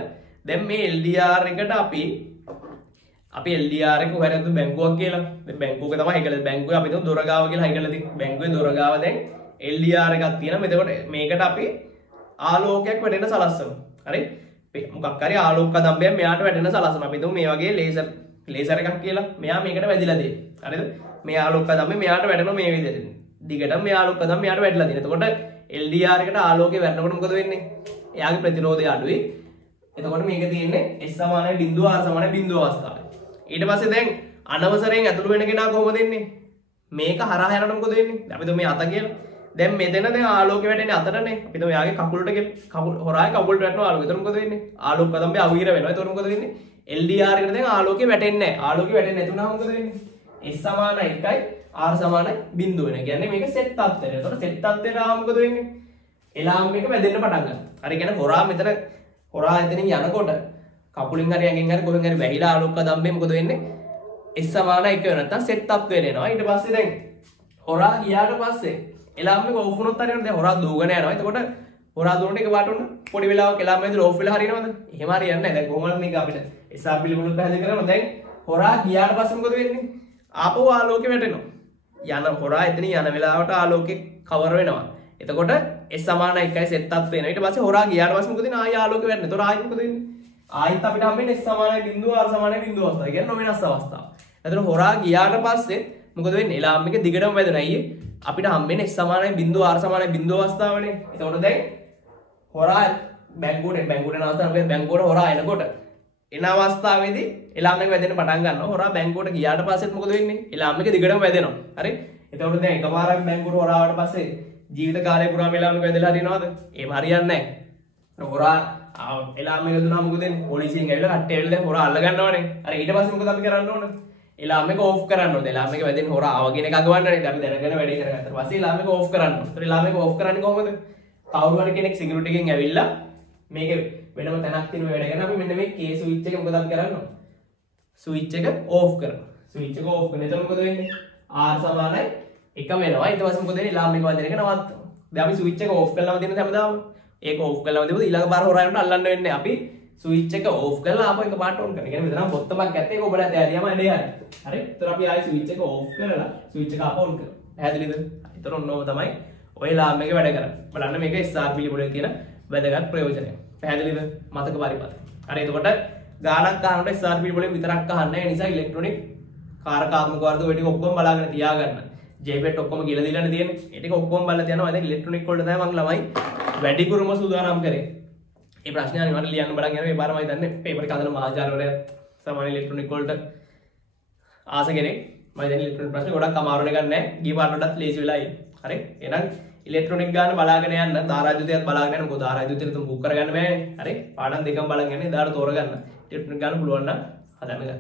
දැන් මේ LDR එකට අපි LDR එක කොහරි අද බැංකුවක් කියලා. දැන් බැංකුවක තමයි හයිකලා බැංකුවේ අපි හිතමු දොරගාව කියලා හයිකලා තියෙන්නේ. බැංකුවේ දොරගාව දැන් LDR එකක් තියෙනවා. එතකොට මේකට අපි ආලෝකයක් වැටෙන්න සලස්සනවා. හරි? මොකක් හරි ආලෝක කදම්බයක් මෙයාට වැටෙන්න සලස්සනවා. අපි හිතමු මේ වගේ ලේසර් එකක් කියලා. මෙයා මේකට වැදිලා දෙයි. හරිද? මේ ආලෝක කදම්බය මෙයාට වැටෙනවා මේ විදිහට. දිගටම මේ ආලෝක කදම්බය මෙයාට වැටලා දෙනවා. එතකොට LDR එකට ආලෝකය වැටෙනකොට මොකද වෙන්නේ? එයාගේ ප්‍රතිරෝධය අඩුයි. එතකොට මේක තියෙන්නේ S සමානයි බිඳුව R සමානයි බිඳුව අවස්ථාවේ. ඊට පස්සේ දැන් අනවසරයෙන් ඇතුළු වෙන කෙනා කොහොමද එන්නේ? මේක හරහා යනකොට මොකද වෙන්නේ? අපි හිතමු මේ අත කියලා. දැන් මෙතන දැන් ආලෝකය වැටෙන්නේ අතටනේ. අපි හිතමු යාගේ කකුලට හොරාගේ කකුලට වැටෙනවා ආලෝකය. එතකොට මොකද වෙන්නේ? ආලෝක කදම්බය අවහිර වෙනවා. එතකොට මොකද වෙන්නේ? LDR එකට දැන් ආලෝකය වැටෙන්නේ නැහැ. ආලෝකය වැටෙන්නේ නැති වුණාම මොකද වෙන්නේ? S සමානයි 1යි R සමානයි බිඳුව වෙනවා. කියන්නේ මේක සෙට් තත්ත්වයට. එතකොට සෙට් තත්ත්වයට ආවම මොකද වෙන්නේ? එලාම් එක වැදෙන්න පටන් ගන්නවා. හරි කියන්නේ හොරා එතනින් යනකොට කකුලින් හරි ඇඟෙන් හරි කොහෙන් හරි වැහිලා ආලෝක කදම්බේ මොකද වෙන්නේ? S සමානයි 1 වෙනවා. නැත්නම් සෙට් තත්ත්වයට එනවා. ඊට පස්සේ දැන් හොරා ගියාට පස්සේ එලාම් එක ඕෆ් වුණොත් හරියනවා. දැන් හොරා දුවගෙන යනවා. එතකොට හොරා දුවන එක වාට උන්න පොඩි වෙලාවක එලාම් එක ඕෆ් වෙලා හරිනවද? එහෙම හරියන්නේ නැහැ. දැන් කොහොමද මේක අපිට SR පිළිබඳව පැහැදිලි කරනවා. දැන් හොරා ගියාට පස්සේ මොකද වෙන්නේ? ආපහු ආලෝකෙ වැටෙනවා. හොරා එතනින් යන වෙලාවට ආලෝකෙ කවර් වෙනවා. එතකොට S සමානයි 1යි සෙට් තත්ත්වය වෙනවා. ඊට පස්සේ හොරා ගියාට පස්සේ මොකද වෙන්නේ? ආයෙ ආලෝකෙ වැටෙනවා. එතකොට ආයෙත් මොකද වෙන්නේ? ආයෙත් අපිට හම්බෙන්නේ S සමානයි බිඳුව R සමානයි බිඳුව අවස්ථාව. කියන්නේ නොවෙනස් අවස්ථාව. එතකොට හොරා ගියාට පස්සේ මොකද වෙන්නේ? එලාම් එක දිගටම වැදෙනවා. අයියේ අපිට හම්බෙන්නේ S සමානයි බිඳුව R සමානයි බිඳුව අවස්ථාවනේ. එතකොට දැන් හොරා බැංකුවට අවස්ථාවේ බැංකුවට හොරා එනකොට එන අවස්ථාවේදී එලාම් එක වැදෙන්න පටන් ගන්නවා. හොරා බැංකුවට ගියාට පස්සෙත් මොකද වෙන්නේ? එලාම් එක දිගටම වැදෙනවා. හරි? එතකොට දැන් එකපාරක් බැංකුවට හොරා ආවට පස්සේ ජීවිත කාලය පුරාම එලාම් එක වැදලා හරිනවද? එහෙම හරියන්නේ නැහැ. හොරා එලාම් එක දුන්නා මොකද වෙන්නේ? පොලිසියෙන් ඇවිල්ලා කට්ටිය ඇවිල්ලා දැන් හොරා අල්ල ගන්නවනේ. හරි ඊට පස්සේ මොකද අපි කරන්න ඕන? එලාම් එක ඕෆ් කරන්න ඕනේ. එලාම් එක වැදෙන්න හොරා ආවගෙන එක අගවන්නනේ. අපි දැනගෙන වැඩේ කරගත්තා. ඊපස්සේ එලාම් එක ඕෆ් කරන්න ඕනේ. එලාම් එක ඕෆ් කරන්නේ කොහොමද? කවුරු හරි කෙනෙක් සිකියුරිටි එකෙන් ඇවිල්ලා මේක වෙනම තැනක් තියෙන වැඩ කරන අපි මෙන්න මේ K ස්විච් එක මොකද අපි කරන්නේ? ස්විච් එක ඕෆ් කරනවා. ස්විච් එක ඕෆ් කරන. එතකොට මොකද වෙන්නේ? R සමානයි 1 වෙනවා. ඊට පස්සේ මොකද වෙන්නේ? එලාම් එක වදින එක නවත්තනවා. දැන් අපි ස්විච් එක ඕෆ් කරලාම තියෙන හැමදාම. ඒක ඕෆ් කරලාම දෙමුද ඊළඟ පාර හොරායන්ට අල්ලන්න වෙන්නේ. අපි ස්විච් එක ඕෆ් කරලා ආපහු එක පාට ඔන් කරනවා. කියන්නේ මෙතන බොත්තමක් ඇත්තේ ඒක ඔබලා තෑරියම එන්නේ හරි. හරි? ඒතර අපි ආයෙ ස්විච් එක ඕෆ් කරලා ස්විච් එක ආපහු ඔන් කරනවා. පැහැදිලිද? ඒතර ඔන්නෝම තමයි ඔය එලාම් එක වැඩ කරන්නේ. බලන්න මේක SR පිළිබඳව තියෙන වැදගත් ප්‍රයෝජනය. පැහැදිලිද? මතක පරිපත. හරි එතකොට ගානක් අහනකොට SR පිළිබඳව විතරක් අහන්නේ. ඒ නිසා ඉලෙක්ට්‍රොනික කාරකාත්මක වර්ධ ඔය ටික ඔක්කොම බලාගෙන තියාගන්න. JPET ඔක්කොම ගිහලා දීලානේ තියෙන්නේ. ඒ ටික ඔක්කොම බලලා තියනවා. දැන් ඉලෙක්ට්‍රොනික වලට තමයි මම ළමයි වැඩිපුරම සූදානම් කරේ. මේ ප්‍රශ්න අනිවාර්යයෙන් ලියන්න බලන් යනවා. මේ පාර මම හිතන්නේ පේපර් එක හදන මහාචාර්යවරයා සාමාන්‍ය ඉලෙක්ට්‍රොනික වලට ආස කෙනෙක්. මම දැන් ඉලෙක්ට්‍රොනික ප්‍රශ්න ගොඩක් අමාරු වෙන ගන්න නැහැ. ගිය පාරටත් ලේසි වෙලා ඉන්නේ. හරි? එහෙනම් ඉලෙක්ට්‍රොනික ගාන බලාගෙන යන්න තාරාජ්‍යතියත් බලාගෙන යන්න. මොකද තාරාජ්‍යතියට තුන් බුක් කරගන්න බෑනේ. හරි? පාඩම් දෙකම බලන් යන්නේ. එදාට තෝරගන්න. ඉලෙක්ට්‍රොනික ගාන පුළුවන් නම් හදන්න ගන්න.